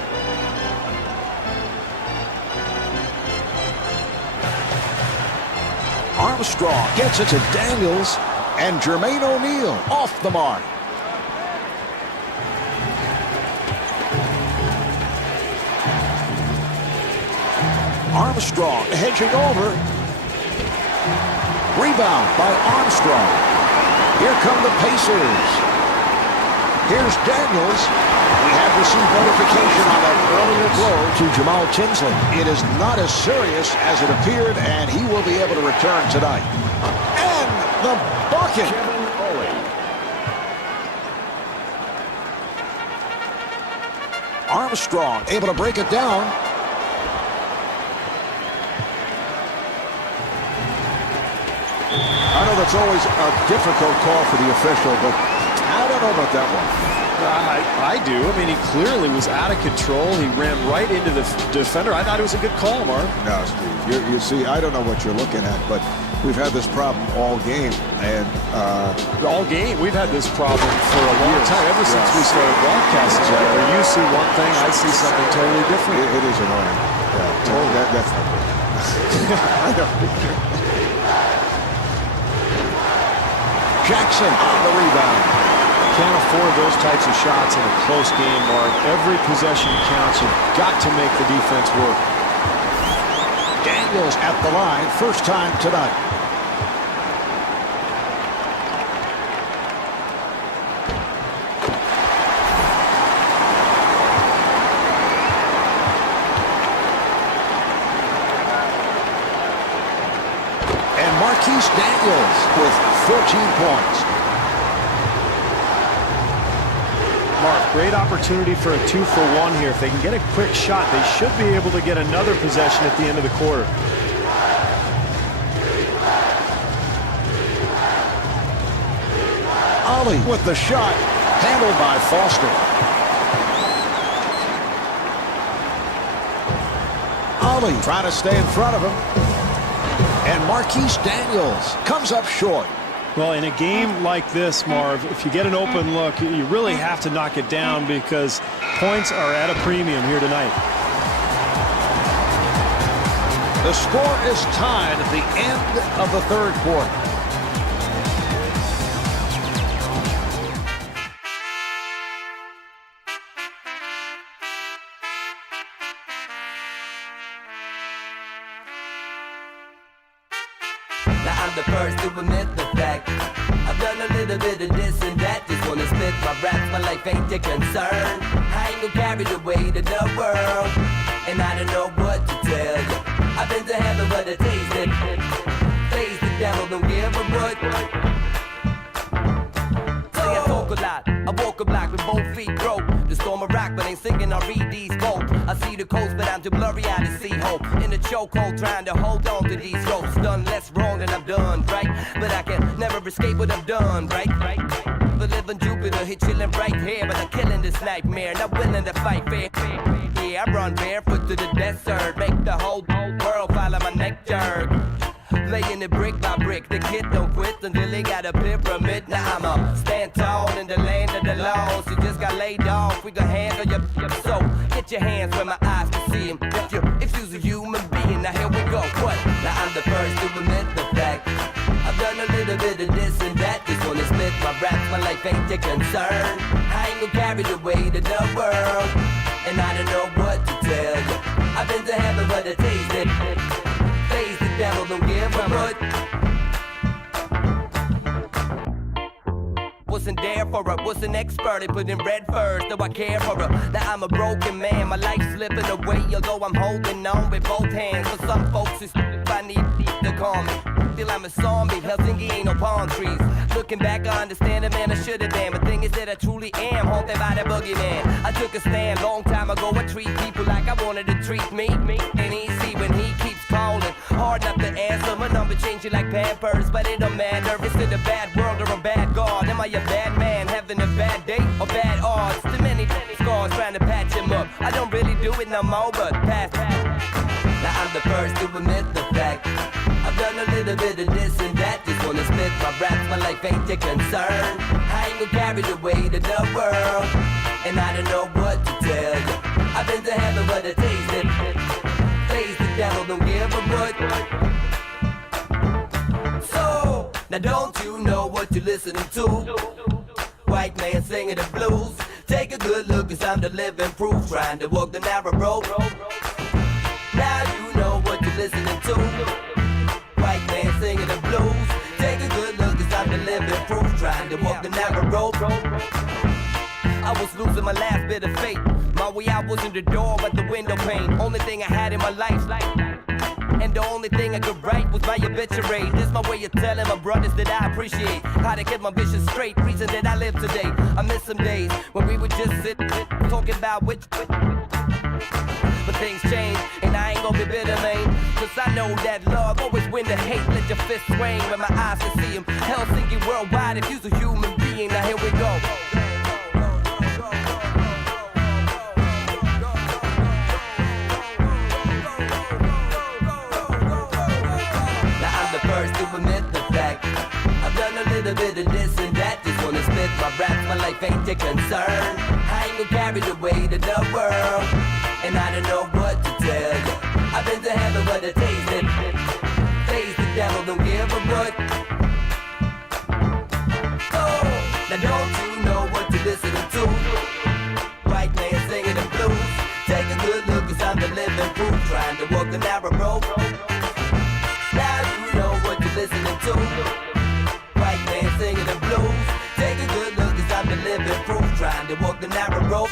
Armstrong gets it to Daniels, and Jermaine O'Neal off the mark. Armstrong hedging over. Rebound by Armstrong. Here come the Pacers. Here's Daniels. We have received notification on that earlier blow to Jamal Tinsley. It is not as serious as it appeared, and he will be able to return tonight. And the bucket. Kevin Ollie. Armstrong able to break it down. I know that's always a difficult call for the official, but I don't know about that one. I do. I mean, he clearly was out of control. He ran right into the defender. I thought it was a good call, Marv. No, Steve. You see, I don't know what you're looking at, but we've had this problem all game. And all game, we've had this problem for a long time, ever since we started broadcasting together. You see one thing, I see something totally different. It is annoying. Yeah, totally. That's not good. I don't think Jackson on the rebound. Can't afford those types of shots in a close game, Mark. Every possession counts. You've got to make the defense work. Daniels at the line, first time tonight. And Marquise Daniels with 14 points. Mark, great opportunity for a 2-for-1 here. If they can get a quick shot, they should be able to get another possession at the end of the quarter. Ollie with the shot, handled by Foster. Ollie trying to stay in front of him. And Marquise Daniels comes up short. Well, in a game like this, Marv, if you get an open look, you really have to knock it down because points are at a premium here tonight. The score is tied at the end of the third quarter. Now I'm the first to admit the fact I've done a little bit of this and that. Just wanna spit my raps, my life ain't your concern. I ain't gonna carry the weight of the world, and I don't know what to tell you. I've been to heaven but I tasted Face the devil, don't give a what. See, I talk a lot, I walk a block with both feet broke. The storm of rock, but ain't singing, I read these quotes. I see the coast, but I'm too blurry out to see hope. In the chokehold, trying to hold on to these ropes. Done less wrong than I've done, right? But I can never escape what I've done, right? But live on Jupiter, here chilling right here. But I'm killing this nightmare, not willing to fight fair. Yeah, I run barefoot to the desert. Make the whole world follow my neck jerk. Laying it brick by brick, the kid don't quit until he got a pyramid. Now I'ma stand tall in the land of the lost. You just got laid off, we can handle your so get your hands where my eyes can see him. If you's a human being, now here we go. What? Now I'm the first to admit the fact I've done a little bit of this and that. Just wanna spit my raps, my life ain't your concern. I ain't gonna carry the weight of the world, and I don't know what to tell you. I've been to heaven but I tasted Face the devil, don't give a what. Wasn't there for her, was an expert at putting red first, though I care for her. Now I'm a broken man, my life slipping away, although I'm holding on with both hands. For some folks it's I need to call me. Feel I'm a zombie, Helsinki ain't no palm trees. Looking back, I understand it, man, I should've damn. The thing is that I truly am haunted by the boogeyman. I took a stand long time ago, I treat people like I wanted to treat me. And easy when he keeps calling, hard enough to answer. My number changing like Pampers, but it don't matter. Is it a bad world or a bad God? Am I a bad man having a bad day or bad odds? Too many scars trying to patch him up. I don't really do it no more, but pass. Now I'm the first to admit the fact I've done a little bit of this and that. Just wanna spit my raps, my life ain't your concern. I ain't gonna carry the weight of the world, and I don't know what to tell you. I've been to heaven but I tasted Face the devil, don't give a what. So, now don't you know what you're listening to? White man singing the blues. Take a good look, cause I'm the living proof. Trying to walk the narrow road. Now you know what you're listening to. White man singing the blues. Take a good look, cause I'm the living proof. Trying I was losing my last bit of faith. My way out wasn't the door, but the window pane. Only thing I had in my life. And the only thing I could write was my obituary. This my way of telling my brothers that I appreciate how to keep my vision straight. Reason that I live today. I miss some days when we would just sit talking about which. But things change, and I ain't gonna be bitter, man. Cause I know that love always win the hate. Let your fist swing when my eyes can see him. Helsinki worldwide, if you's a human being, now here we go. First to admit the fact I've done a little bit of this and that. Just wanna spit my raps, my life ain't your concern. I ain't gonna carry the weight of the world, and I don't know what to tell you. I've been to heaven but I tasted Face the devil, don't give a what. Oh, now don't you know what you're listening to? White man singing the blues. Take a good look, cause I'm the living proof. Trying to walk the narrow road. Now you know what you're listening to. White man singing the blues. Take a good look, cause I'm the living proof. Trying to walk the narrow road.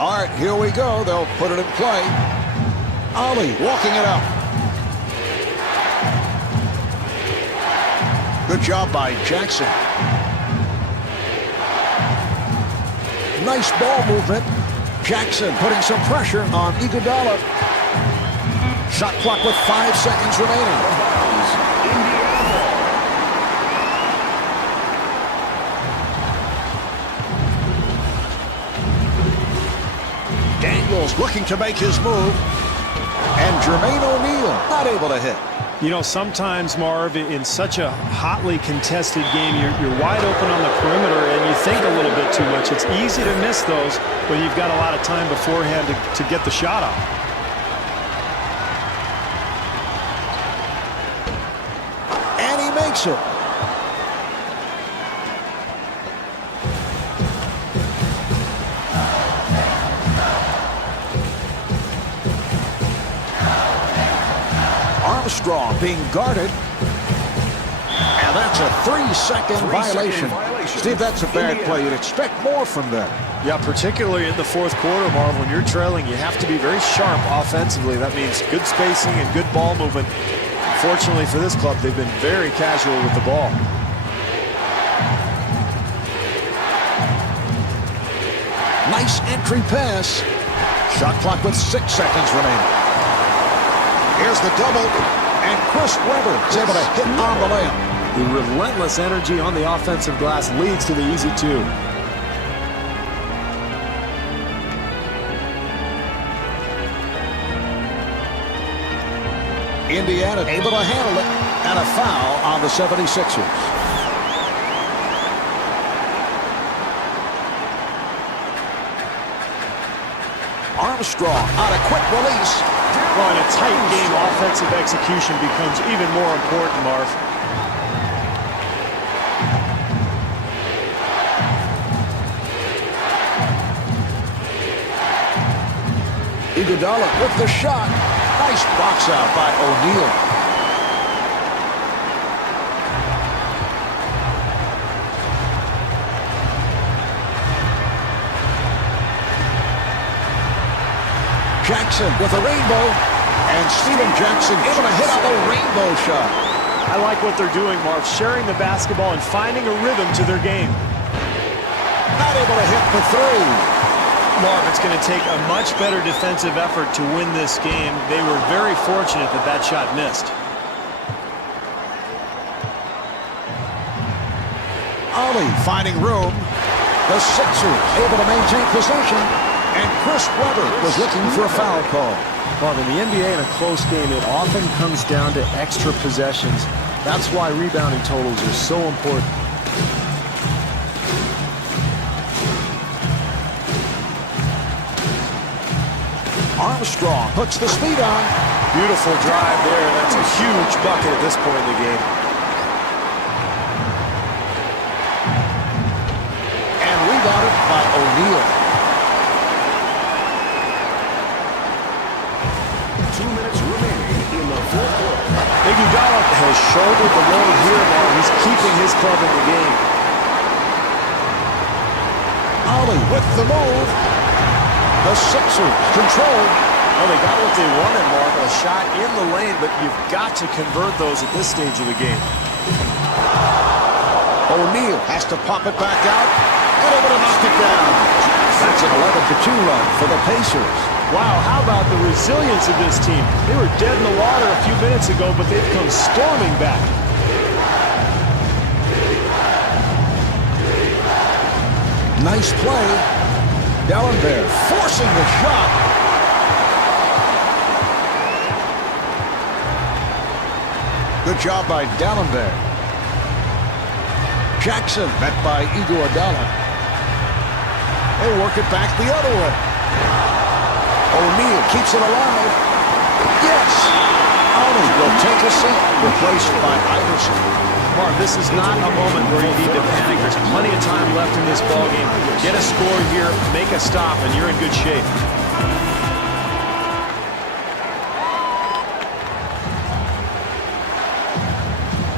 All right, here we go. They'll put it in play. Ollie walking it up. Good job by Jackson. Nice ball movement. Jackson putting some pressure on Iguodala. Shot clock with 5 seconds remaining. Daniels looking to make his move. And Jermaine O'Neal not able to hit. You know, sometimes, Marv, in such a hotly contested game, you're wide open on the perimeter and you think a little bit too much. It's easy to miss those when you've got a lot of time beforehand to get the shot off. And he makes it. Armstrong being guarded. And that's a 3-second violation. Steve, that's a bad play. You'd expect more from them. Yeah, particularly in the fourth quarter, Marv, when you're trailing, you have to be very sharp offensively. That means good spacing and good ball movement. Fortunately for this club, they've been very casual with the ball. Nice entry pass. Shot clock with 6 seconds remaining. Here's the double, and Chris Webber is able to hit on the layup. The relentless energy on the offensive glass leads to the easy two. Indiana able to handle it, and a foul on the 76ers. Armstrong on a quick release. Well, in a tight game, offensive execution becomes even more important, Marv. Iguodala with the shot. Nice box out by O'Neal. Jackson with a rainbow, and Steven Jackson able to hit on the rainbow shot. I like what they're doing, Marv, sharing the basketball and finding a rhythm to their game. Not able to hit the three. Marv, it's going to take a much better defensive effort to win this game. They were very fortunate that that shot missed. Ollie finding room. The Sixers able to maintain possession. And Chris Webber was looking for a foul call. Well, in the NBA in a close game, it often comes down to extra possessions. That's why rebounding totals are so important. Armstrong puts the speed on. Beautiful drive there. That's a huge bucket at this point in the game. And rebounded by O'Neal. 2 minutes remaining in the fourth quarter. Iguodala has shouldered the load here, Marv. He's keeping his club in the game. Ollie with the move. The Sixers control. Well, they got what they wanted, Marv. A shot in the lane, but you've got to convert those at this stage of the game. O'Neal has to pop it back out and able to knock it down. That's an 11-2 run for the Pacers. Wow, how about the resilience of this team? They were dead in the water a few minutes ago, but they've come storming back. Nice play. Dallenberg forcing the shot. Good job by Dallenberg. Jackson met by Iguodala. They work it back the other way. O'Neal keeps it alive. Yes! Ollie will take a seat, replaced by Iverson. Marv, this is not a moment where you need to panic. There's plenty of time left in this ballgame. Get a score here, make a stop, and you're in good shape.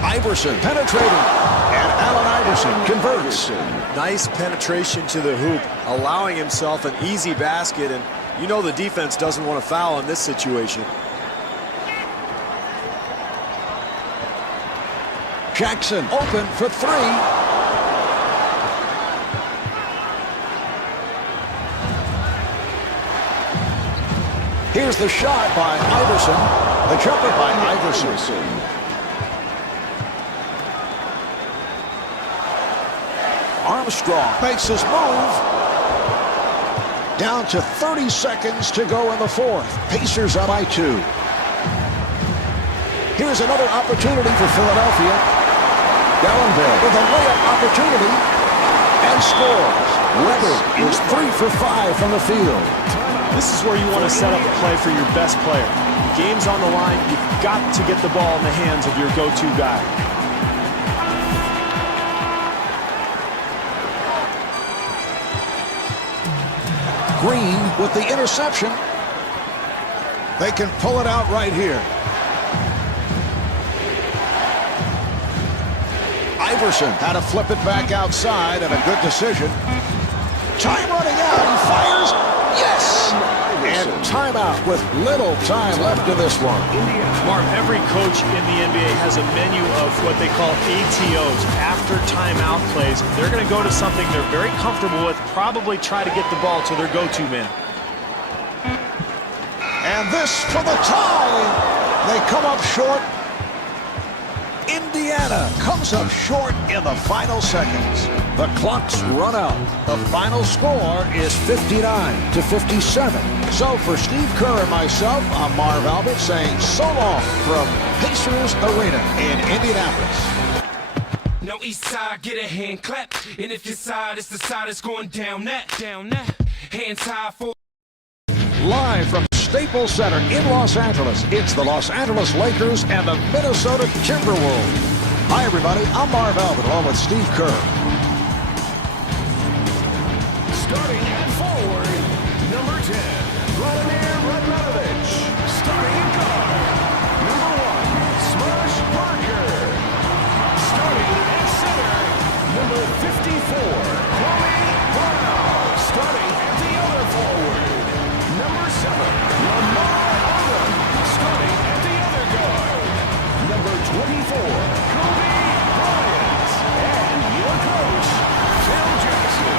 Iverson penetrating, and Allen Iverson converts. Nice penetration to the hoop, allowing himself an easy basket, and you know the defense doesn't want to foul in this situation. Jackson open for three. Here's the shot by Iverson. The jumper by Iverson. Armstrong makes his move. Down to 30 seconds to go in the fourth. Pacers up by 2. Here's another opportunity for Philadelphia. Gallinville with a layup opportunity and scores. Weber is 3 for 5 from the field. This is where you want to set up a play for your best player. The game's on the line. You've got to get the ball in the hands of your go-to guy. Green with the interception. They can pull it out right here. Iverson had to flip it back outside, and a good decision. Time running out. He fires. Yes! And timeout with little time left in this one. Marv, every coach in the NBA has a menu of what they call ATOs, after timeout plays. They're going to go to something they're very comfortable with, probably try to get the ball to their go-to man. And this for the tie. They come up short. Indiana comes up short in the final seconds. The clock's run out. The final score is 59-57. So for Steve Kerr and myself, I'm Marv Albert saying so long from Pacers Arena in Indianapolis. No east side, get a hand clap. And if your side is the side that's going down that. Hands high for. Live from Staples Center in Los Angeles, it's the Los Angeles Lakers and the Minnesota Timberwolves. Hi, everybody. I'm Marv Albert, along with Steve Kerr. Starting at forward, number 10, Vladimir Radmanovic. Starting at guard, number 1, Smush Parker. Starting at center, number 54, Kwame Brown. Starting at the other forward, number 7, Lamar Odom. Starting at the other guard, number 24, Kobe Bryant. And your coach, Phil Jackson.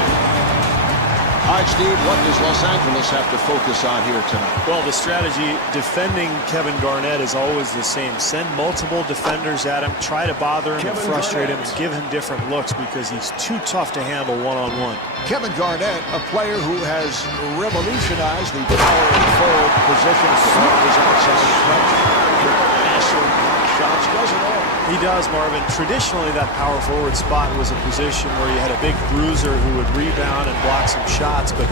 All right, Steve, what does Los Angeles have to focus on here tonight? Well, the strategy defending Kevin Garnett is always the same. Send multiple defenders at him, try to bother him and frustrate him, and give him different looks because he's too tough to handle one-on-one. Kevin Garnett, a player who has revolutionized the power and forward position. His outside stretch, massive shots, does it all. He does, Marvin. Traditionally, that power forward spot was a position where you had a big bruiser who would rebound and block some shots, but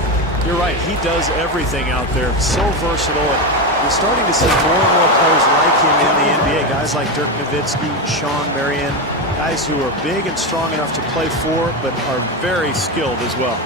you're right, he does everything out there. So versatile, and you're starting to see more and more players like him in the NBA. Guys like Dirk Nowitzki, Sean Marion, guys who are big and strong enough to play for, but are very skilled as well.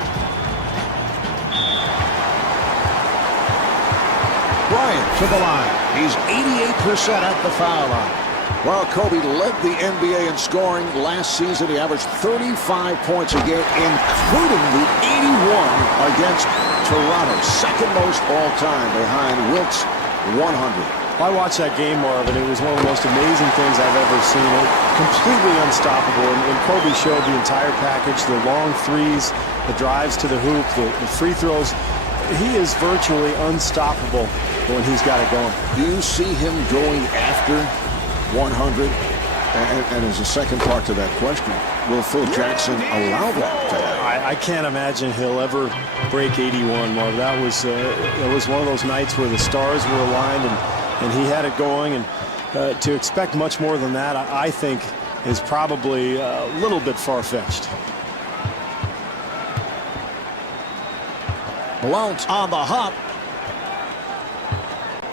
Bryant to the line. He's 88% at the foul line. Well, Kobe led the NBA in scoring last season. He averaged 35 points a game, including the 81 against Toronto. Second most all-time behind Wilt's 100. I watched that game, Marvin. It was one of the most amazing things I've ever seen. Completely unstoppable. And Kobe showed the entire package, the long threes, the drives to the hoop, the free throws. He is virtually unstoppable when he's got it going. Do you see him going after 100? And as a second part to that question, will Phil Jackson allow that to happen? I can't imagine he'll ever break 81, Marv. That was one of those nights where the stars were aligned and he had it going. And to expect much more than that, I think, is probably a little bit far-fetched. Blount on the hop.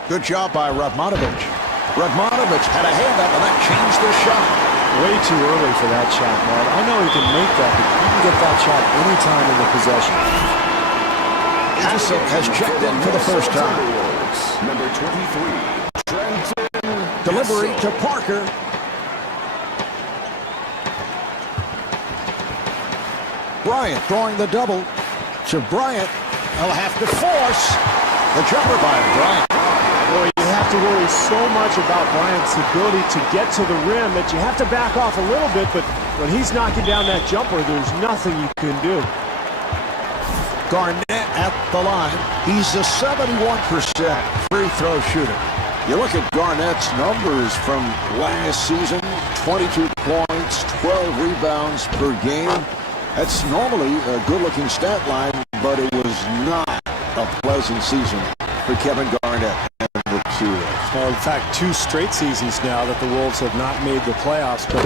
Good job by Radmanovic. Radmanovic had a hand up, and that changed the shot. Way too early for that shot, Marv. I know he can make that, but you can get that shot anytime in the possession. Hassel has checked in for the first time. Number 23, Trenton. Delivery to Parker. Bryant throwing the double to Bryant. They'll have to force the jumper by Bryant. Boy, you have to worry so much about Bryant's ability to get to the rim that you have to back off a little bit, but when he's knocking down that jumper, there's nothing you can do. Garnett at the line. He's a 71% free throw shooter. You look at Garnett's numbers from last season, 22 points, 12 rebounds per game. That's normally a good-looking stat line, but it was not a pleasant season for Kevin Garnett and the Chiefs. Well, in fact, 2 straight seasons now that the Wolves have not made the playoffs, but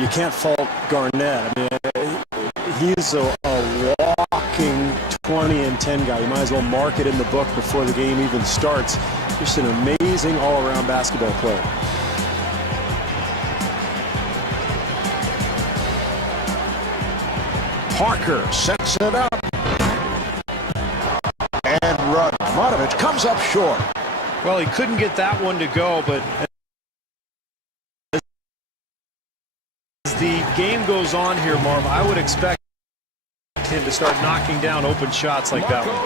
you can't fault Garnett. I mean, he's a walking 20 and 10 guy. You might as well mark it in the book before the game even starts. Just an amazing all-around basketball player. Parker sets it up. And Radmanovic comes up short. Well, he couldn't get that one to go, but as the game goes on here, Marv, I would expect him to start knocking down open shots like that one.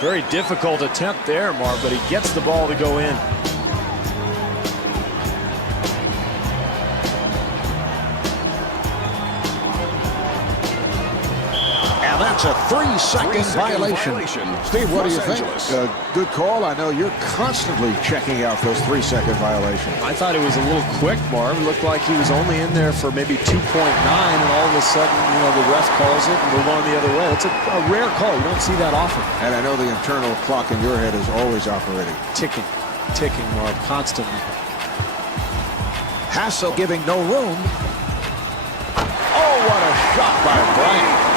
Very difficult attempt there, Marv, but he gets the ball to go in. That's a 3-second violation. Steve, what do you think? Good call. I know you're constantly checking out those 3-second violations. I thought it was a little quick, Marv. It looked like he was only in there for maybe 2.9, and all of a sudden, the ref calls it and move on the other way. It's a rare call. You don't see that often. And I know the internal clock in your head is always operating. Ticking, Marv, constantly. Hassel giving no room. Oh, what a shot by Bryant.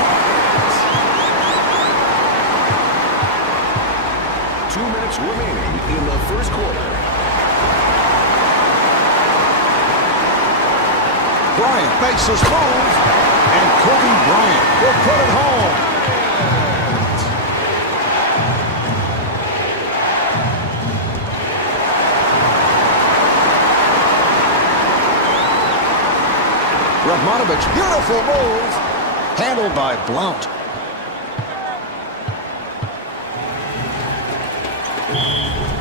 2 minutes remaining in the first quarter. Bryant makes his move, and Kobe Bryant will put it home. Radmanovic, beautiful move, handled by Blount.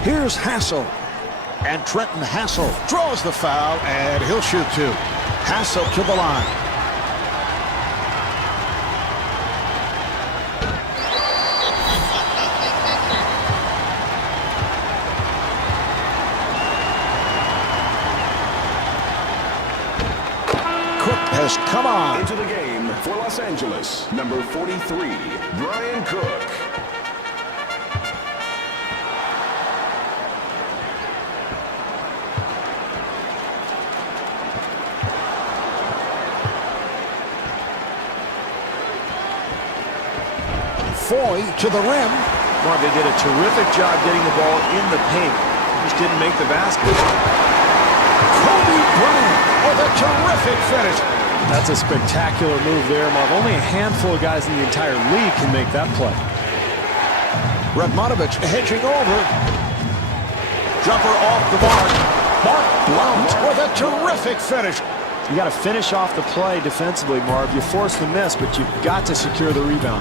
Here's Hassel, and Trenton Hassel draws the foul, and he'll shoot 2. Hassel to the line. Cook has come on. Into the game for Los Angeles, number 43, Brian Cook. Foy to the rim. Marv, they did a terrific job getting the ball in the paint. Just didn't make the basket. Kobe Bryant with a terrific finish. That's a spectacular move there, Marv. Only a handful of guys in the entire league can make that play. Radmanovic hedging over. Jumper off the mark. Mark Blount with a terrific finish. You got to finish off the play defensively, Marv. You force the miss, but you've got to secure the rebound.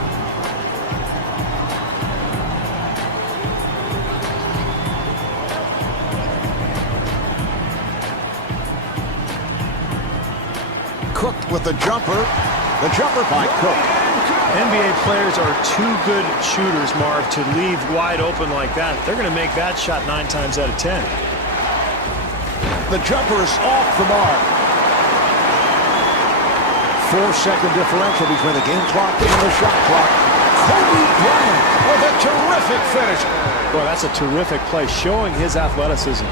Cook with the jumper. The jumper by Cook. NBA players are too good shooters, Marv, to leave wide open like that. They're going to make that shot 9 times out of 10. The jumper's off the mark. 4-second differential between the game clock and the shot clock. Kobe Bryant with a terrific finish. Boy, that's a terrific play, showing his athleticism.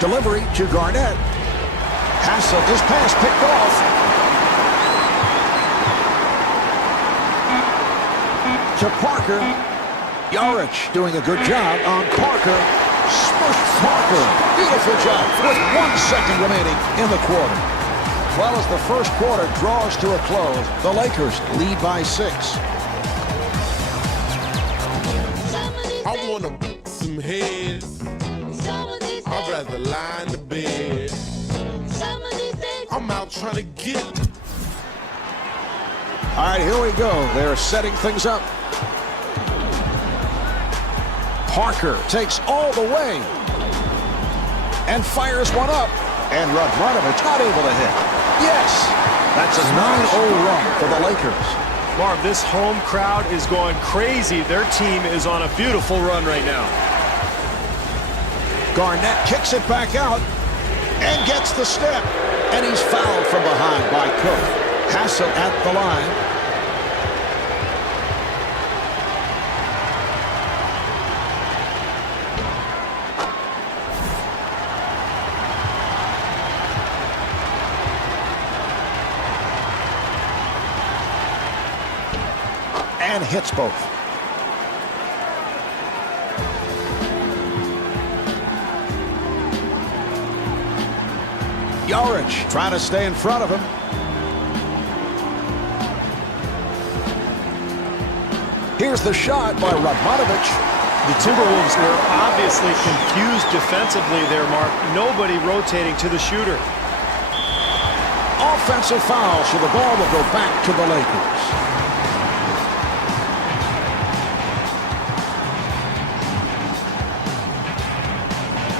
Delivery to Garnett. Hassel, his pass picked off. To Parker. Yarich doing a good job on Parker. Smushed Parker. Beautiful job with 1 second remaining in the quarter. Well, as the first quarter draws to a close, the Lakers lead by 6. I wanna some heads. I'd rather lie in the bed. trying to get. All right, here we go. They're setting things up. Parker takes all the way and fires one up. And Radmanovich not able to hit. Yes, that's a 9-0 run for the Lakers. Marv, this home crowd is going crazy. Their team is on a beautiful run right now. Garnett kicks it back out and gets the step. And he's fouled from behind by Cook. Hassel at the line. And hits both. Yarich trying to stay in front of him. Here's the shot by Radmanovich. The Timberwolves were obviously confused defensively there, Mark. Nobody rotating to the shooter. Offensive foul, so the ball will go back to the Lakers.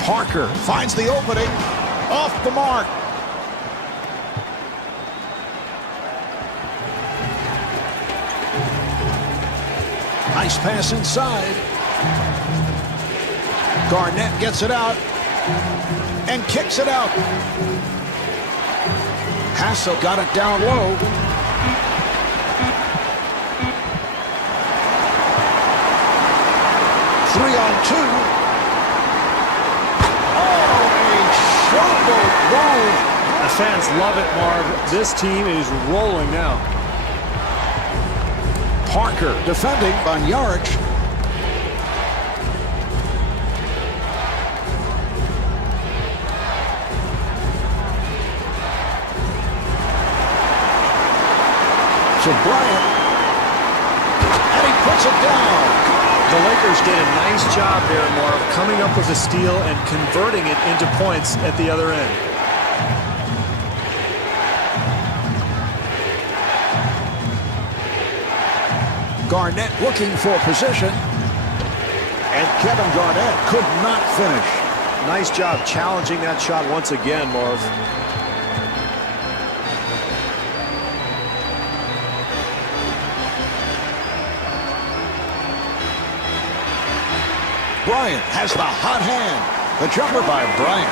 Parker finds the opening. Off the mark. Nice pass inside. Garnett gets it out and kicks it out. Hassel got it down low. Three on two. The fans love it, Marv. This team is rolling now. Parker defending on Yarich. To Bryant. And he puts it down. The Lakers did a nice job there, Marv, coming up with a steal and converting it into points at the other end. Garnett looking for position. And Kevin Garnett could not finish. Nice job challenging that shot once again, Marv. Bryant has the hot hand. The jumper by Bryant.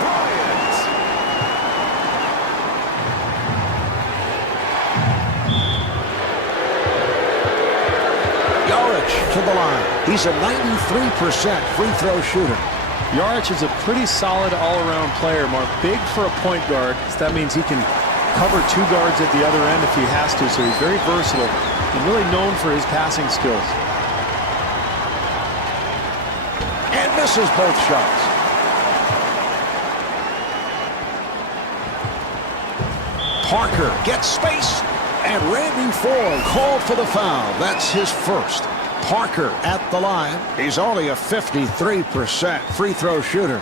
Yarich to the line. He's a 93% free throw shooter. Yarich is a pretty solid all-around player, Mark. Big for a point guard. So that means he can cover two guards at the other end if he has to. So he's very versatile and really known for his passing skills. Misses both shots. Parker gets space, and Randy Ford called for the foul. That's his first. Parker at the line. He's only a 53% free throw shooter.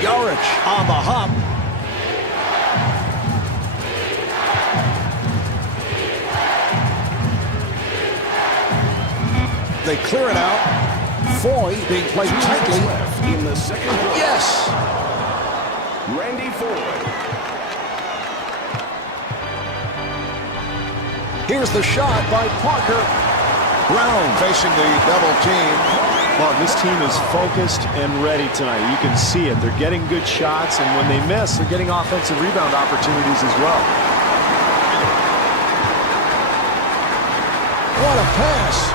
Yarich on the hop. They clear it out. Foy being played tightly. In the second quarter. Yes. Randy Foy. Here's the shot by Parker. Brown facing the double team. Well, this team is focused and ready tonight. You can see it. They're getting good shots, and when they miss, they're getting offensive rebound opportunities as well. What a pass.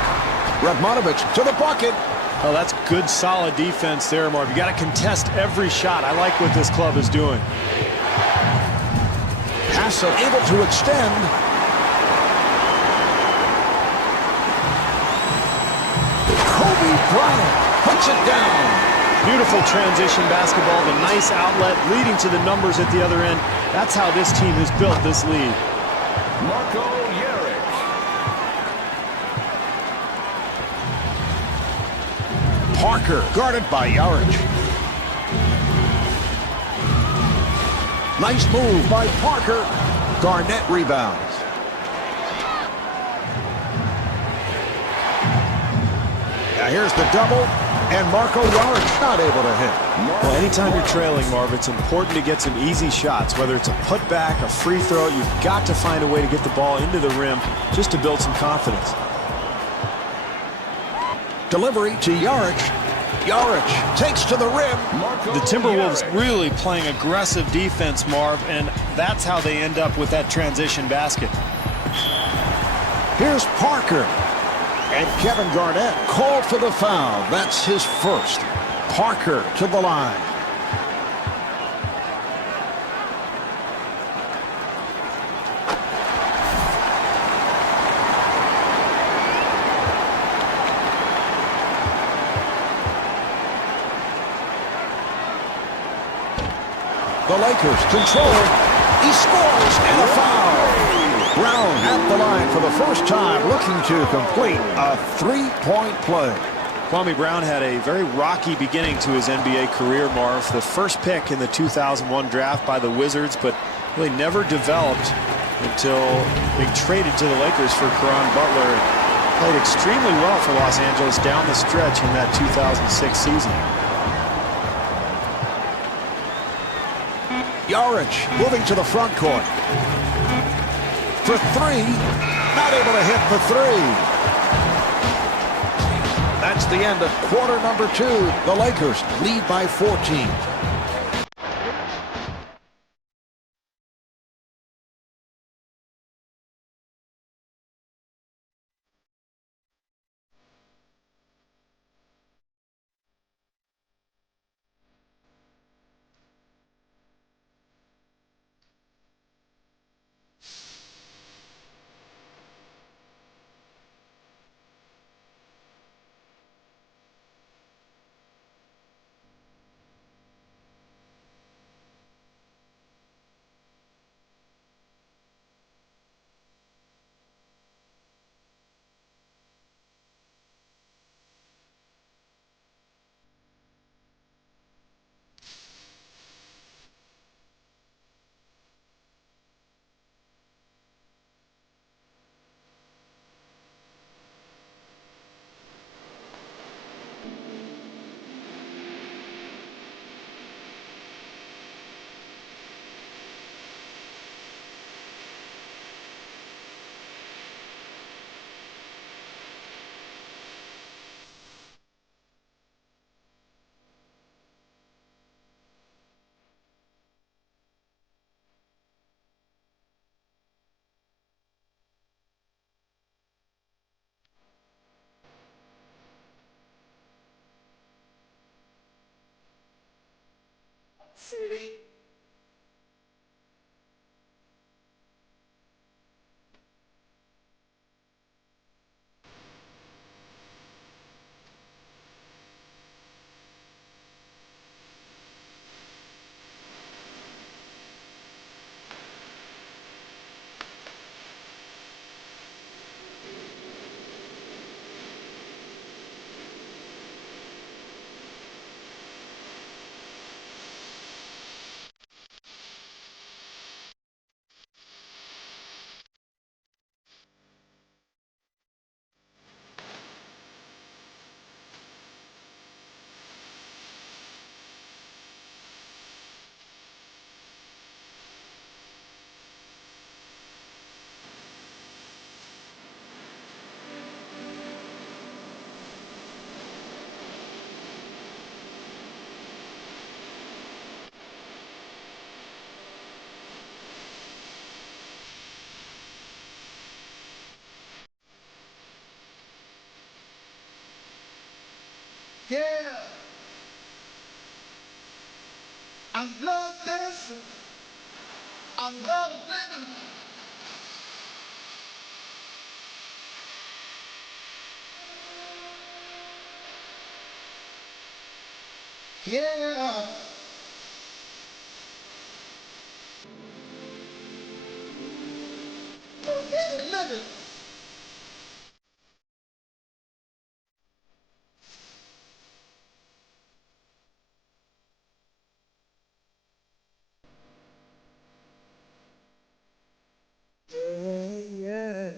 Radmanovich to the bucket. Oh, that's good, solid defense there, Marv. You got to contest every shot. I like what this club is doing. Hassel able to extend. Kobe Bryant puts it down. Beautiful transition basketball, the nice outlet leading to the numbers at the other end. That's how this team has built this lead. Marko Jaric. Parker guarded by Jaric. Nice move by Parker. Garnett rebounds. Now here's the double, and Marko Jaric not able to hit. Well, anytime you're trailing, Marv, it's important to get some easy shots, whether it's a putback, a free throw. You've got to find a way to get the ball into the rim just to build some confidence. Delivery to Jaric. Jaric takes to the rim. The Timberwolves really playing aggressive defense, Marv, and that's how they end up with that transition basket. Here's Parker. And Kevin Garnett called for the foul. That's his first. Parker to the line. The Lakers control. He scores and a foul. Brown at the line for the first time, looking to complete a three-point play. Kwame Brown had a very rocky beginning to his NBA career, Marv. The first pick in the 2001 draft by the Wizards, but really never developed until being traded to the Lakers for Caron Butler. Played extremely well for Los Angeles down the stretch in that 2006 season. Jaric moving to the front court. For three, not able to hit the three. That's the end of quarter number 2. The Lakers lead by 14. Yeah. I love dancing. I love living. Yeah. Nigga. Yeah.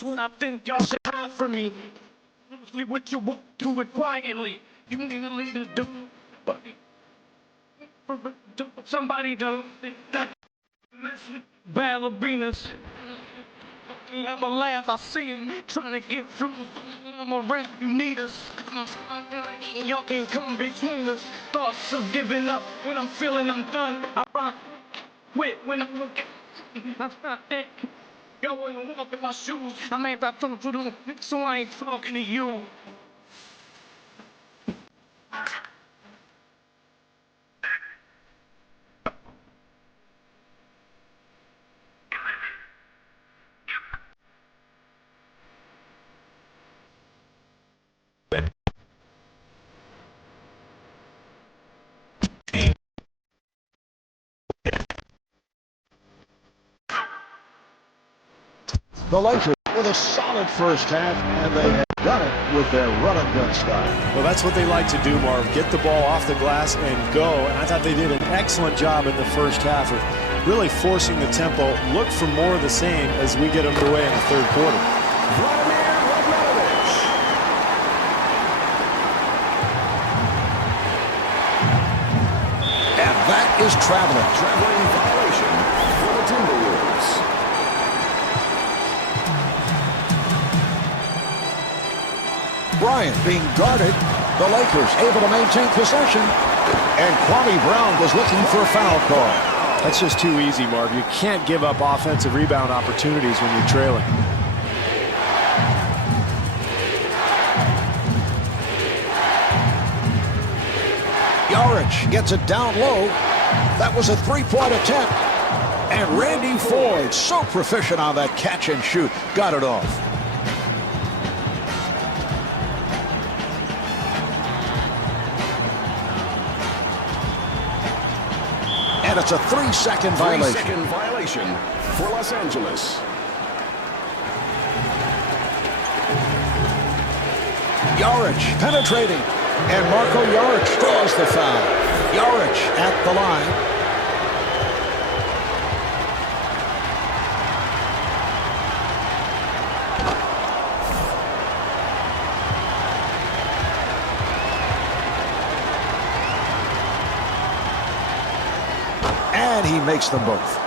When I think y'all should hide from me, usually what you won't do it quietly. You need to lead the do, but somebody does that. Ballerinas. I'ma laugh, I see him trying to get through. I'ma rap, you need us. Y'all can't come between us. Thoughts of giving up when I'm feeling I'm done. I rock, quit when I'm looking. That's not it. Go and walk in my shoes. I made that from the so I ain't talking to you. The Lakers with a solid first half, and they have done it with their run-and-gun style. Well, that's what they like to do, Marv. Get the ball off the glass and go. And I thought they did an excellent job in the first half of really forcing the tempo. Look for more of the same as we get underway in the third quarter. Vladimir Radmanovic. And that is traveling. Traveling violation for the Timberwolves. Bryant being guarded. The Lakers able to maintain possession. And Kwame Brown was looking for a foul call. That's just too easy, Marv. You can't give up offensive rebound opportunities when you're trailing. Yarich gets it down low. That was a three-point attempt. And Randy Foyd, so proficient on that catch and shoot, got it off. And it's a 3-second violation. 3-second violation for Los Angeles. Yarich penetrating. And Marco Yarich draws the foul. Yarich at the line. And he makes them both.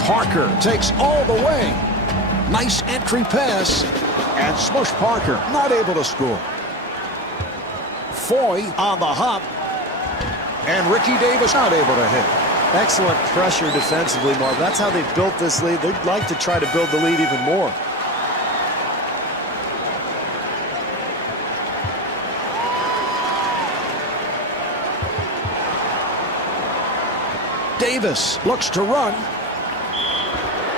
Parker takes all the way. Nice entry pass. And Smush Parker not able to score. Foy on the hop. And Ricky Davis not able to hit. Excellent pressure defensively, Marv. That's how they've built this lead. They'd like to try to build the lead even more. Davis looks to run.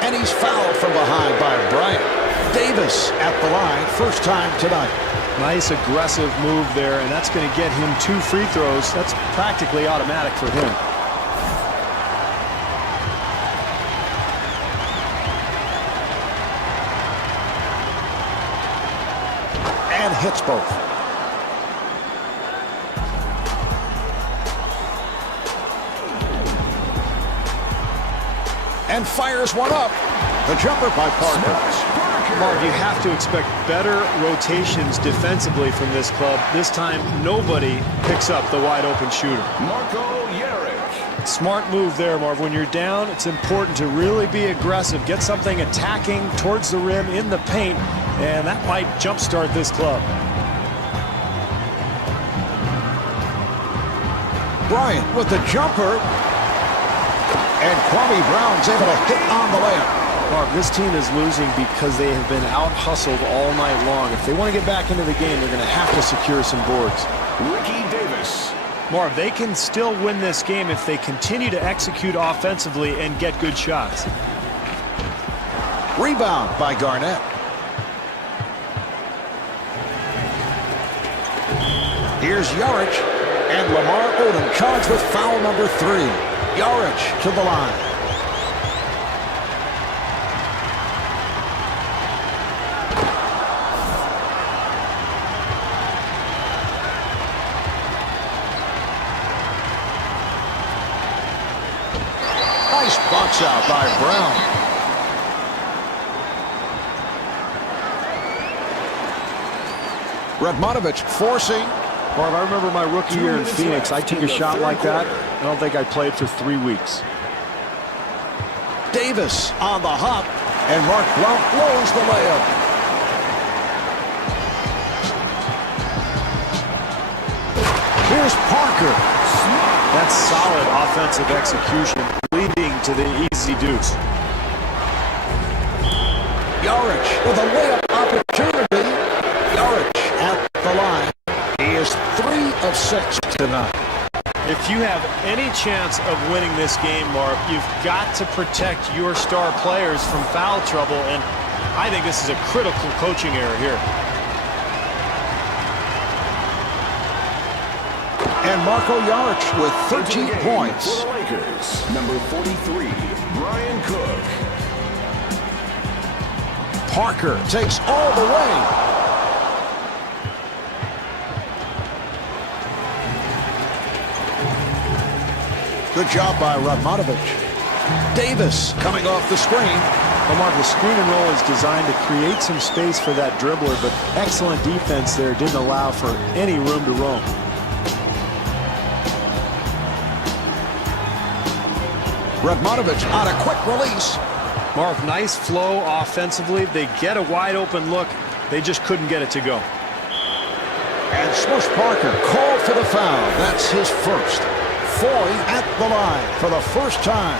And he's fouled from behind by Bryant. Davis at the line, first time tonight. Nice aggressive move there, and that's going to get him 2 free throws. That's practically automatic for him. And hits both. And fires one up. The jumper by Parker. Marv, you have to expect better rotations defensively from this club. This time, nobody picks up the wide-open shooter. Marco Yarich. Smart move there, Marv. When you're down, it's important to really be aggressive. Get something attacking towards the rim in the paint. and that might jumpstart this club. Bryant with the jumper. And Kwame Brown's able to hit on the layup. Mark, this team is losing because they have been out-hustled all night long. If they want to get back into the game, they're going to have to secure some boards. Ricky Davis. Marv, they can still win this game if they continue to execute offensively and get good shots. Rebound by Garnett. Here's Jaric, and Lamar Odom charged with foul number 3. Jaric to the line. Nice box out by Brown. Radmanovic forcing. Marv, I remember my rookie year in Phoenix. I took a shot like that. I don't think I played for 3 weeks. Davis on the hop, and Mark Blount blows the layup. Here's Parker. That's solid offensive execution, leading to the easy deuce. Jaric with a layup opportunity. Jaric at the line. He is 3 of 6 tonight. If you have any chance of winning this game, Marv, you've got to protect your star players from foul trouble, and I think this is a critical coaching error here. And Marko Jaric with 13 points. For the Lakers, number 43, Brian Cook. Parker takes all the way. Good job by Radmanovic. Davis coming off the screen. Well, Mark, the screen and roll is designed to create some space for that dribbler, but excellent defense there didn't allow for any room to roam. Radmanovic on a quick release. Marv, nice flow offensively. They get a wide open look. They just couldn't get it to go. And Smush Parker called for the foul. That's his first. Foy at the line for the first time.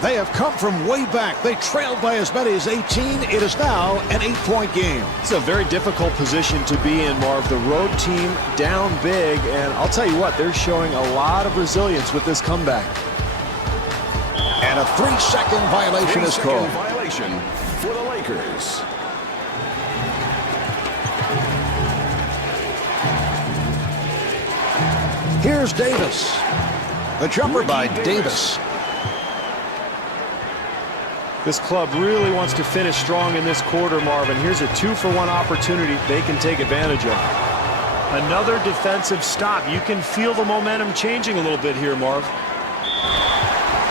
They have come from way back. They trailed by as many as 18. It is now an 8-point game. It's a very difficult position to be in, Marv. The road team down big, and I'll tell you what, they're showing a lot of resilience with this comeback. And a 3-second violation is called. Violation for the Lakers. Here's Davis. The jumper by Davis. This club really wants to finish strong in this quarter, Marvin. Here's a 2-for-1 opportunity they can take advantage of. Another defensive stop. You can feel the momentum changing a little bit here, Marv.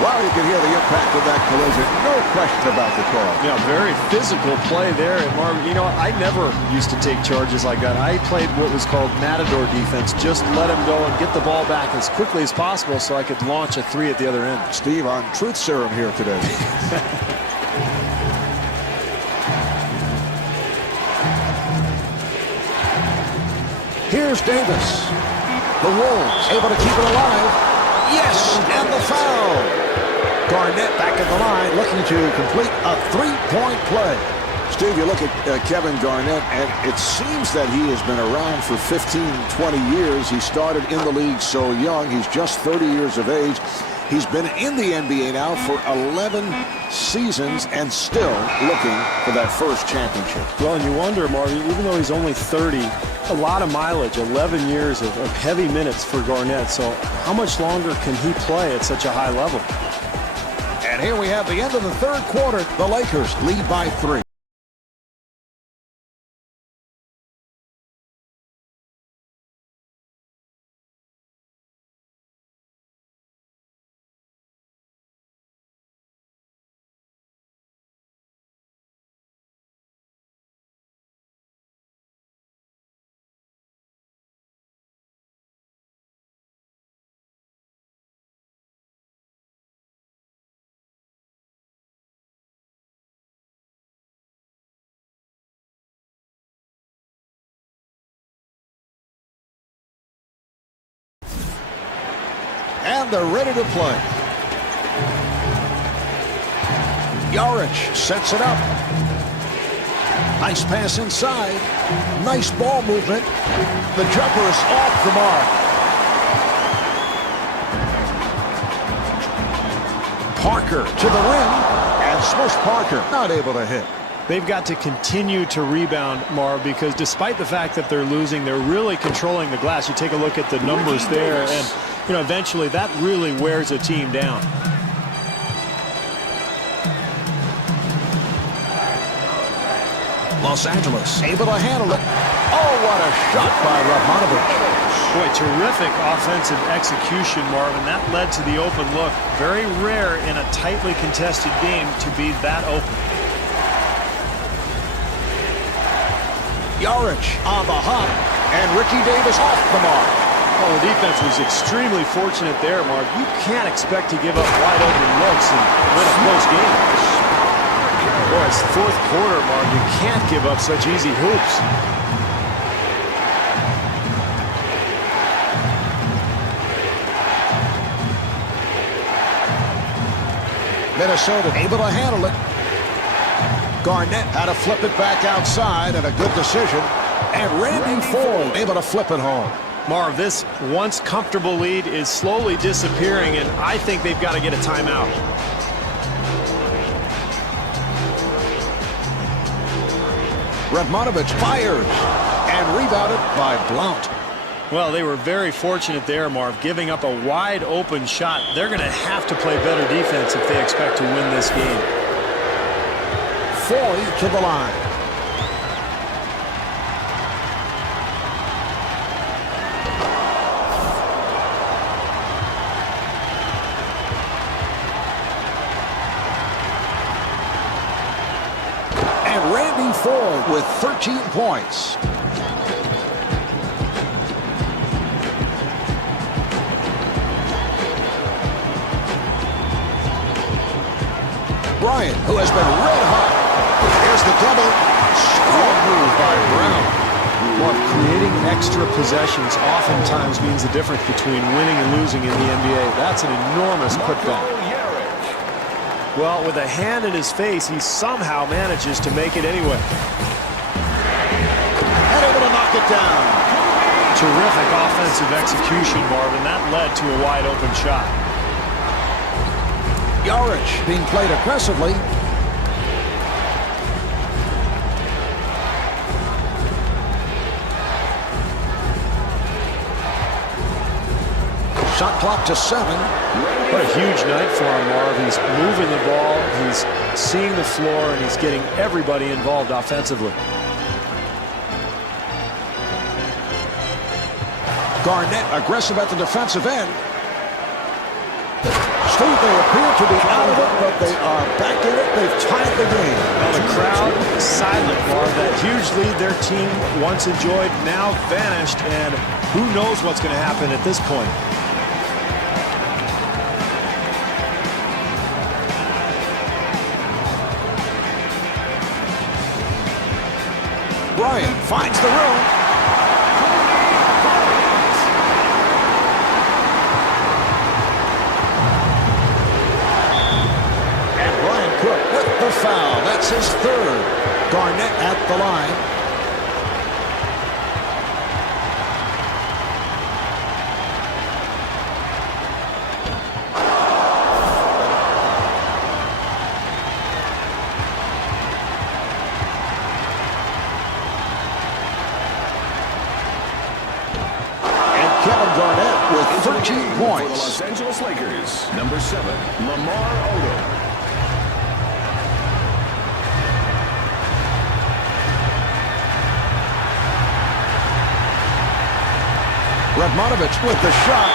Well, you can hear the impact of that collision. No question about the call. Yeah, very physical play there. And Marv, you know, I never used to take charges like that. I played what was called matador defense. Just let him go and get the ball back as quickly as possible so I could launch a 3 at the other end. Steve on truth serum here today. Here's Davis. The Wolves able to keep it alive. Yes, and the foul. Garnett back at the line looking to complete a 3-point play. Steve, you look at Kevin Garnett, and it seems that he has been around for 15, 20 years. He started in the league so young. He's just 30 years of age. He's been in the NBA now for 11 seasons and still looking for that first championship. Well, and you wonder, Marvin, even though he's only 30, a lot of mileage, 11 years of heavy minutes for Garnett. So how much longer can he play at such a high level? And here we have the end of the third quarter. The Lakers lead by 3. And they're ready to play. Yarich sets it up. Nice pass inside. Nice ball movement. The jumper is off the mark. Parker to the rim. And Smush Parker not able to hit. They've got to continue to rebound, Marv, because despite the fact that they're losing, they're really controlling the glass. You take a look at the numbers there, and eventually that really wears a team down. Los Angeles able to handle it. Oh, what a shot by Radmanovich. Boy, terrific offensive execution, Marvin. That led to the open look. Very rare in a tightly contested game to be that open. Yarich on the hop, and Ricky Davis off the mark. Oh, the defense was extremely fortunate there, Marv. You can't expect to give up wide open looks and win a close game. Boy, it's fourth quarter, Marv. You can't give up such easy hoops. Minnesota able to handle it. Garnett had to flip it back outside, and a good decision. And Randy Foye able to flip it home. Marv, this once comfortable lead is slowly disappearing, and I think they've got to get a timeout. Radmanovich fires and rebounded by Blount. Well, they were very fortunate there, Marv, giving up a wide open shot. They're going to have to play better defense if they expect to win this game. Foye to the line. And Randy Foye with 13 points. Bryant, who has been red hot. Here's the double. Strong move by Brown. Well, creating extra possessions oftentimes means the difference between winning and losing in the NBA. That's an enormous putback. Well, with a hand in his face, he somehow manages to make it anyway. And able to knock it down. Terrific offensive execution, Marvin. That led to a wide open shot. Yarich being played aggressively. Shot clock to 7. What a huge night for him, Marv. He's moving the ball, he's seeing the floor, and he's getting everybody involved offensively. Garnett aggressive at the defensive end. Steve, they appear to be out of it, but they are back in it. They've tied the game. Well, the crowd silent, Marv. That huge lead their team once enjoyed now vanished, and who knows what's going to happen at this point. Bryant finds the room. With the foul. That's his third. Garnett at the line. And Kevin Garnett with 13 points. For the Los Angeles Lakers, number 7, Lamar Odom. Radmanovich with the shot,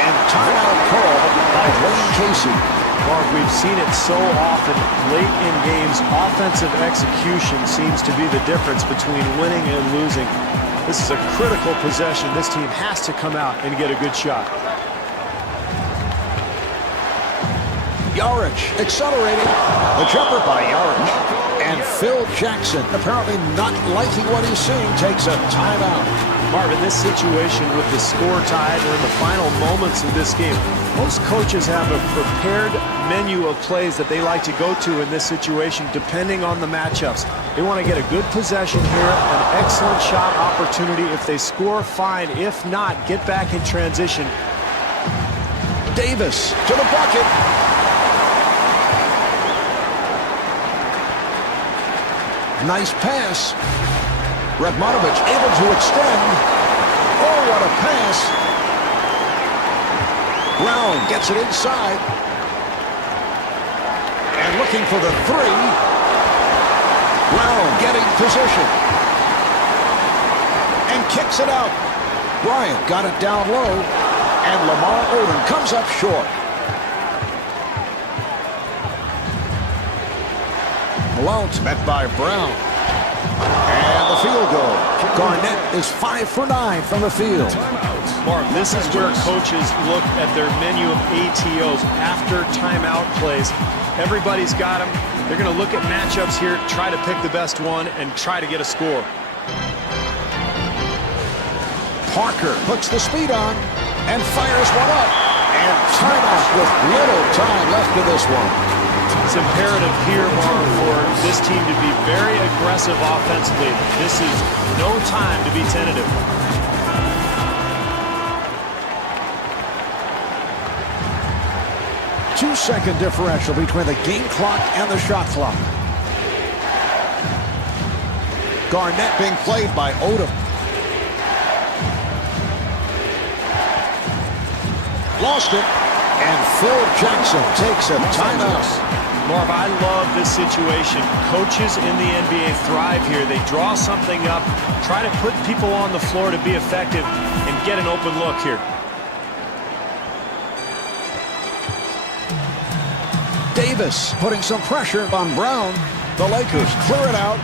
and timeout called by Wayne Casey. Mark, we've seen it so often late in games. Offensive execution seems to be the difference between winning and losing. This is a critical possession. This team has to come out and get a good shot. Yarich accelerating. The jumper by Yarich. And Phil Jackson, apparently not liking what he's seeing, takes a timeout. Marvin, this situation with the score tied, we're in the final moments of this game. Most coaches have a prepared menu of plays that they like to go to in this situation depending on the matchups. They want to get a good possession here, an excellent shot opportunity. If they score, fine. If not, get back in transition. Davis to the bucket. Nice pass. Radmanovich able to extend. Oh, what a pass. Brown gets it inside. And looking for the three. Brown getting position. And kicks it out. Bryant got it down low. And Lamar Odom comes up short. Malone's met by Brown. And the field goal. Garnett is 5 for 9 from the field. Mark, this is where coaches look at their menu of ATOs after timeout plays. Everybody's got them. They're going to look at matchups here, try to pick the best one, and try to get a score. Parker puts the speed on and fires one up. And timeout with little time left to this one. It's imperative here, Mark, for this team to be very aggressive offensively. This is no time to be tentative. Two-second differential between the game clock and the shot clock. Garnett being played by Odom. Lost it. And Phil Jackson takes a timeout. Marv, I love this situation. Coaches in the NBA thrive here. They draw something up, try to put people on the floor to be effective, and get an open look here. Davis putting some pressure on Brown. The Lakers clear it out.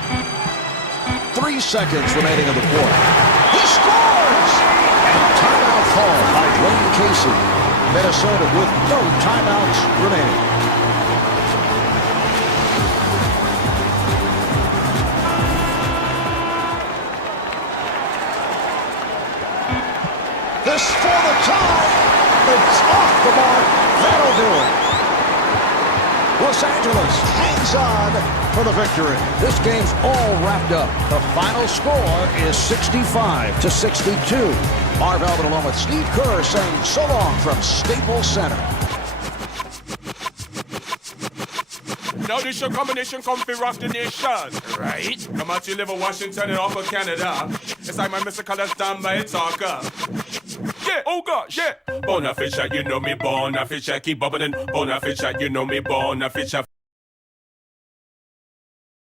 3 seconds remaining in the quarter. He scores! And timeout called by Dwayne Casey. Minnesota with no timeouts remaining. This for the tie. It's off the mark. That'll do it. Los Angeles hangs on for the victory. This game's all wrapped up. The final score is 65-62. Marv Albert along with Steve Kerr saying so long from Staples Center. Now this your combination come fi rock the nation, right? Come out you live in Washington and Upper Canada. It's like my Mr. Colors down by a talker. Yeah, oh gosh, yeah. Bona Fisher, you know me, Bona Fisher, keep bubbling. Bona Fisher, you know me, Bona Fisher.